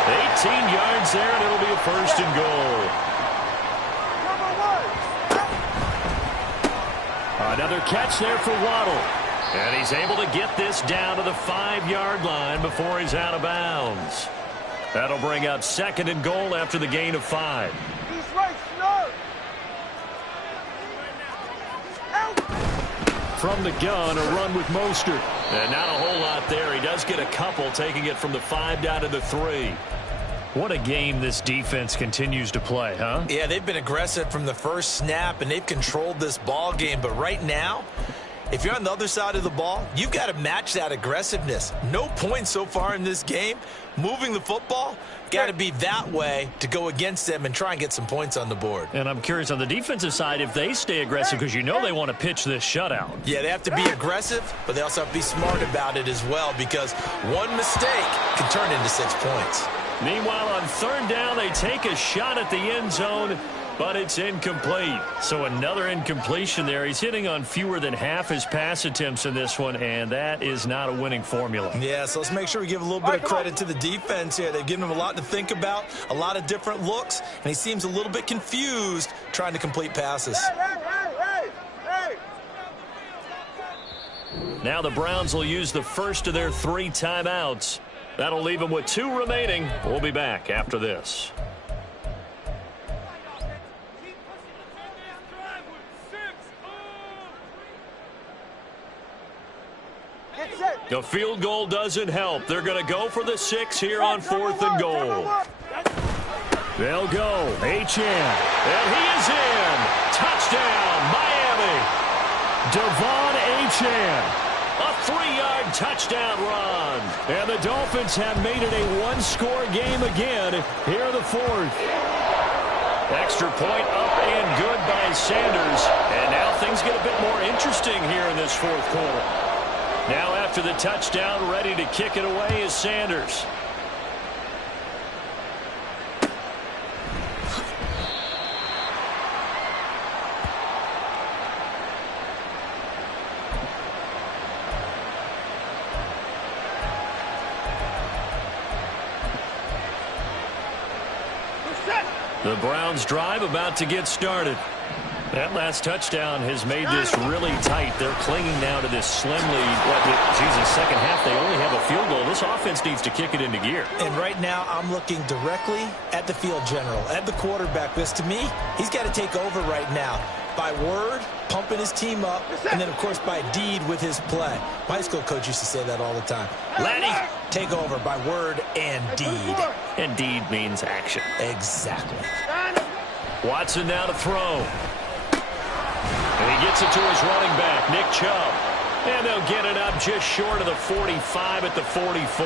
18 yards there, and it'll be a 1st and goal. Another catch there for Waddle. And he's able to get this down to the 5-yard line before he's out of bounds. That'll bring up 2nd and goal after the gain of 5. He's right, no. From the gun, a run with Mostert. And not a whole lot there. He does get a couple, taking it from the 5 down to the 3. What a game this defense continues to play, huh? Yeah, they've been aggressive from the first snap, and they've controlled this ball game. But right now, if you're on the other side of the ball, you've got to match that aggressiveness. No points so far in this game. Moving the football, got to be that way to go against them and try and get some points on the board. And I'm curious on the defensive side if they stay aggressive because you know they want to pitch this shutout. Yeah, they have to be aggressive, but they also have to be smart about it as well because one mistake can turn into 6 points. Meanwhile, on 3rd down, they take a shot at the end zone, but it's incomplete. So another incompletion there. He's hitting on fewer than half his pass attempts in this one, and that is not a winning formula. Yeah, so let's make sure we give a little bit of credit to the defense here. They've given him a lot to think about, a lot of different looks, and he seems a little bit confused trying to complete passes. Hey. Now the Browns will use the first of their 3 timeouts. That'll leave them with 2 remaining. We'll be back after this. The field goal doesn't help. They're going to go for the 6 here on 4th and goal. They'll go. Achane. And he is in. Touchdown, Miami. Devon Achane. A 3-yard touchdown run. And the Dolphins have made it a one-score game again here in the 4th. Extra point up and good by Sanders. And now things get a bit more interesting here in this 4th quarter. Now after the touchdown, ready to kick it away is Sanders. The Browns drive about to get started. That last touchdown has made this really tight. They're clinging now to this slim lead. Second half, they only have a field goal. This offense needs to kick it into gear. And right now, I'm looking directly at the field general, at the quarterback. Because to me, he's got to take over right now. By word, pumping his team up, and then, of course, by deed with his play. My high school coach used to say that all the time. Lenny, take over by word and deed. And deed means action. Exactly. Watson now to throw. And he gets it to his running back, Nick Chubb. And they'll get it up just short of the 45 at the 44.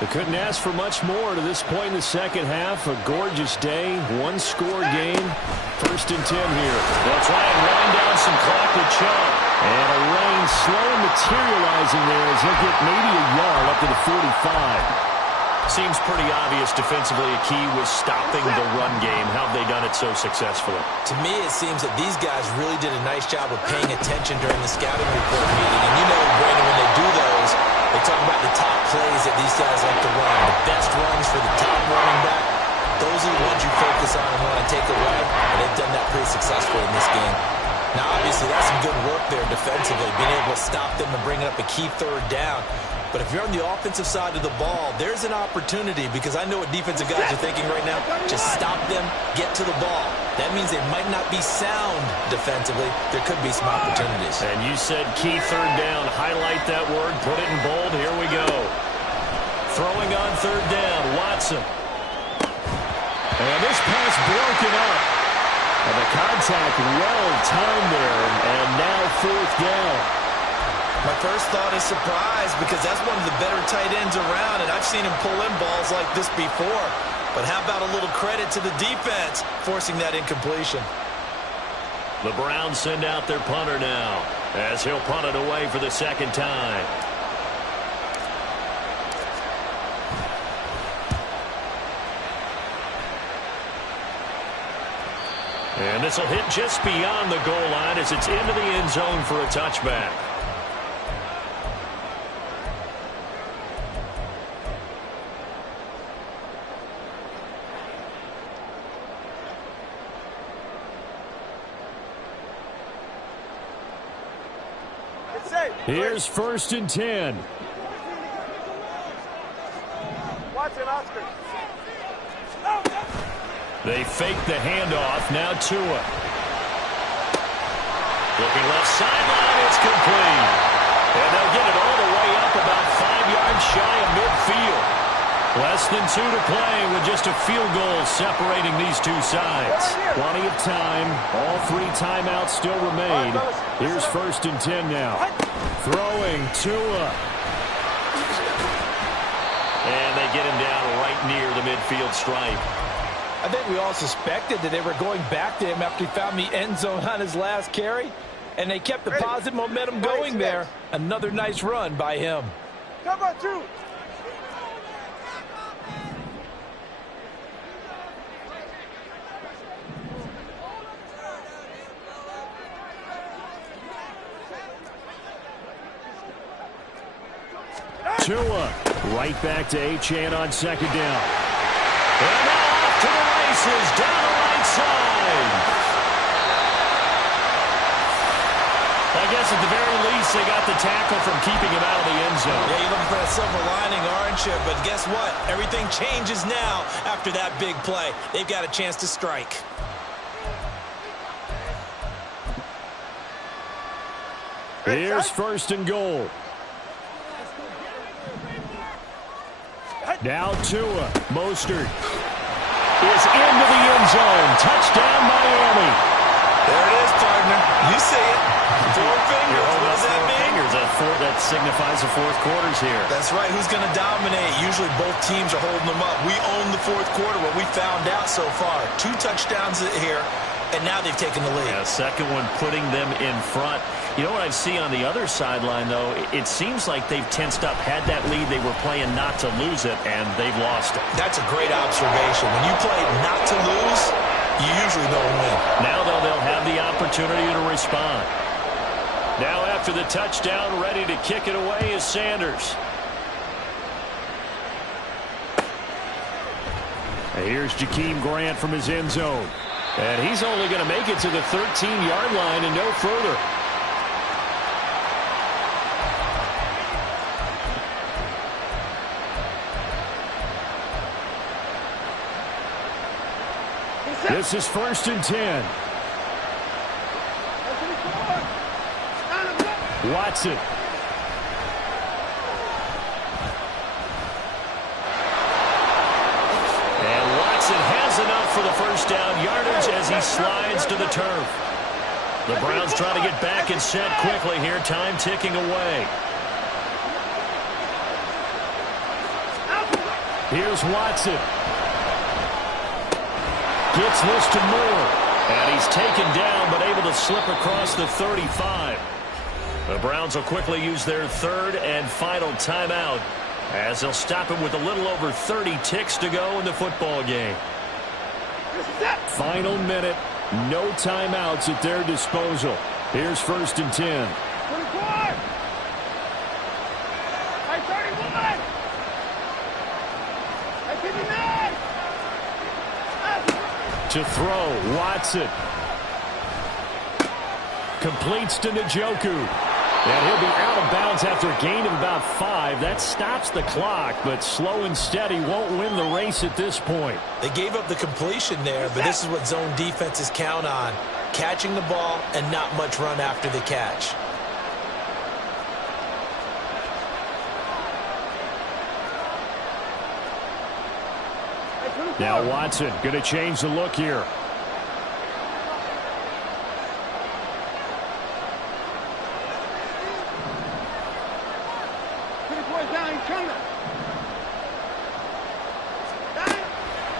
They couldn't ask for much more to this point in the second half. A gorgeous day, one-score game. 1st and 10 here. They'll try and wind down some clock with Chubb. And a rain slow materializing there as he'll get maybe a yard up to the 45. Seems pretty obvious defensively a key was stopping the run game. How have they done it so successfully? To me, it seems that these guys really did a nice job of paying attention during the scouting report meeting. And you know, Brandon, when they do those, they talk about the top plays that these guys like to run. The best runs for the top running back. Those are the ones you focus on and want to take away. And they've done that pretty successfully in this game. Now, obviously, that's some good work there defensively, being able to stop them and bring up a key 3rd down. But if you're on the offensive side of the ball, there's an opportunity, because I know what defensive guys are thinking right now. Just stop them, get to the ball. That means they might not be sound defensively. There could be some opportunities. And you said key 3rd down. Highlight that word. Put it in bold. Here we go. Throwing on 3rd down. Watson. And this pass broken up. And the contact well timed there. And now 4th down. My first thought is surprise, because that's one of the better tight ends around, and I've seen him pull in balls like this before. But how about a little credit to the defense forcing that incompletion? The Browns send out their punter now, as he'll punt it away for the 2nd time. And this will hit just beyond the goal line as it's into the end zone for a touchback. Here's 1st and 10. Watson, Oscar. They fake the handoff. Now Tua. Looking left sideline. It's complete. And they'll get it all the way up about 5 yards shy of midfield. Less than 2 to play with just a field goal separating these two sides. Plenty of time. All 3 timeouts still remain. Here's 1st and 10 now. Throwing Tua. And they get him down right near the midfield stripe. I think we all suspected that they were going back to him after he found the end zone on his last carry. And they kept the positive momentum going there. Another nice run by him. Come on, 2. Tua right back to Achane on 2nd down. And now off to the races down the right side. I guess at the very least they got the tackle from keeping him out of the end zone. Yeah, you're looking for that silver lining, aren't you? But guess what? Everything changes now after that big play. They've got a chance to strike. Here's 1st and goal. Now Tua. Mostert is into the end zone. Touchdown, Miami. There it is, partner. You see it. Four fingers. What does that mean? That signifies the fourth quarter's here. That's right. Who's going to dominate? Usually both teams are holding them up. We own the fourth quarter, what we found out so far. 2 touchdowns here, and now they've taken the lead. Yeah, second one putting them in front. You know what I see on the other sideline, though? It seems like they've tensed up. Had that lead, they were playing not to lose it, and they've lost it. That's a great observation. When you play not to lose, you usually don't win. Now, though, they'll have the opportunity to respond. Now, after the touchdown, ready to kick it away is Sanders. And here's Jakeem Grant from his end zone. And he's only going to make it to the 13-yard line and no further. This is 1st and 10. Watson. And Watson has enough for the first down yardage as he slides to the turf. The Browns trying to get back and set quickly here. Time ticking away. Here's Watson. Gets this to Moore. And he's taken down but able to slip across the 35. The Browns will quickly use their third and final timeout as they'll stop him with a little over 30 ticks to go in the football game. Final minute. No timeouts at their disposal. Here's 1st and 10. 24. 31. 59. To throw, Watson. Completes to Njoku. And he'll be out of bounds after a gain of about 5. That stops the clock, but slow and steady won't win the race at this point. They gave up the completion there, but this is what zone defenses count on. Catching the ball and not much run after the catch. Now Watson going to change the look here.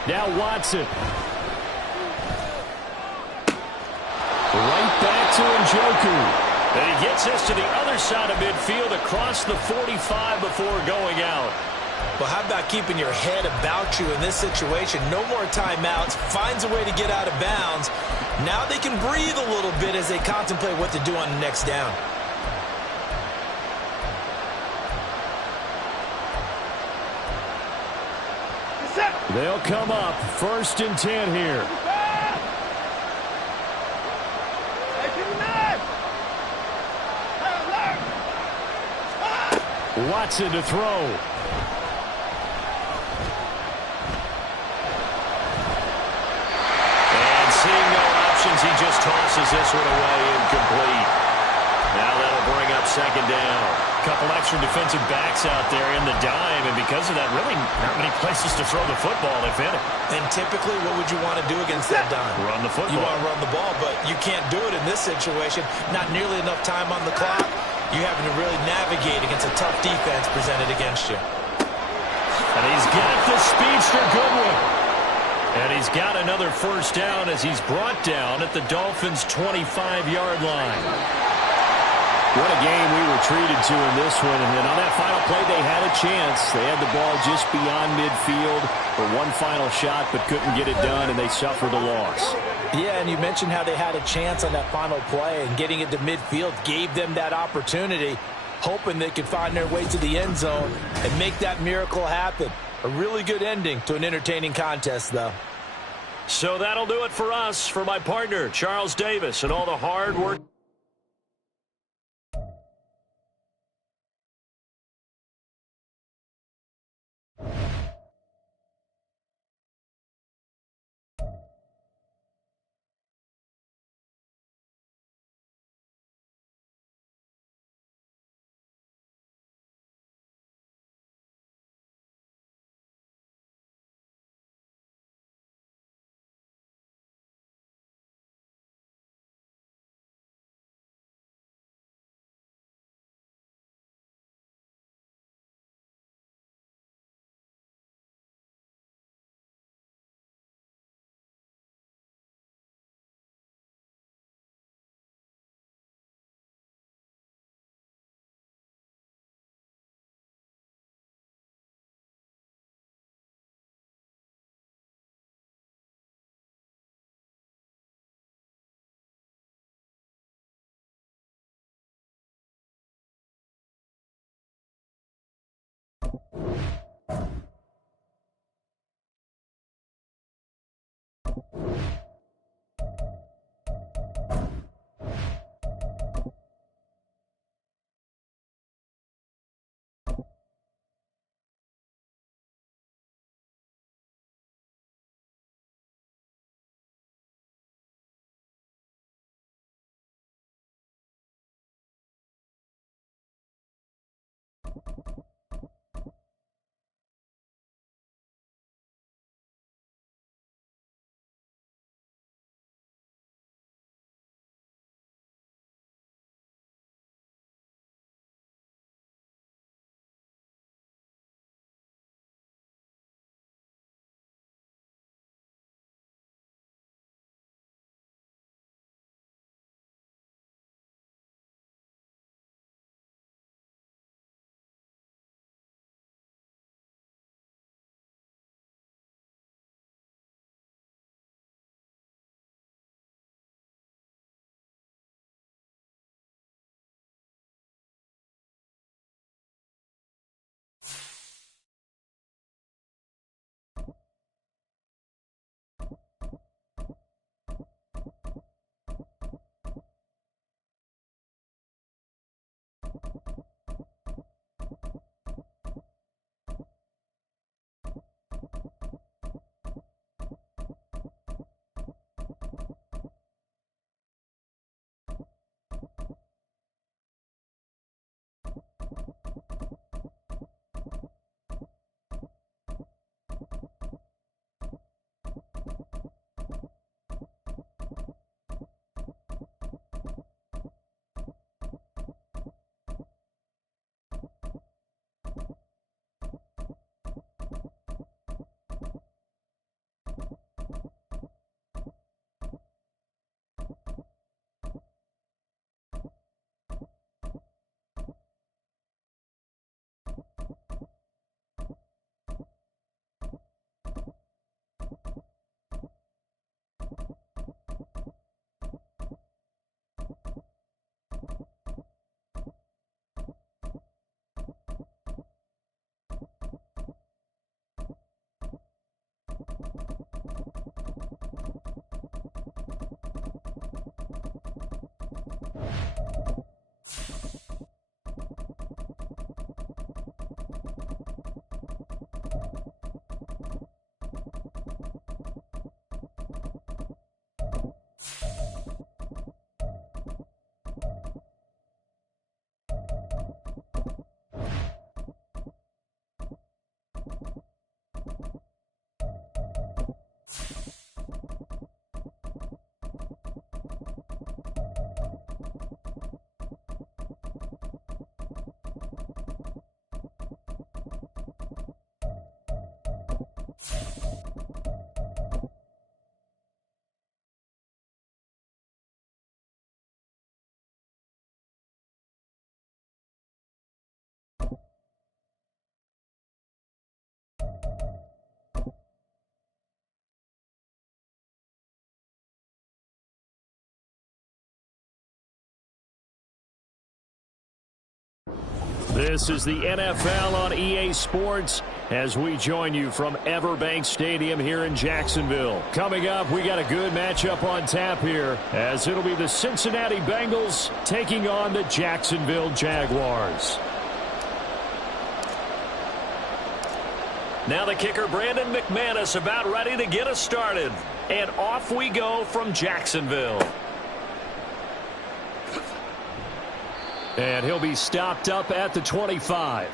Now Watson. Right back to Njoku. And he gets this to the other side of midfield across the 45 before going out. Well, how about keeping your head about you in this situation? No more timeouts. Finds a way to get out of bounds. Now they can breathe a little bit as they contemplate what to do on the next down. They'll come up 1st and 10 here. Watson to throw. And seeing no options, he just tosses this one away, incomplete. Now that'll bring up 2nd down. Couple extra defensive backs out there in the dime, and because of that, really not many places to throw the football, if any. And typically, what would you want to do against that dime? Run the football. You want to run the ball, but you can't do it in this situation. Not nearly enough time on the clock. You're having to really navigate against a tough defense presented against you. And he's got the speedster Goodwin. And he's got another first down as he's brought down at the Dolphins' 25-yard line. What a game we were treated to in this one. And then on that final play, they had a chance. They had the ball just beyond midfield for one final shot, but couldn't get it done, and they suffered a loss. Yeah, and you mentioned how they had a chance on that final play, and getting it to midfield gave them that opportunity, hoping they could find their way to the end zone and make that miracle happen. A really good ending to an entertaining contest, though. So that'll do it for us. For my partner, Charles Davis, and all the hard work. This is the NFL on EA Sports as we join you from Everbank Stadium here in Jacksonville. Coming up, we got a good matchup on tap here as it'll be the Cincinnati Bengals taking on the Jacksonville Jaguars. Now the kicker, Brandon McManus, about ready to get us started. And off we go from Jacksonville. And he'll be stopped up at the 25.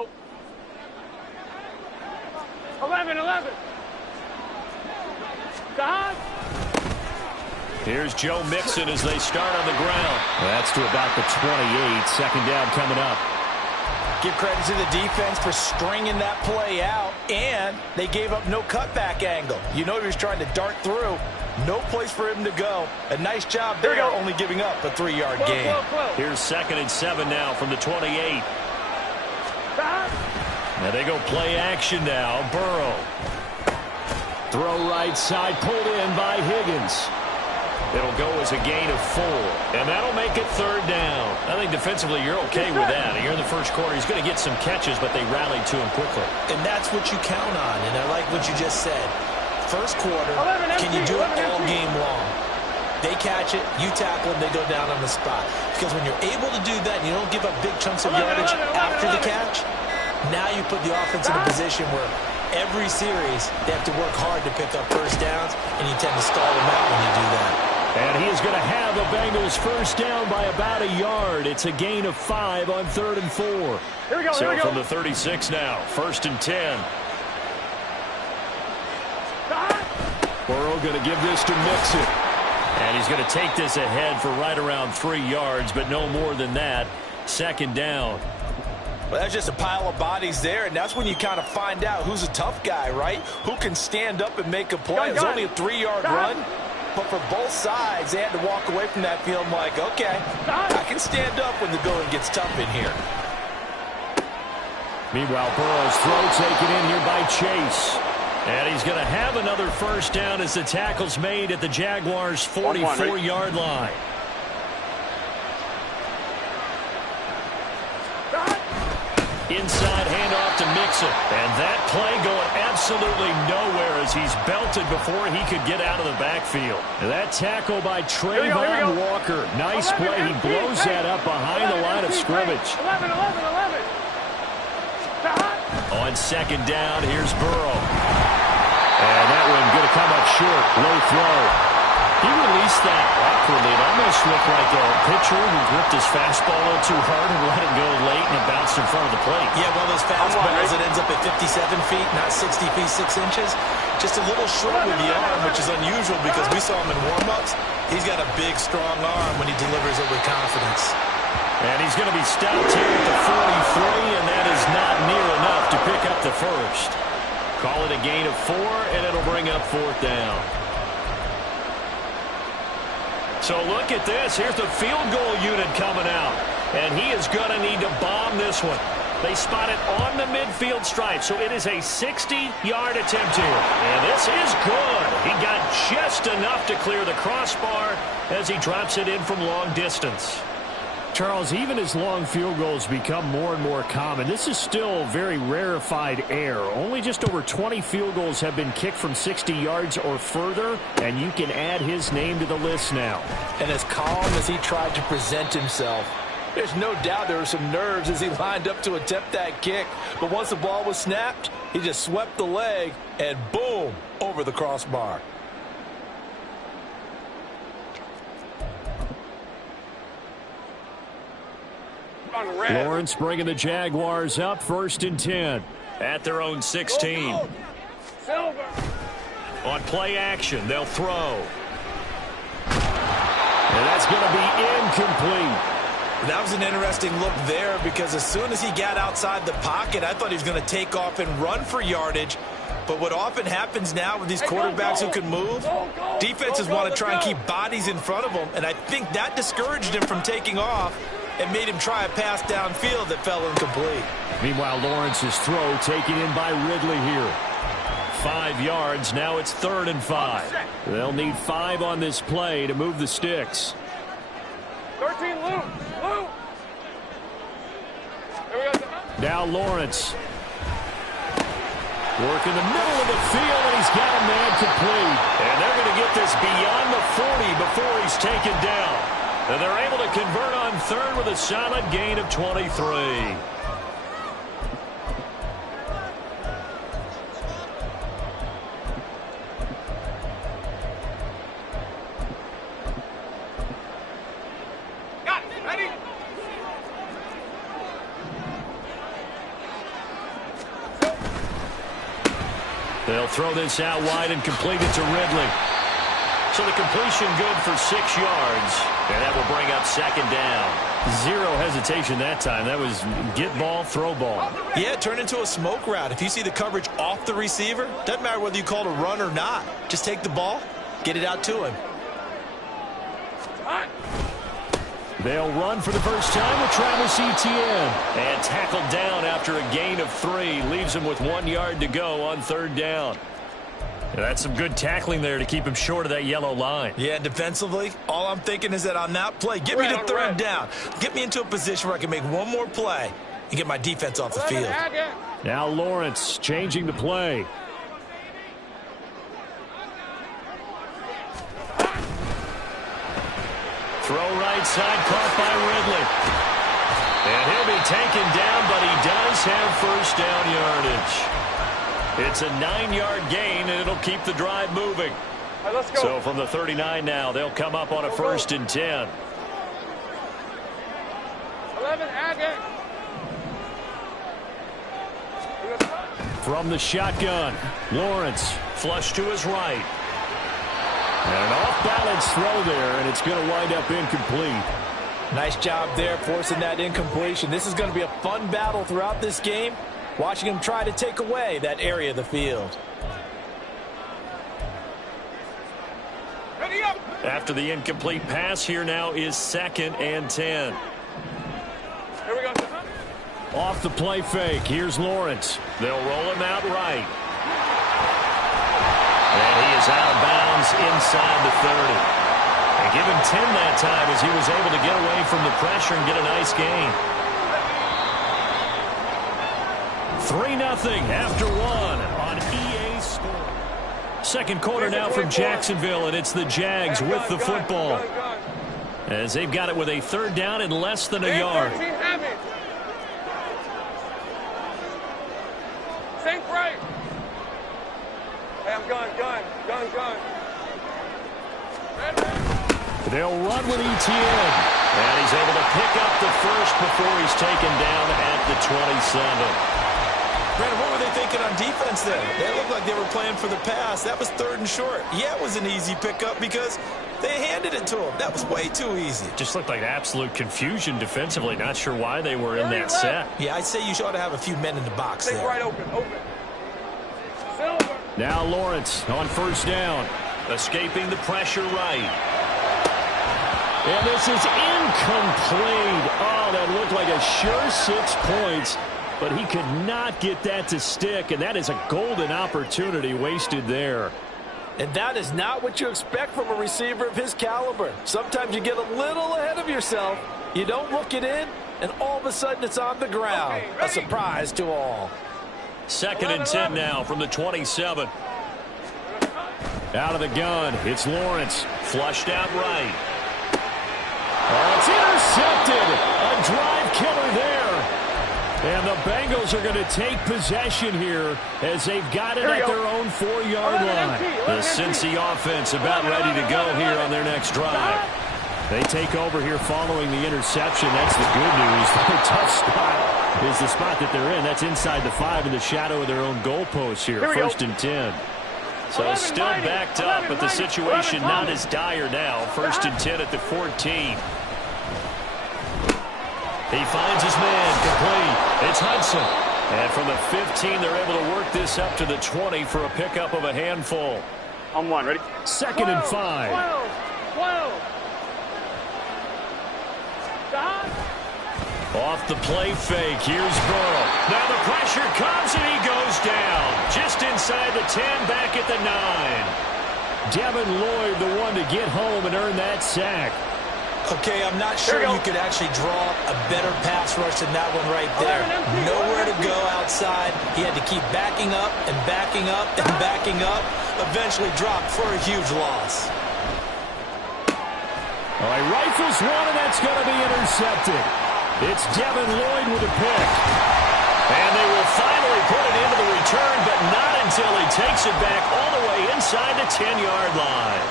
Yo. 11. God. Here's Joe Mixon as they start on the ground. That's to about the 28. Second down coming up. Give credit to the defense for stringing that play out, and they gave up no cutback angle. You know he was trying to dart through. No place for him to go. A nice job there, only giving up a 3-yard gain. Here's 2nd and 7 now from the 28. Now they go play action now. Burrow. Throw right side, pulled in by Higgins. It'll go as a gain of 4. And that'll make it 3rd down. I think defensively you're okay with that. Here in the first quarter, he's going to get some catches, but they rallied to him quickly. And that's what you count on, and I like what you just said. First quarter, can you do it all game long? They catch it, you tackle them, they go down on the spot. Because when you're able to do that and you don't give up big chunks of yardage after the catch, now you put the offense in a position where every series they have to work hard to pick up first downs, and you tend to stall them out when you do that. And he is going to have the Bengals first down by about a yard. It's a gain of 5 on 3rd and 4. Here we go. So from the 36 now, 1st and 10. Burrow going to give this to Mixon. And he's going to take this ahead for right around 3 yards, but no more than that. 2nd down. Well, that's just a pile of bodies there, and that's when you kind of find out who's a tough guy, right? Who can stand up and make a play. It's only a 3-yard run, but for both sides, they had to walk away from that field like, okay, I can stand up when the going gets tough in here. Meanwhile, Burrow's throw taken in here by Chase. And he's going to have another first down as the tackle's made at the Jaguars' 44-yard line. Inside handoff to Mixon. And that play going absolutely nowhere as he's belted before he could get out of the backfield. And that tackle by Trayvon Walker. Nice play. He blows that up behind the line of scrimmage. 11. On 2nd down, here's Burrow. And that one going to come up short. Low throw. He released that awkwardly. It almost looked like a pitcher who gripped his fastball a little too hard and let it go late, and it bounced in front of the plate. Yeah, one of those fastballs that ends up at 57 feet, not 60 feet, 6 inches. Just a little short with the arm, which is unusual because we saw him in warm-ups. He's got a big, strong arm when he delivers it with confidence. And he's going to be stopped here at the 43, and that is not near enough to pick up the first. Call it a gain of 4, and it'll bring up 4th down. So look at this. Here's the field goal unit coming out. And he is going to need to bomb this one. They spot it on the midfield stripe, so it is a 60-yard attempt here. And this is good. He got just enough to clear the crossbar as he drops it in from long distance. Charles, even as long field goals become more and more common, this is still very rarefied air. Only just over 20 field goals have been kicked from 60 yards or further, and you can add his name to the list now. And as calm as he tried to present himself, there's no doubt there were some nerves as he lined up to attempt that kick. But once the ball was snapped, he just swept the leg and boom, over the crossbar. Lawrence bringing the Jaguars up 1st and 10 at their own 16. On play action, they'll throw. And that's going to be incomplete. That was an interesting look there because as soon as he got outside the pocket, I thought he was going to take off and run for yardage. But what often happens now with these quarterbacks who can move, defenses want to try and keep bodies in front of them, and I think that discouraged him from taking off and made him try a pass downfield that fell incomplete. Meanwhile, Lawrence's throw taken in by Ridley here. 5 yards. Now it's 3rd and 5. They'll need 5 on this play to move the sticks. 13, Lou. Now Lawrence. Working the middle of the field, and he's got a man complete. And they're going to get this beyond the 40 before he's taken down. And they're able to convert on 3rd with a solid gain of 23. They'll throw this out wide and complete it to Ridley. So the completion good for 6 yards, and that will bring up second down. Zero hesitation that time. That was get ball, throw ball. Yeah, turn into a smoke route. If you see the coverage off the receiver, doesn't matter whether you call it a run or not. Just take the ball, get it out to him. They'll run for the first time with Travis Etienne. And tackled down after a gain of 3. Leaves him with 1 yard to go on third down. That's some good tackling there to keep him short of that yellow line. Yeah, defensively, all I'm thinking is that on that play, get me to third down. Get me into a position where I can make one more play and get my defense off the field. Now Lawrence changing the play. Throw right side, caught by Ridley. And he'll be taken down, but he does have first down yardage. It's a 9-yard gain, and it'll keep the drive moving. Right, let's go. So from the 39 now, they'll come up on a first and 10. 11, Agate. From the shotgun, Lawrence flush to his right. And an off-balance throw there, and it's going to wind up incomplete. Nice job there forcing that incompletion. This is going to be a fun battle throughout this game, watching him try to take away that area of the field. Ready up. After the incomplete pass, here now is 2nd and 10. Here we go. Off the play fake, here's Lawrence. They'll roll him out right. And he is out of bounds inside the 30. And give him 10 that time as he was able to get away from the pressure and get a nice gain. 3-0 after 1 on EA Sports. Second quarter now from Jacksonville, and it's the Jags with the football. As they've got it with a third down and less than a yard. Sink right. Hey, I'm gun. They'll run with Etienne. And he's able to pick up the first before he's taken down at the 27. Brandon, what were they thinking on defense there? They looked like they were playing for the pass. That was 3rd and short. Yeah, it was an easy pickup because they handed it to him. That was way too easy. Just looked like absolute confusion defensively. Not sure why they were in that set. Yeah, I'd say you ought to have a few men in the box there. Right open. Silver. Now Lawrence on first down. Escaping the pressure right. And this is incomplete. Oh, that looked like a sure 6 points. But he could not get that to stick, and that is a golden opportunity wasted there. And that is not what you expect from a receiver of his caliber. Sometimes you get a little ahead of yourself, you don't look it in, and all of a sudden it's on the ground. A surprise to all. 2nd and 10 now from the 27. Out of the gun, it's Lawrence. Flushed out right. Oh, it's intercepted. A drive killer there. And the Bengals are going to take possession here as they've got it at their own 4-yard line. The Cincy offense about ready to go here on their next drive. They take over here following the interception. That's the good news. Their tough spot is the spot that they're in. That's inside the 5 in the shadow of their own goalpost here. 1st and 10. So still backed up, but the situation not as dire now. 1st and 10 at the 14. He finds his man, complete. It's Hudson. And from the 15, they're able to work this up to the 20 for a pickup of a handful. On 1, ready? 2nd and 5. 12. Off the play fake, here's Burrow. Now the pressure comes and he goes down. Just inside the 10, back at the 9. Devin Lloyd, the one to get home and earn that sack. Okay, I'm not sure you could actually draw a better pass rush than that one right there. Nowhere to go outside. He had to keep backing up and backing up and backing up. Eventually dropped for a huge loss. All right, rifles one, and that's going to be intercepted. It's Devin Lloyd with a pick. And they will finally put it into the return, but not until he takes it back all the way inside the 10-yard line.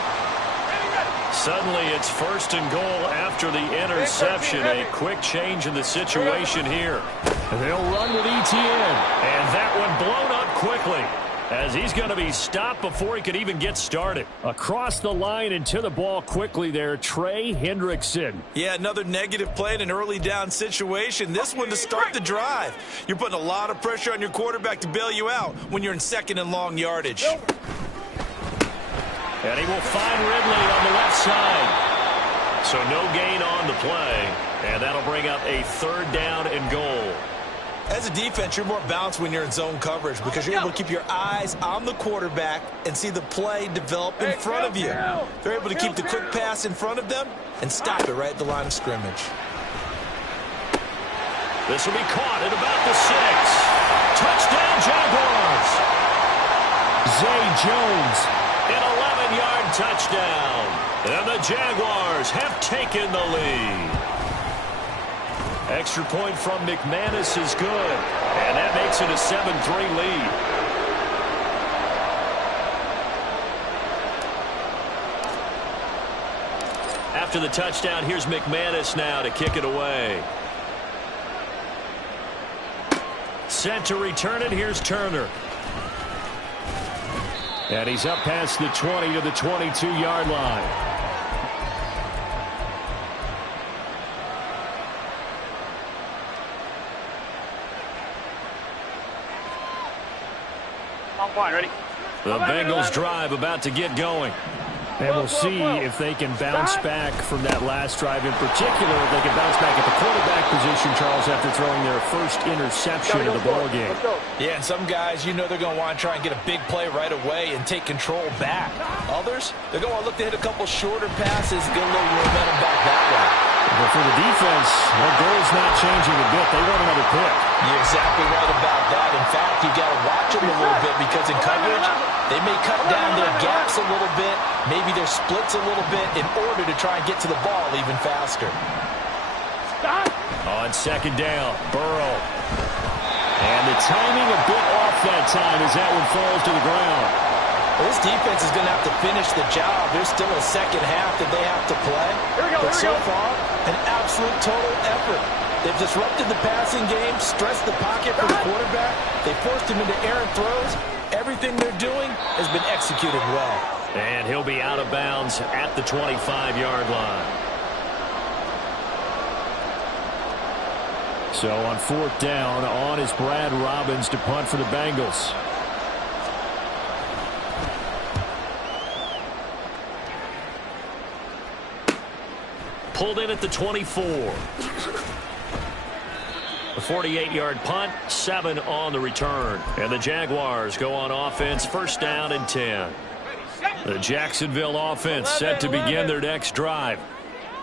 Suddenly it's 1st and goal after the interception. A quick change in the situation here. They'll run with Etienne. And that one blown up quickly. as he's going to be stopped before he could even get started. Across the line and to the ball quickly there, Trey Hendrickson. Yeah, another negative play in an early down situation. This one to start the drive. You're putting a lot of pressure on your quarterback to bail you out when you're in second and long yardage. And he will find Ridley on the left side. So no gain on the play, and that'll bring up a 3rd down and goal. As a defense, you're more balanced when you're in zone coverage because you're able to keep your eyes on the quarterback and see the play develop in front of you. They're able to keep the quick pass in front of them and stop it right at the line of scrimmage. This will be caught at about the 6. Touchdown, Jaguars. Zay Jones, an 11-yard touchdown. And the Jaguars have taken the lead. Extra point from McManus is good, and that makes it a 7-3 lead. After the touchdown, here's McManus now to kick it away. Set to return it, here's Turner. And he's up past the 20 to the 22-yard line. I'm fine, ready? The Bengals drive about to get going. And we'll see if they can bounce back from that last drive in particular. If they can bounce back at the quarterback position, Charles, after throwing their first interception of the ballgame. Yeah, and some guys, you know they're going to want to try and get a big play right away and take control back. Others, they're going to look to hit a couple shorter passes, get a little momentum back that way. But for the defense, their goal's not changing a bit. They want another pick. You're exactly right about that. In fact, you got to watch them a little bit because in coverage, they may cut down their gaps a little bit, maybe their splits a little bit in order to try and get to the ball even faster. On 2nd down, Burrow. And the timing a bit off that time as that one falls to the ground. This defense is going to have to finish the job. There's still a second half that they have to play. But so far, an absolute total effort. They've disrupted the passing game, stressed the pocket for the quarterback. They forced him into errant throws. Everything they're doing has been executed well. And he'll be out of bounds at the 25-yard line. So on 4th down, on is Brad Robbins to punt for the Bengals. Pulled in at the 24. A 48-yard punt, 7 on the return. And the Jaguars go on offense, 1st down and 10. The Jacksonville offense set to begin their next drive.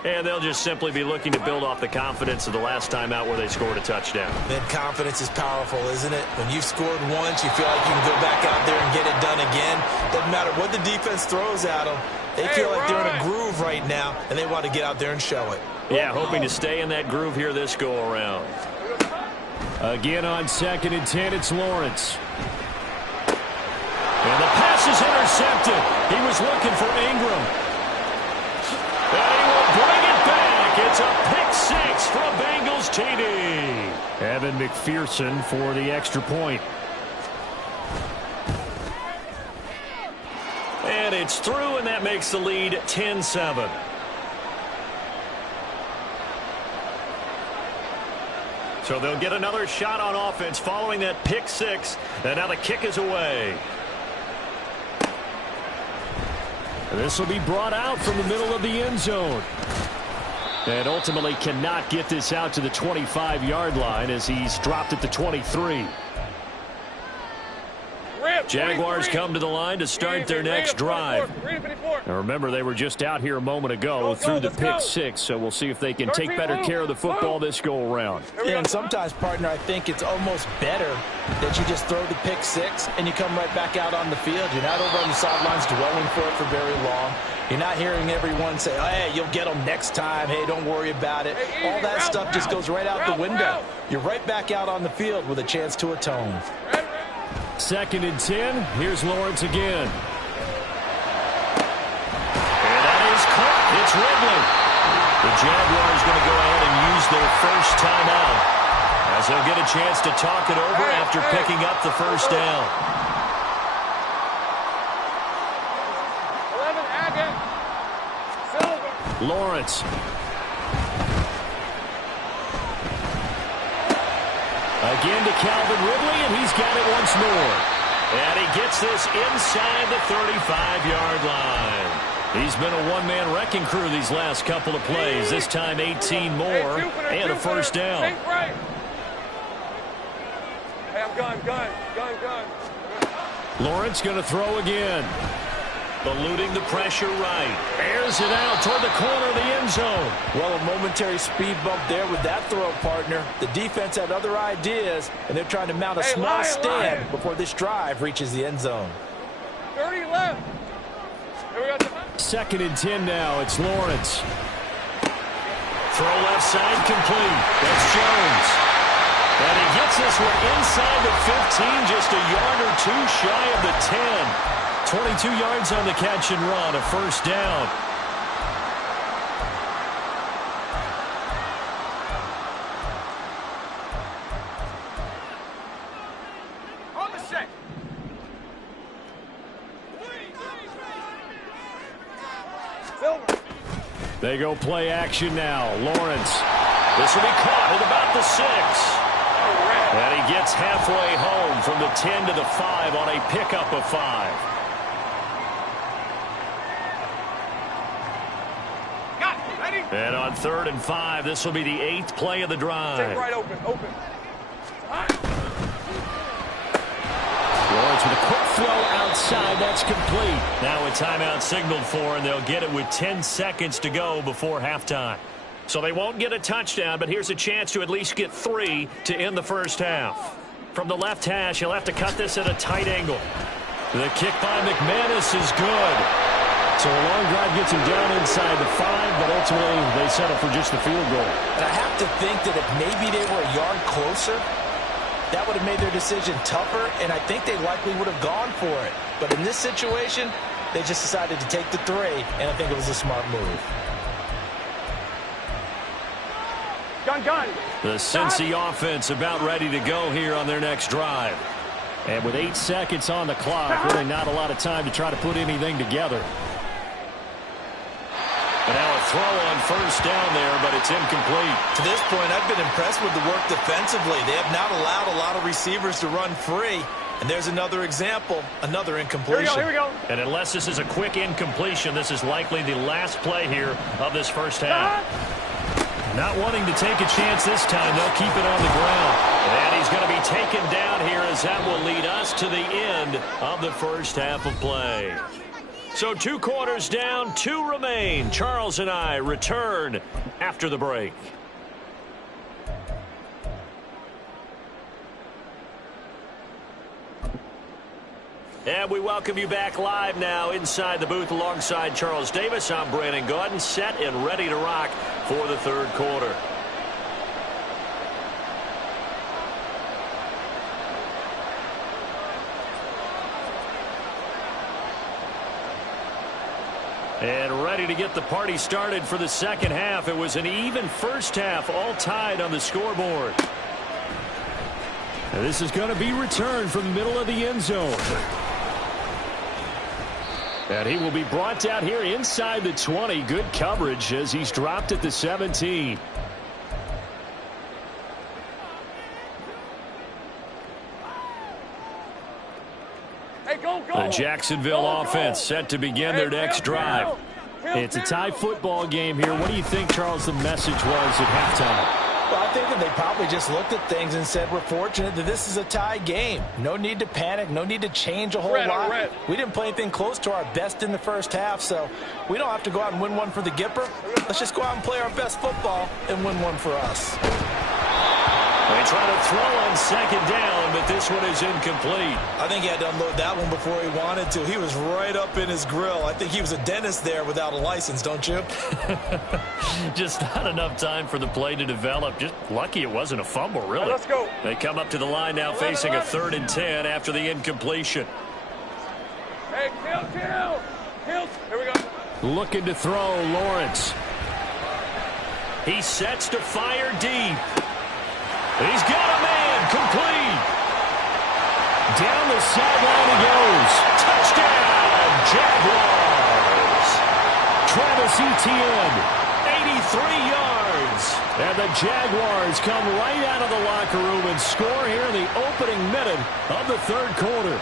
And they'll just simply be looking to build off the confidence of the last time out where they scored a touchdown. Then confidence is powerful, isn't it? When you've scored once, you feel like you can go back out there and get it done again. Doesn't matter what the defense throws at them. They feel like they're in a groove right now, and they want to get out there and show it. Yeah, hoping to stay in that groove here this go-around. Again on 2nd and 10, it's Lawrence. And the pass is intercepted. He was looking for Ingram. And he will bring it back. It's a pick-6 for a Bengals TD. Evan McPherson for the extra point. And it's through, and that makes the lead 10-7. So they'll get another shot on offense following that pick-6. And now the kick is away. And this will be brought out from the middle of the end zone. And ultimately cannot get this out to the 25-yard line as he's dropped at the 23. Jaguars come to the line to start their next drive. Now remember, they were just out here a moment ago through the pick-6, so we'll see if they can take better care of the football this go-around. Yeah, and sometimes, partner, I think it's almost better that you just throw the pick-6 and you come right back out on the field. You're not over on the sidelines dwelling for it for very long. You're not hearing everyone say, oh, hey, you'll get them next time. Hey, don't worry about it. All that stuff just goes right out the window. You're right back out on the field with a chance to atone. 2nd and 10. Here's Lawrence again. And that is caught. It's Ridley. The Jaguars going to go ahead and use their first timeout as they'll get a chance to talk it over after picking up the 1st down. Lawrence. Again to Calvin Ridley, and he's got it once more. And he gets this inside the 35-yard line. He's been a one-man wrecking crew these last couple of plays. This time 18 more and a first down. Hey, I'm gun. Lawrence going to throw again. Eluding the pressure right. Airs it out toward the corner of the end zone. Well, a momentary speed bump there with that throw, partner. The defense had other ideas, and they're trying to mount a small stand before this drive reaches the end zone. 30 left. Here we go. 2nd and 10 now. It's Lawrence. Throw left side complete. That's Jones. And he gets this one inside the 15, just a yard or two shy of the 10. 22 yards on the catch and run, a first down. On the set. They go play action now. Lawrence. This will be caught at about the 6. And he gets halfway home from the 10 to the 5 on a pickup of 5. And on 3rd and 5, this will be the 8th play of the drive. Take right open. Lawrence with a quick throw outside. That's complete. Now a timeout signaled for, and they'll get it with 10 seconds to go before halftime. So they won't get a touchdown, but here's a chance to at least get 3 to end the first half. From the left hash, he'll have to cut this at a tight angle. The kick by McManus is good. So a long drive gets him down inside the 5, but ultimately they settle for just the field goal. And I have to think that if maybe they were a yard closer, that would have made their decision tougher, and I think they likely would have gone for it. But in this situation, they just decided to take the 3, and I think it was a smart move. Gun. The Cincy offense about ready to go here on their next drive. And with 8 seconds on the clock, really not a lot of time to try to put anything together. And now a throw on first down there, but it's incomplete. To this point, I've been impressed with the work defensively. They have not allowed a lot of receivers to run free. And there's another example, another incompletion. Here we go. And unless this is a quick incompletion, this is likely the last play here of this first half. Not wanting to take a chance this time, they'll keep it on the ground. And he's going to be taken down here as that will lead us to the end of the first half of play. So 2 quarters down, 2 remain. Charles and I return after the break. And we welcome you back live now inside the booth alongside Charles Davis. I'm Brandon Gaudin, set and ready to rock for the 3rd quarter. And ready to get the party started for the second half. It was an even first half, all tied on the scoreboard. And this is going to be returned from the middle of the end zone. And he will be brought down here inside the 20. Good coverage as he's dropped at the 17. Hey, go. The Jacksonville offense set to begin their next drive. It's a tie football game here. What do you think, Charles, the message was at halftime? Well, I think that they probably just looked at things and said, we're fortunate that this is a tie game. No need to panic. No need to change a whole lot. We didn't play anything close to our best in the first half, so we don't have to go out and win one for the Gipper. Let's just go out and play our best football and win one for us. They try to throw on second down, but this one is incomplete. I think he had to unload that one before he wanted to. He was right up in his grill. I think he was a dentist there without a license, don't you? Just not enough time for the play to develop. Just lucky it wasn't a fumble, really. Right, let's go. They come up to the line now facing a 3rd and 10 after the incompletion. Hey, kill. Here we go. Looking to throw, Lawrence. He sets to fire deep. He's got a man, complete. Down the sideline he goes. Touchdown, Jaguars. Travis Etienne, 83 yards. And the Jaguars come right out of the locker room and score here in the opening minute of the third quarter.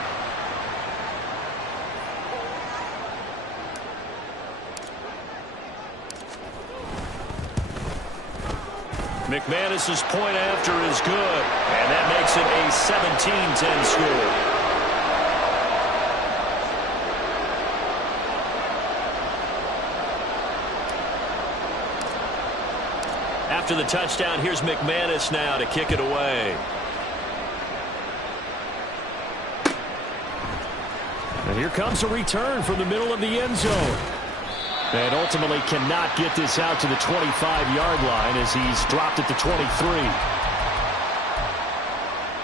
McManus's point after is good, and that makes it a 17-10 score. After the touchdown, here's McManus now to kick it away. And here comes a return from the middle of the end zone. And ultimately cannot get this out to the 25-yard line as he's dropped at the 23.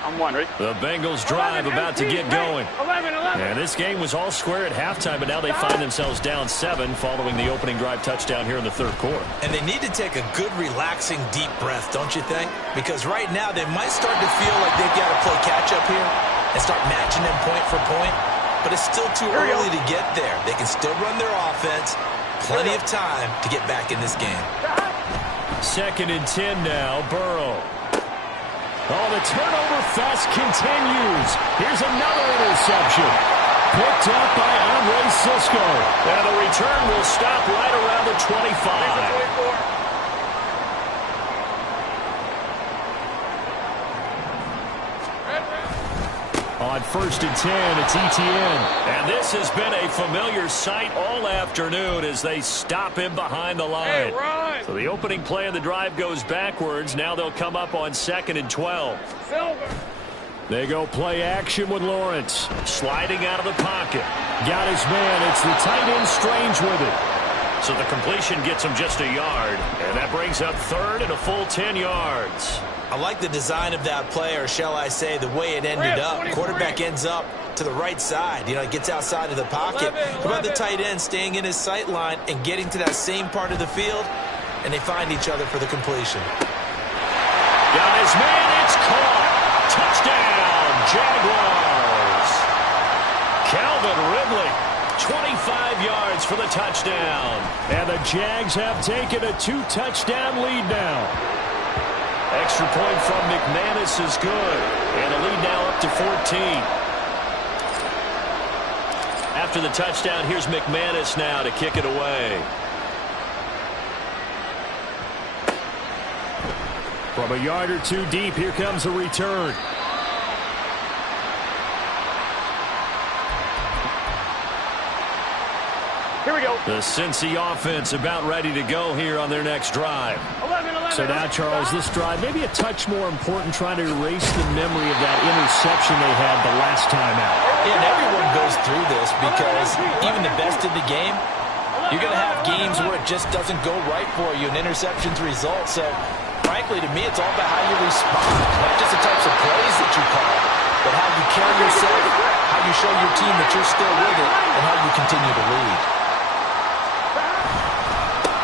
I'm wondering. The Bengals drive about to get going. 11. And this game was all square at halftime, but now they find themselves down 7 following the opening drive touchdown here in the third quarter. And they need to take a good, relaxing, deep breath, don't you think? Because right now they might start to feel like they've got to play catch-up here and start matching them point for point. But it's still too early to get there. They can still run their offense. Plenty of time to get back in this game. 2nd and 10 now, Burrow. Oh, the turnover fest continues. Here's another interception. Picked up by Andre Cisco. And the return will stop right around the 25. On 1st and 10, it's Etienne. And this has been a familiar sight all afternoon as they stop him behind the line. Hey, so the opening play of the drive goes backwards. Now they'll come up on 2nd and 12. Silver. They go play action with Lawrence. Sliding out of the pocket. Got his man. It's the tight end Strange with it. So the completion gets him just a yard. And that brings up 3rd and a full 10 yards. I like the design of that play, or shall I say the way it ended up. Quarterback ends up to the right side. You know, it gets outside of the pocket. How about the tight end staying in his sight line and getting to that same part of the field, and they find each other for the completion. Got his man. It's caught. Touchdown, Jaguars. Calvin Ridley, 25 yards for the touchdown. And the Jags have taken a 2-touchdown lead now. Extra point from McManus is good. And the lead now up to 14. After the touchdown, here's McManus now to kick it away. From a yard or two deep, here comes a return. Here we go. The Cincy offense about ready to go here on their next drive. 11. So now, Charles, this drive maybe a touch more important, trying to erase the memory of that interception they had the last time out. And everyone goes through this because even the best in the game, you're going to have games where it just doesn't go right for you, and interceptions result. So, frankly, to me, it's all about how you respond, not just the types of plays that you call, but how you carry yourself, how you show your team that you're still with it, and how you continue to lead.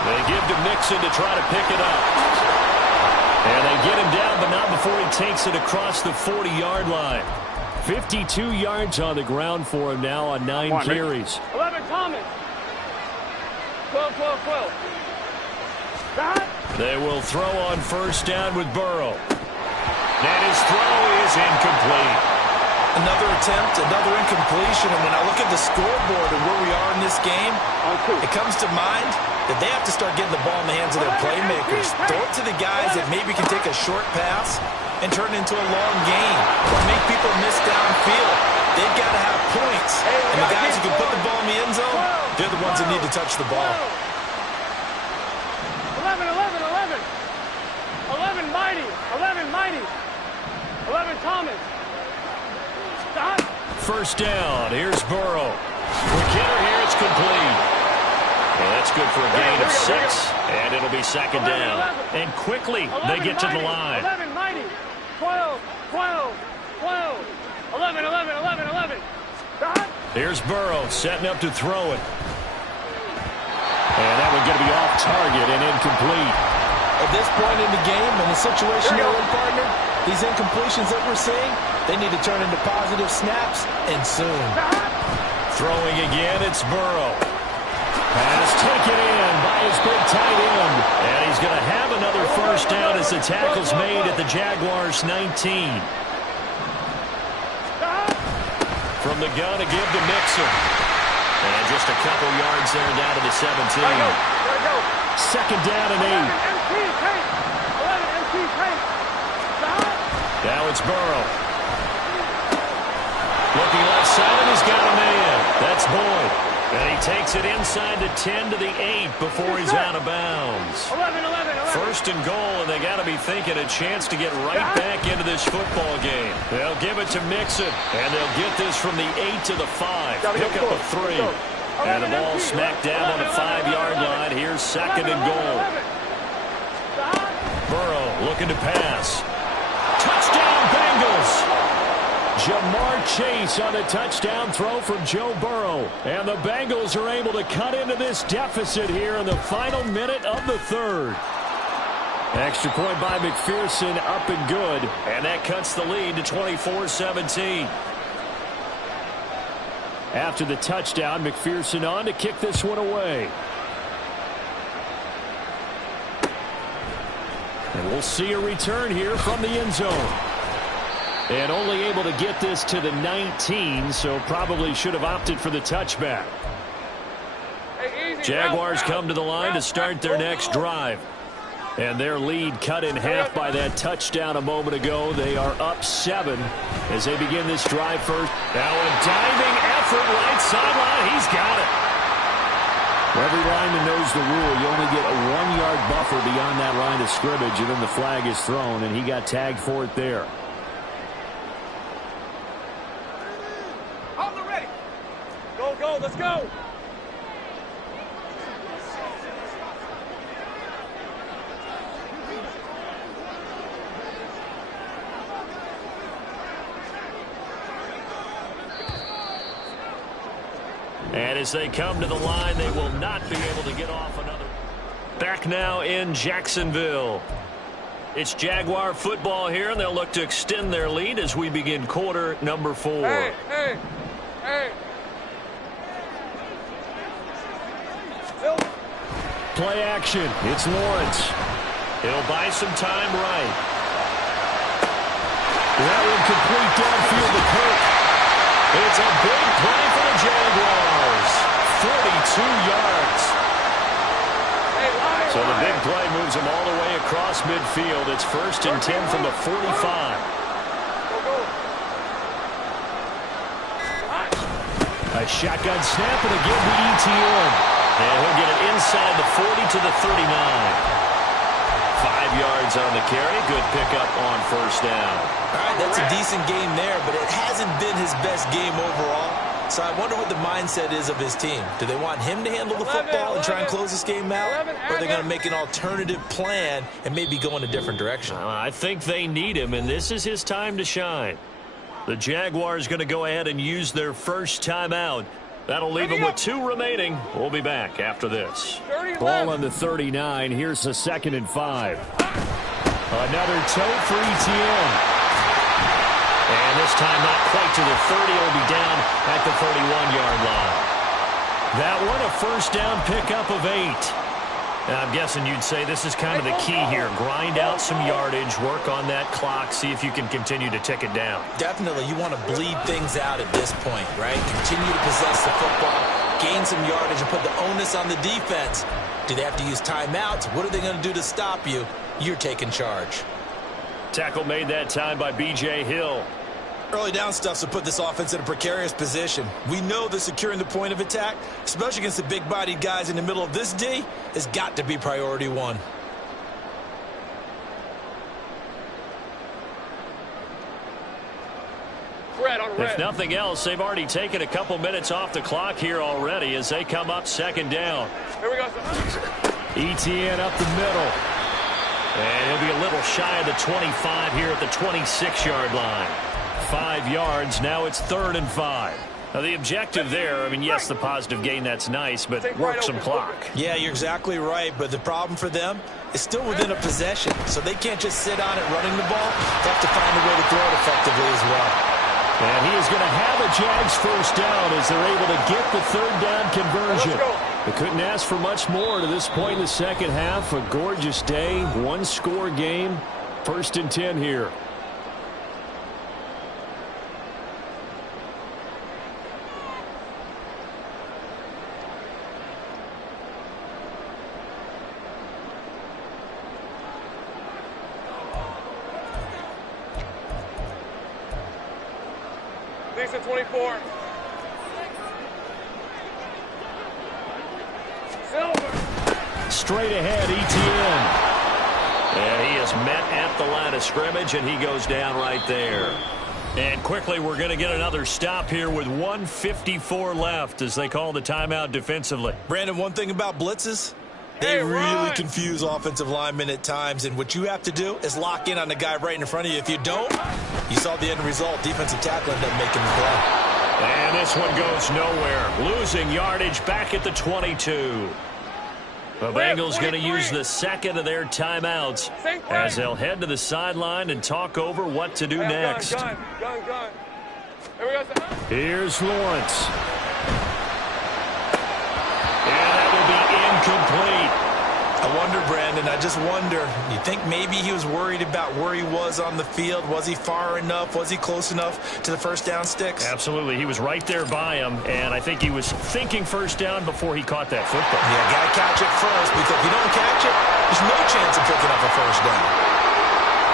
They give to Mixon to try to pick it up. And they get him down, but not before he takes it across the 40-yard line. 52 yards on the ground for him now on 9 carries. 11, Thomas. 12. They will throw on 1st down with Burrow. And his throw is incomplete. Another attempt, another incompletion, and when I look at the scoreboard and where we are in this game, it comes to mind that they have to start getting the ball in the hands of their playmakers. Throw it to the guys that maybe can take a short pass and turn it into a long gain or make people miss downfield. They've got to have points, and the guys who can put the ball in the end zone, they're the ones that need to touch the ball. 11, Mighty. 11, Thomas. Stop. 1st down. Here's Burrow. Quick hitter here. It's complete. And that's good for a gain of 6. And it'll be 2nd down. And quickly they get to the line. 11, Mighty. 12. 11. Stop. Here's Burrow setting up to throw it. And that one going to be off target and incomplete. At this point in the game, in the situation you're in, partner, these incompletions that we're seeing, they need to turn into positive snaps, and soon. Throwing again, it's Burrow. Pass taken in by his big tight end. And he's going to have another first down as the tackle's made at the Jaguars' 19. From the gun to give to Mixon. And just a couple yards there down to the 17. Second down and 8. Now it's Burrow. Looking left side, and he's got a man. That's Boyd. And he takes it inside the 10 to the 8 before he's out of bounds. 11. First and goal, and they got to be thinking a chance to get right back into this football game. They'll give it to Mixon, and they'll get this from the 8 to the 5. Pick up a 3. And the ball smacked down on the 5-yard line. Here's second and goal. Burrow looking to pass. Touchdown, Bengals! Jamar Chase on the touchdown throw from Joe Burrow. And the Bengals are able to cut into this deficit here in the final minute of the third. Extra point by McPherson, up and good. And that cuts the lead to 24-17. After the touchdown, McPherson on to kick this one away. And we'll see a return here from the end zone. And only able to get this to the 19, so probably should have opted for the touchback. Jaguars come to the line to start their next drive. And their lead cut in half by that touchdown a moment ago. They are up 7 as they begin this drive first. Now a diving effort right sideline. He's got it. Every lineman knows the rule. You only get a 1-yard buffer beyond that line of scrimmage, and then the flag is thrown, and he got tagged for it there. Go, let's go. And as they come to the line, they will not be able to get off another. Back now in Jacksonville. It's Jaguar football here, and they'll look to extend their lead as we begin quarter number 4. Hey. Play action. It's Lawrence. He'll buy some time right. That one complete downfield to Kirk. It's a big play for the Jaguars. 42 yards. So the big play moves them all the way across midfield. It's first and 10 from the 45. A shotgun snap and again to ETN. And he'll get it inside the 40 to the 39. 5 yards on the carry. Good pickup on first down. All right, that's a decent game there, but it hasn't been his best game overall. So I wonder what the mindset is of his team. Do they want him to handle the football and try and close this game out? Or are they going to make an alternative plan and maybe go in a different direction? I think they need him, and this is his time to shine. The Jaguars going to go ahead and use their first timeout. That'll leave them with 2 remaining. We'll be back after this. Ball on the 39. Here's the 2nd and 5. Another toe for ETN. And this time not quite to the 30. It'll be down at the 31-yard line. That one a first down pickup of 8. Now, I'm guessing you'd say this is kind of the key here. Grind out some yardage, work on that clock, see if you can continue to tick it down. Definitely. You want to bleed things out at this point, right? Continue to possess the football, gain some yardage, and put the onus on the defense. Do they have to use timeouts? What are they going to do to stop you? You're taking charge. Tackle made that time by B.J. Hill. Early down stuff to put this offense in a precarious position. We know that securing the point of attack, especially against the big-bodied guys in the middle of this D, has got to be priority 1. If nothing else, they've already taken a couple minutes off the clock here already as they come up 2nd down. Here we go. ETN up the middle. And he'll be a little shy of the 25 here at the 26-yard line. 5 yards. Now it's 3rd and 5. Now the objective there, I mean, yes, the positive gain, that's nice, but work some clock. Yeah, you're exactly right, but the problem for them is still within a possession, so they can't just sit on it running the ball. They have to find a way to throw it effectively as well. And he is going to have a Jags first down as they're able to get the 3rd down conversion. They couldn't ask for much more to this point in the second half. A gorgeous day, one-score game. 1st and 10 here. Lisa 24. Silver. Straight ahead, Etienne. And he is met at the line of scrimmage, and he goes down right there. And quickly, we're going to get another stop here with 1:54 left as they call the timeout defensively. Brandon, one thing about blitzes, they really confuse offensive linemen at times, and what you have to do is lock in on the guy right in front of you. If you don't, you saw the end result. Defensive tackle ended up making the play. And this one goes nowhere. Losing yardage back at the 22. The Bengals going to use the second of their timeouts as they'll head to the sideline and talk over what to do next. Gun. Here's Lawrence. And that will be incomplete. I wonder, Brandon, I just wonder, you think maybe he was worried about where he was on the field? Was he far enough? Was he close enough to the first down sticks? Absolutely. He was right there by him, and I think he was thinking first down before he caught that football. Yeah, got to catch it first, because if you don't catch it, there's no chance of picking up a first down.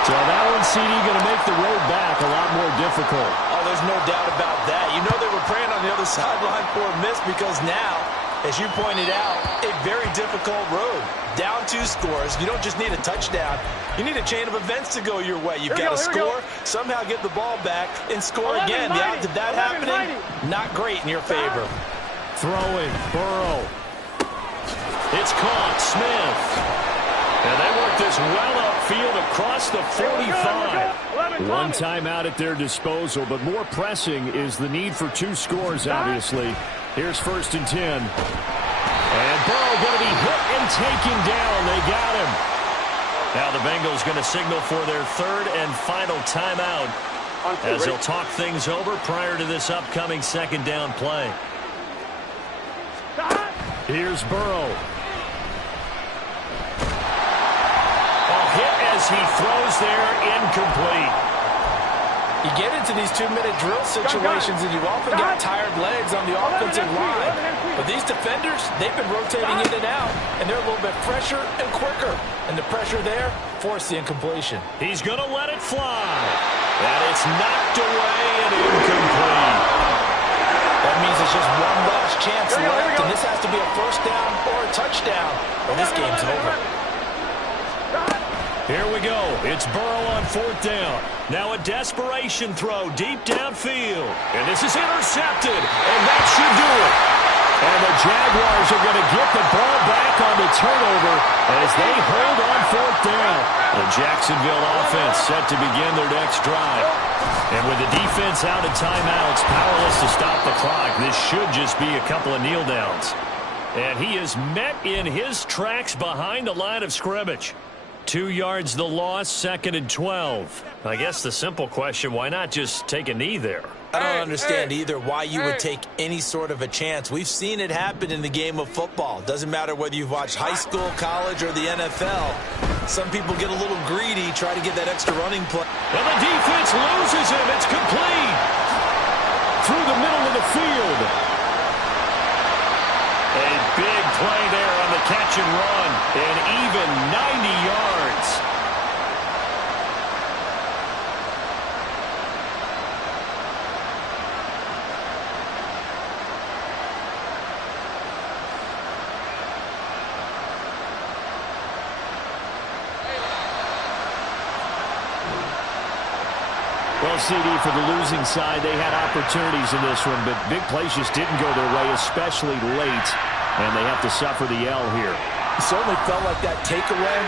So that one, CD, going to make the road back a lot more difficult. Oh, there's no doubt about that. You know they were praying on the other sideline for a miss, because now, as you pointed out, a very difficult road. Down 2 scores. You don't just need a touchdown. You need a chain of events to go your way. You've got to score, somehow get the ball back, and score again. The odds of that happening, not great in your favor. Throwing, Burrow. It's caught, Smith. And they work this well upfield across the 45. One timeout at their disposal, but more pressing is the need for 2 scores, obviously. Here's 1st and 10. And Burrow going to be hit and taken down. They got him. Now the Bengals going to signal for their 3rd and final timeout as they'll talk things over prior to this upcoming 2nd down play. Here's Burrow. A hit as he throws there, incomplete. You get into these 2-minute drill situations and you often got tired legs on the offensive line. But these defenders, they've been rotating in and out, and they're a little bit fresher and quicker. And the pressure there forced the incompletion. He's going to let it fly. And it's knocked away and incomplete. That means it's just one last chance left, and this has to be a first down or a touchdown, or this game's over. Here we go. It's Burrow on 4th down. Now a desperation throw deep downfield. And this is intercepted. And that should do it. And the Jaguars are going to get the ball back on the turnover as they hold on 4th down. The Jacksonville offense set to begin their next drive. And with the defense out of timeouts, powerless to stop the clock, this should just be a couple of kneel downs. And he is met in his tracks behind the line of scrimmage. 2 yards the loss, 2nd and 12. I guess the simple question, why not just take a knee there? I don't understand either why you would take any sort of a chance. We've seen it happen in the game of football. Doesn't matter whether you've watched high school, college, or the NFL. Some people get a little greedy, try to get that extra running play. And the defense loses him. It's complete. Through the middle of the field. A big play there on the catch and run. And even 90 yards. Well, CD, for the losing side, they had opportunities in this one, but big plays just didn't go their way, especially late, and they have to suffer the L here. It certainly felt like that takeaway,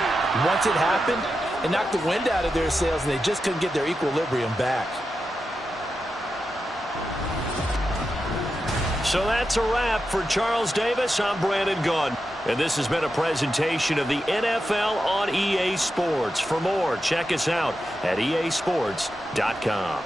once it happened, it knocked the wind out of their sails, and they just couldn't get their equilibrium back. So that's a wrap for Charles Davis. I'm Brandon Gunn. And this has been a presentation of the NFL on EA Sports. For more, check us out at easports.com.